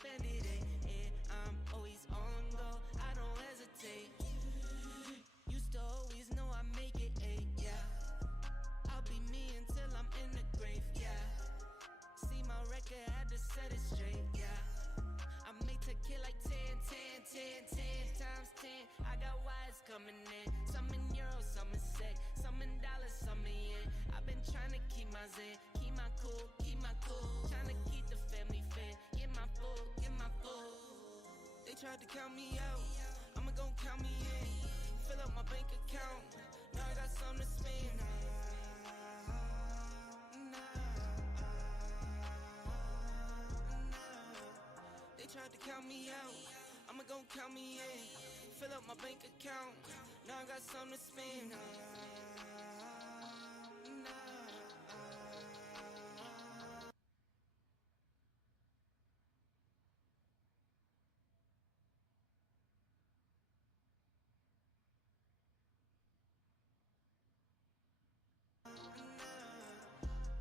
spend it, I'm always on go, I don't hesitate. Used to always know I make it, yeah. I'll be me until I'm in the grave, yeah. See my record, had to set it straight, yeah. I make to kill like 10 times 10. I got wires coming in, some in euros, some in sec, some in dollars, some in yen. I've been trying to keep my zen, keep my cool. Trying to keep the family fed, get my food. They tried to count me out, I'ma gon' count me in. Fill up my bank account, now I got something to spend. They tried to count me out, I'ma gon' count me in. Fill up my bank account, now I got something to spend.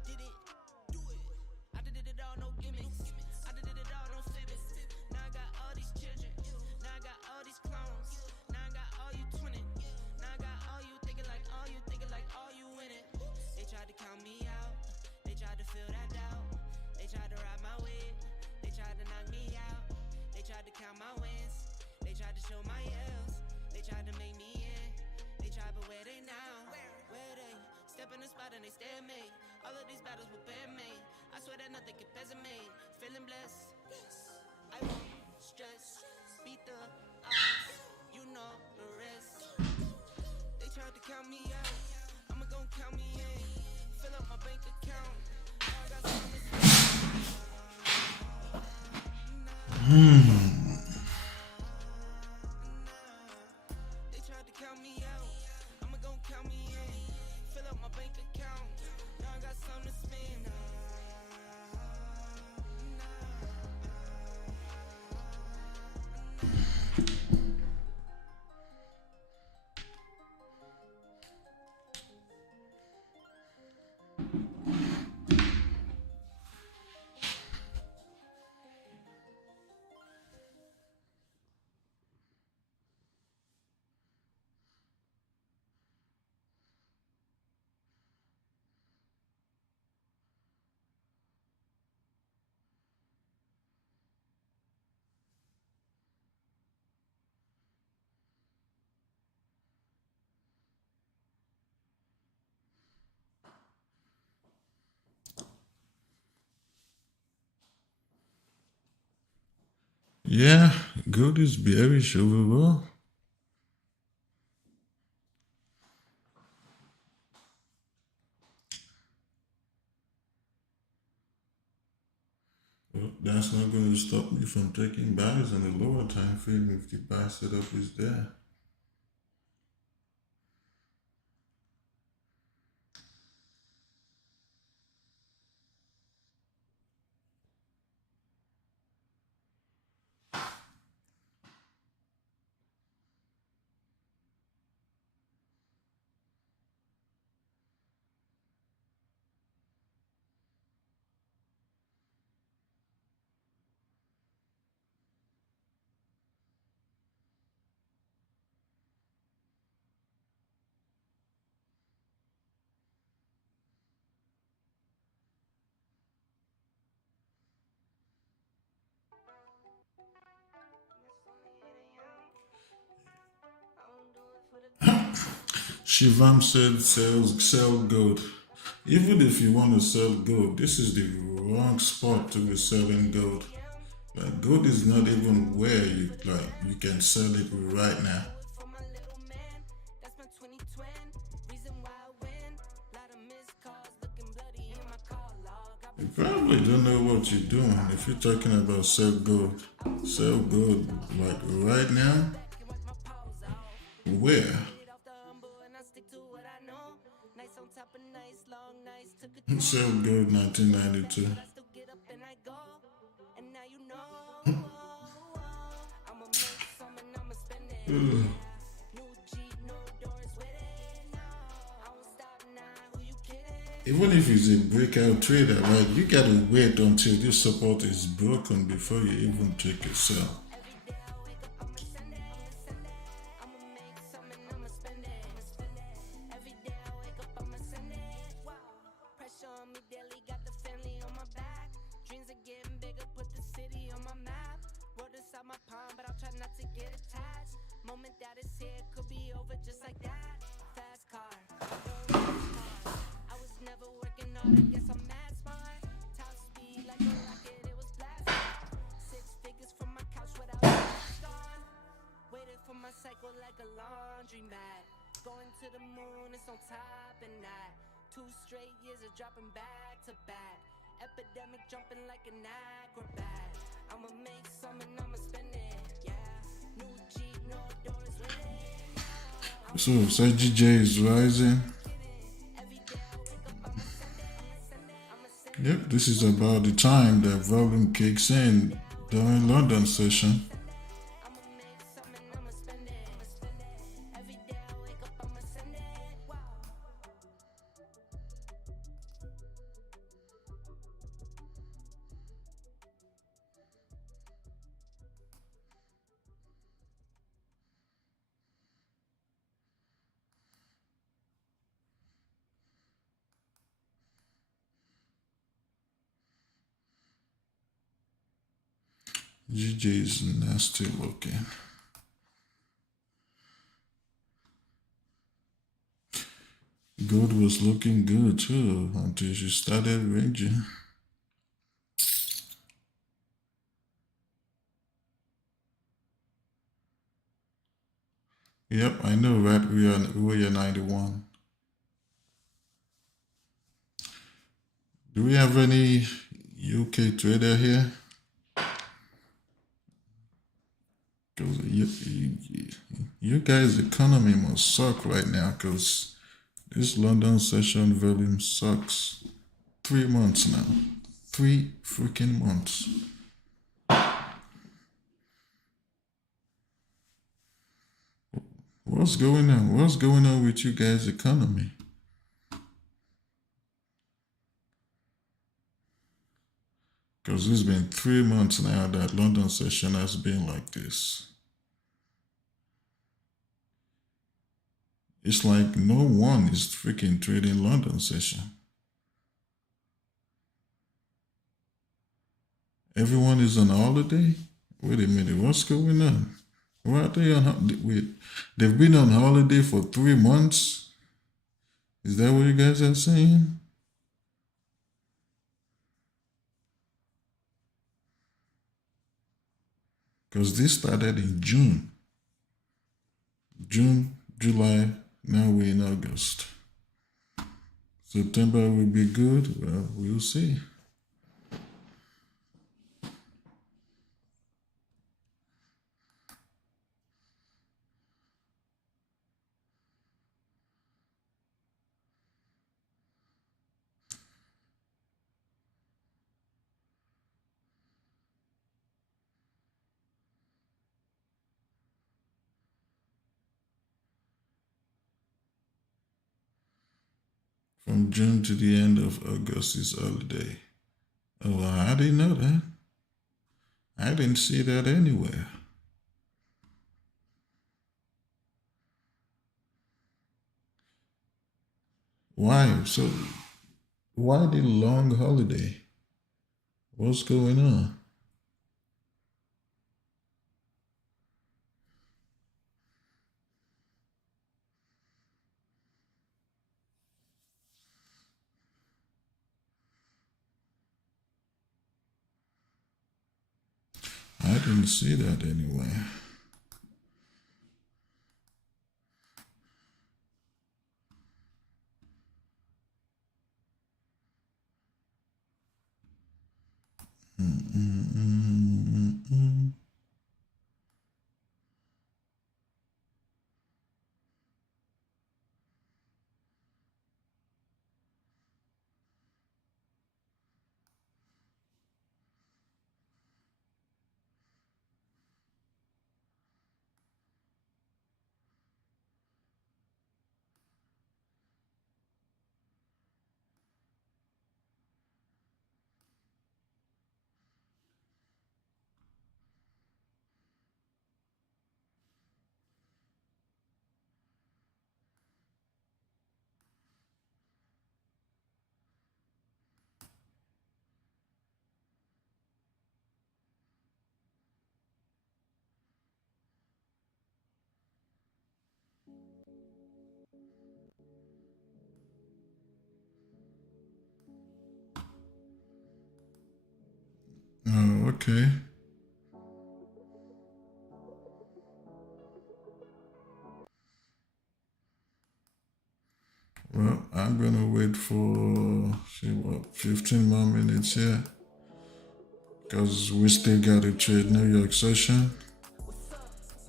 Did it, do it. I did it all, no gimmicks. I did it all, no fibbing. Now I got all these children. Now I got all these clones. Now I got all you twinning. Now I got all you thinking like all you winning. They tried to count me out. They tried to fill that doubt. They tried to ride my wig. They tried to knock me out. They tried to count my wins. They tried to show my L's. They tried to make me in. They tried, but where they now? Where they? Step in the spot and they stare at me. All of these battles will bear me. I swear that nothing compares to me. Feeling blessed. I won't stress. Beat the odds. You know the rest. They tried to count me out. I'ma gon' count me in. Fill up my bank account. Now I got something to spend. They tried to count me out. I'ma gon' count me in. Fill up my bank account. Now I got something to spend. Yeah, gold is bearish overall. Well, that's not going to stop me from taking buys on the lower time frame if the buy setup is there. Shivam said sell gold. Even if you want to sell gold, this is the wrong spot to be selling gold. Like, gold is not even where you can sell it right now. For my little man, that's my 2020. Reason why I win. Lot of missed calls, looking bloody in my call log. You probably don't know what you're doing if you're talking about sell gold. Sell gold like right now? Where? Sell gold 1992. even if it's a breakout trader, right? You gotta wait until this support is broken before you even take a sell. Moment that is here could be over just like that. Fast car, I was never working hard, I guess I'm mad smart. Top speed like a rocket, it was blast. 6 figures from my couch without a mask on. Waited for my cycle like a laundromat. Going to the moon, it's on top and that. 2 straight years of dropping back to back. Epidemic jumping like an acrobat. I'ma make some and I'ma spend it, yeah. New Jeep, no doors, winning. So GJ is rising. Yep, this is about the time that volume kicks in during London session. GJ is nasty looking. Gold was looking good too until she started ranging. Yep, I know, right? We are 91. Do we have any UK trader here? Because you guys' economy must suck right now because this London session volume sucks. 3 months now. 3 freaking months. What's going on? What's going on with you guys' economy? Because it's been 3 months now that London session has been like this. It's like no one is freaking trading London session. Everyone is on holiday? Wait a minute, what's going on? Why are they on holiday? Wait, they've been on holiday for 3 months? Is that what you guys are saying? Because this started in June. June, July, now we're in August. September will be good? Well, we'll see. From June to the end of August is holiday. Oh, I didn't know that. I didn't see that anywhere. Why? So, why the long holiday? What's going on? I didn't see that anywhere. Okay. Well, I'm gonna wait for 15 more minutes here, because we still got a trade New York session.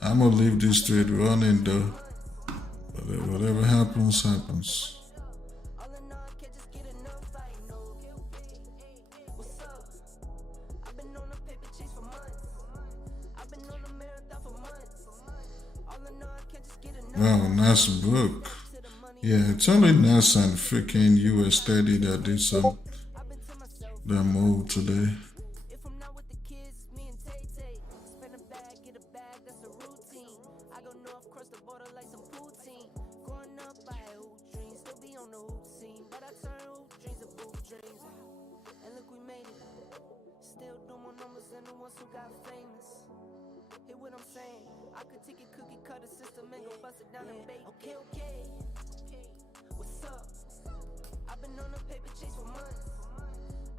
I'm gonna leave this trade running though. Whatever happens, happens. Wow, nice book. Yeah, it's only NAS and freaking US30 that did some that move today. If I'm not with the kids, me and Tay-Tay. Spend a bag, get a bag, that's a routine. I go north, cross the border like some poutine. Growing up, I had hoop dreams, still be on the hoop scene. But I turn hoop dreams to boot dreams. And look, we made it. Still do more numbers than the ones who got famous. Hear what I'm saying? I could take a cookie cutter system and go bust it down and bake. Okay, okay. What's up? I've been on a paper chase for months.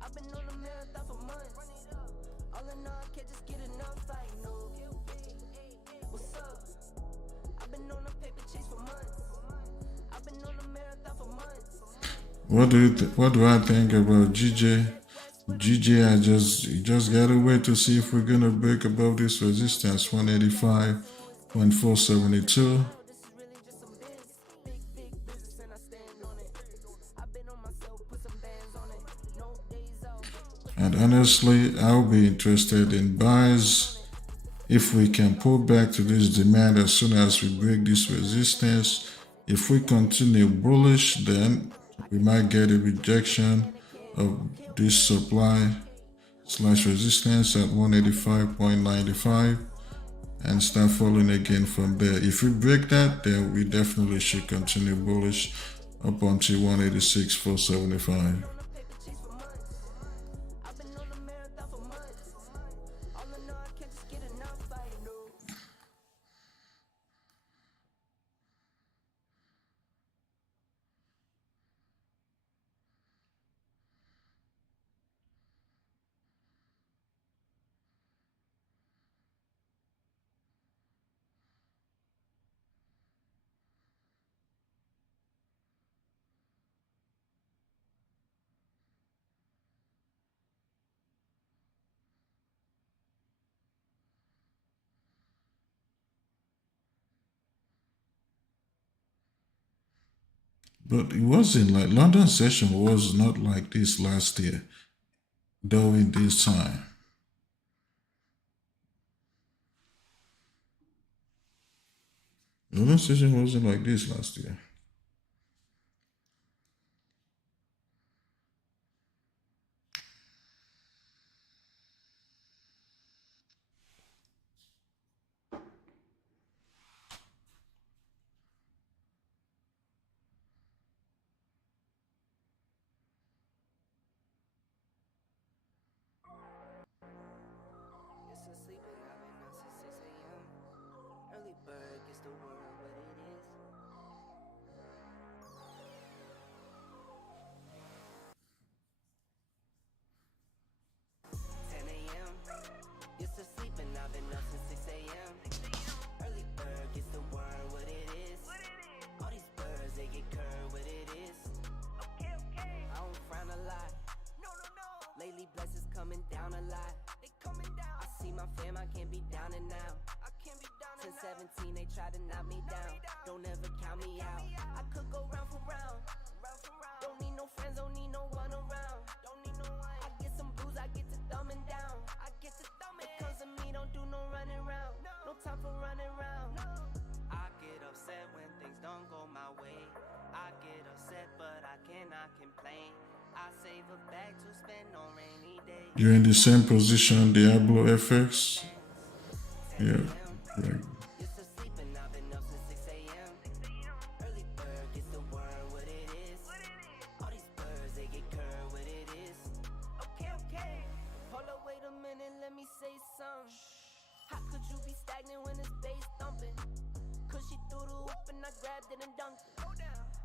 I've been on a marathon for months. All in all, I can't just get enough, I know. What's up? I've been on a paper chase for months. I've been on a marathon for months. What do I think about GJ? GJ, you just gotta wait to see if we're gonna break above this resistance, 185.472. And honestly, I'll be interested in buys if we can pull back to this demand as soon as we break this resistance. If we continue bullish, then we might get a rejection of this supply/resistance at 185.95 and start falling again from there. If we break that, then we definitely should continue bullish up until 186.475. But it wasn't like London session was not like this last year during this time. London session wasn't like this last year. Early bird gets the world what it is. 10 a.m. Used to sleep and I've been up since 6 a.m. Early bird gets the word what it is. All these birds, they get curved what it is. Okay. I don't frown a lot. No. Lately blessings coming down a lot. They coming down. I see my fam, I can't be down and now. I can't be down and now. 17, they try to knock me down. Don't ever count me out. I could go round for round. Don't need no friends, don't need no one around. Don't need no one. I get some blues, I get to thumbing down. It comes to me, don't do no running around. No time for running around. I get upset when things don't go my way. I get upset, but I cannot complain. I save a bag to spend on rainy days. You're in the same position, Diablo FX. Yeah, right. Used to sleep and I've been up since 6 a.m. Early bird gets the word what it is. All these birds, they get curved what it is. Okay. Hold up, wait a minute, let me say something. How could you be stagnant when it's bass thumping? Cause she threw the hoop and I grabbed it and dunked it.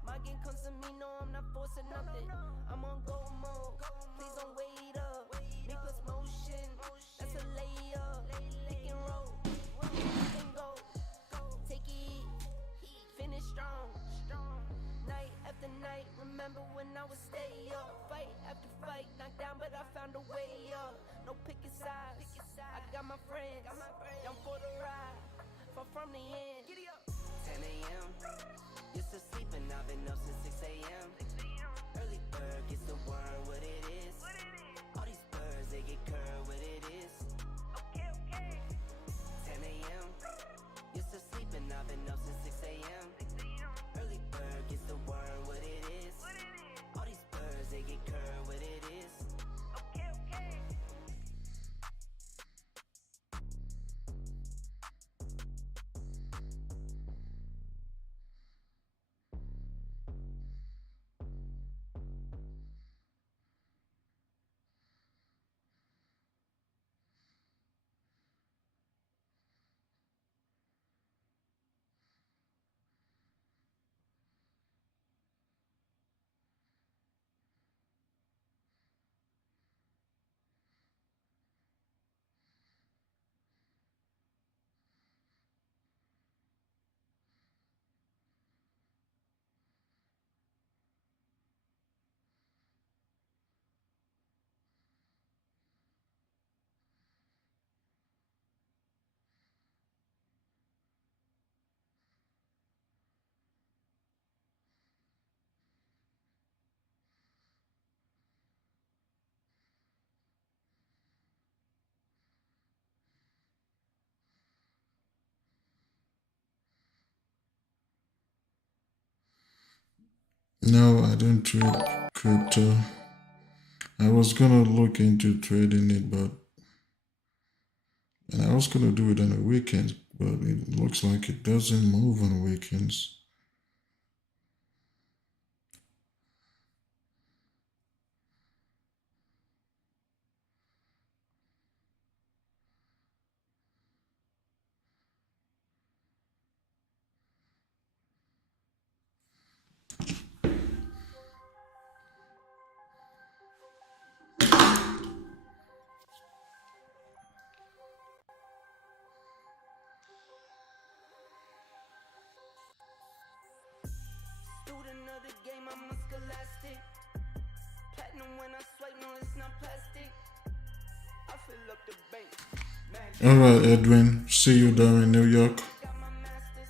My game comes to me, no, I'm not forcing nothing. I'm on go mode, please don't wait up. Me plus motion, that's I'm for the ride, far from the end. 10 a.m. Used to sleep and I've been up since 6 a.m. Early bird gets the worm, what it is. All these birds, they get curved, what it is. 10 a.m. Used to sleep and I've been up since 6 a.m. Early bird gets the worm, what it is. All these birds, they get curved, what it is. No, I don't trade crypto. I was gonna look into trading it, and I was gonna do it on the weekends, but it looks like it doesn't move on weekends. Student of the game, I'm a scholastic. Platinum when I swipe, no, it's not plastic. I fill up the bank. All right, Edwin. See you down in New York. Got my masters.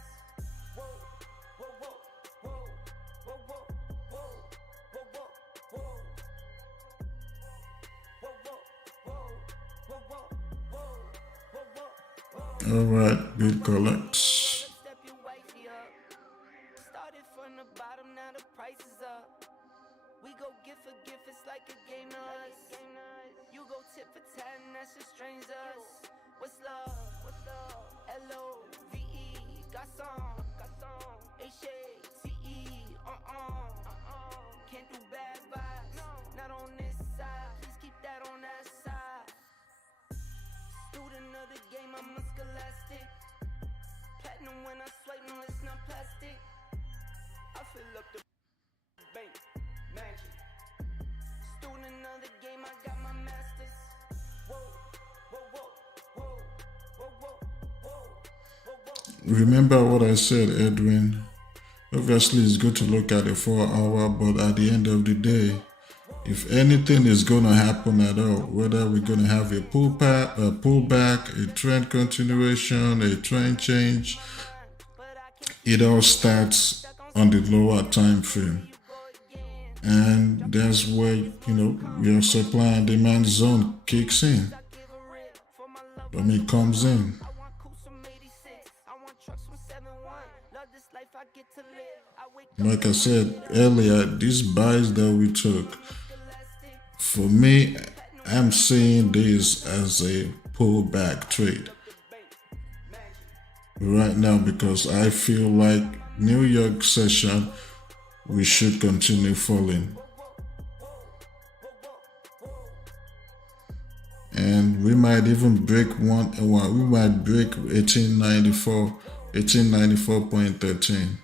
Whoa, whoa, whoa, whoa, whoa, whoa, whoa, whoa, whoa, whoa, whoa, whoa, whoa, whoa. All right, big collects. Step your wifey up. Started from the bottom, now the price is up. We go gift for gift, it's like a game to us. You go tit for tat, and that's just strange to us. What's love? What's love? L-O-V-E, got some. H-A-T-E, can't do bad vibes, not on this side. Please keep that on that side. Student of the game, I'm a scholastic. Platinum when I swipe, no, it's not plastic. I fill up the bank, magic. Student of the game, I got my masters. Whoa, whoa, whoa, whoa, whoa, whoa, whoa, whoa, whoa. Remember what I said, Edwin. Obviously, it's good to look at the 4 hour, but at the end of the day, if anything is going to happen at all, whether we're going to have a pullback, a trend continuation, a trend change, it all starts on the lower time frame. And that's where, your supply and demand zone kicks in. Comes in. Like I said earlier, these buys that we took, for me, I'm seeing this as a pullback trade right now because I feel like New York session, we should continue falling. And we might even break we might break 1894.13.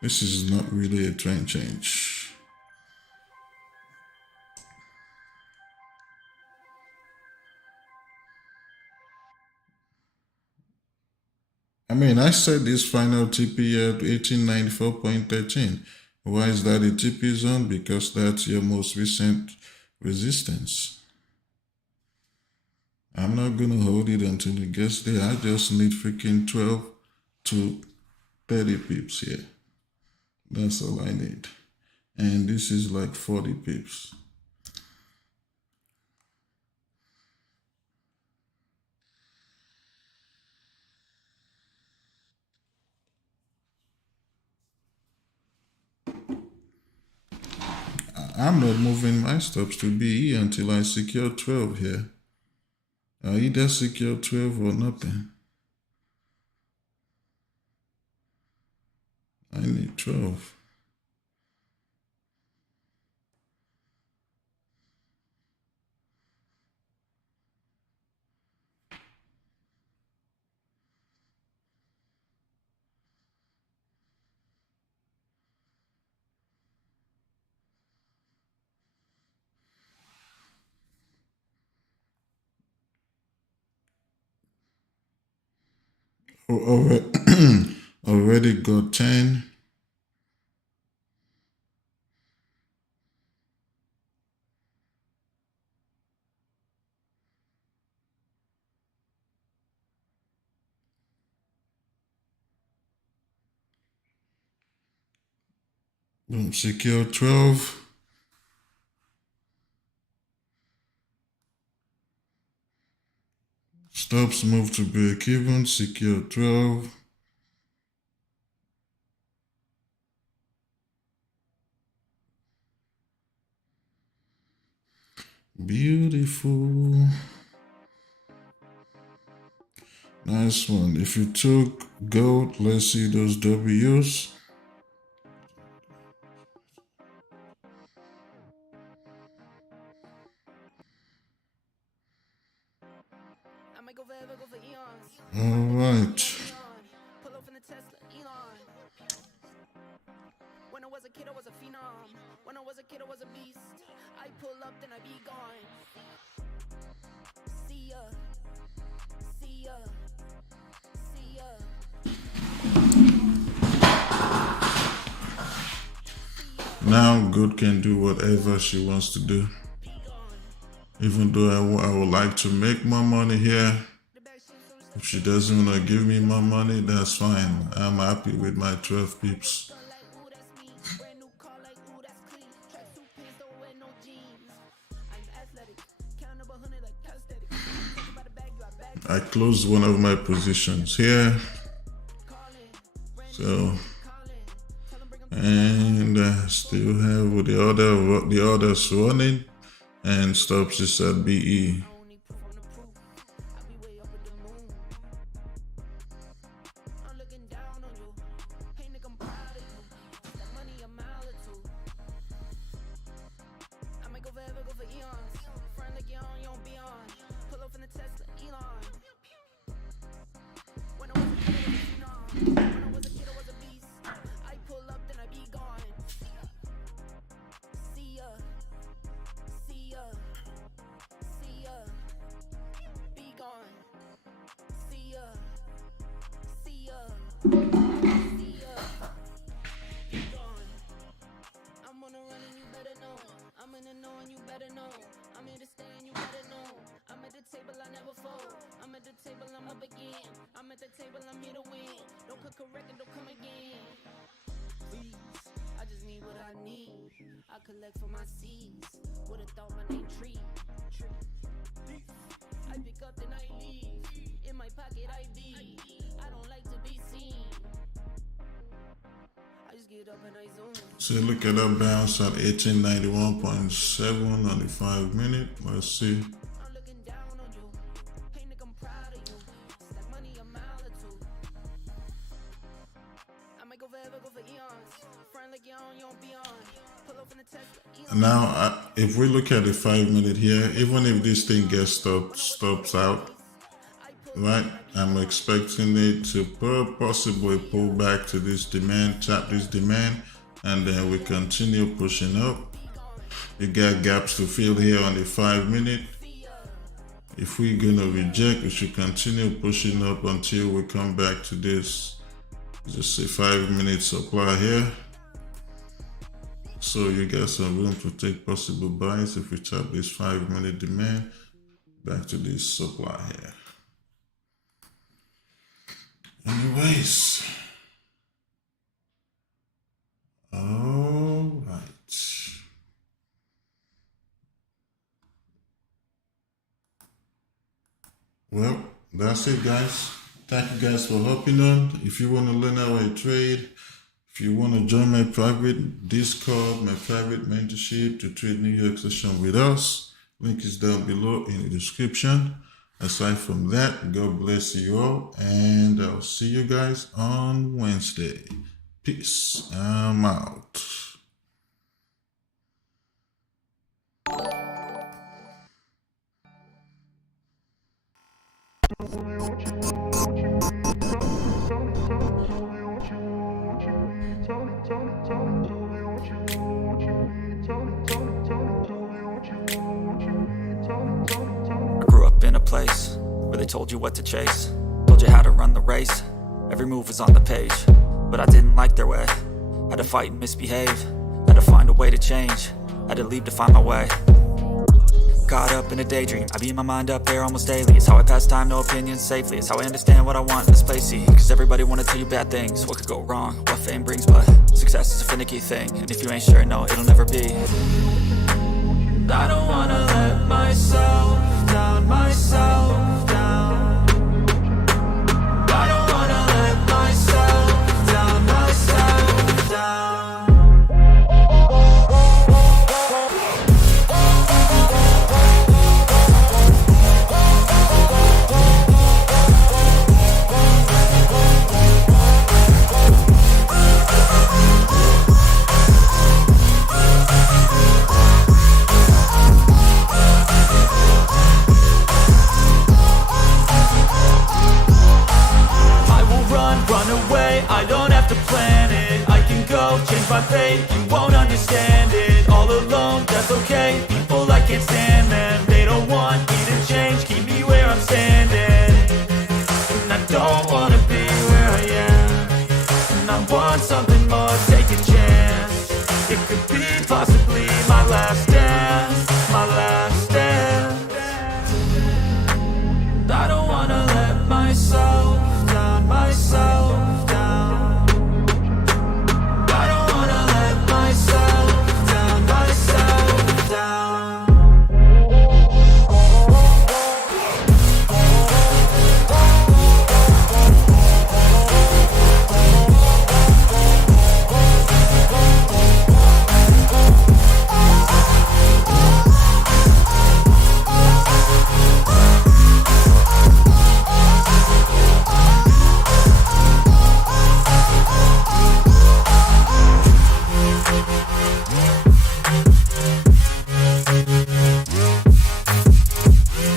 This is not really a trend change. I mean, I said this final TP at 1894.13. Why is that a TP zone? Because that's your most recent resistance. I'm not gonna hold it until it gets there. I just need freaking 12 to 30 pips here. That's all I need. And this is like 40 pips. I'm not moving my stops to BE until I secure 12 here. I either secure 12 or nothing. I need 12. Already got 10. Boom, secure 12. Stops move to break even, secure 12. Beautiful. Nice one. If you took gold, let's see those W's. I might go forever, go for eons. All right. Pull up in the Tesla, Elon. When I was a kid, I was a phenom. When I was a kid, I was a beast. I pull up, then I be gone. See ya. See ya. See ya. Now good can do whatever she wants to do. Even though I would like to make more money here. If she doesn't want to give me more money, that's fine. I'm happy with my 12 pips. I closed one of my positions here. So, and I still have the others running, and stops is at BE. Collect for my seeds. Would've thought my name tree. I pick up then I leave. In my pocket I be. I don't like to be seen. I just get up and I zoom. So look at that bounce at 1891.7 on the 5 minute. Let's see. I'm looking down on you. Hey nigga, I'm proud of you. Stack money a mile or two. I might go forever, go for eons. Front like you don't be on. Now, if we look at the 5 minute here, even if this thing gets stops out, right? I'm expecting it to possibly pull back to this demand, tap this demand, and then we continue pushing up. You got gaps to fill here on the 5 minute. If we're gonna reject, we should continue pushing up until we come back to this, just say 5 minute supply here. So you got some room to take possible buys if we tap this 5 minute demand. back to this supply here. Anyways, all right. Well, that's it, guys. Thank you guys for hopping on. If you want to learn how I trade, if you want to join my private Discord, my private mentorship to trade New York session with us, link is down below in the description. Aside from that, God bless you all, and I'll see you guys on Wednesday. Peace. I'm out. I grew up in a place where they told you what to chase, told you how to run the race. Every move was on the page, but I didn't like their way. Had to fight and misbehave, had to find a way to change, had to leave to find my way. Caught up in a daydream, I beat my mind up there almost daily. It's how I pass time, no opinions safely. It's how I understand what I want in this place, see. Cause everybody wanna tell you bad things, what could go wrong, what fame brings. But success is a finicky thing, and if you ain't sure, no, it'll never be. I don't wanna let myself down, myself down. I don't wanna let myself down, myself down. I don't have to plan it, I can go change my fate. You won't understand it, all alone, that's okay. People I can't stand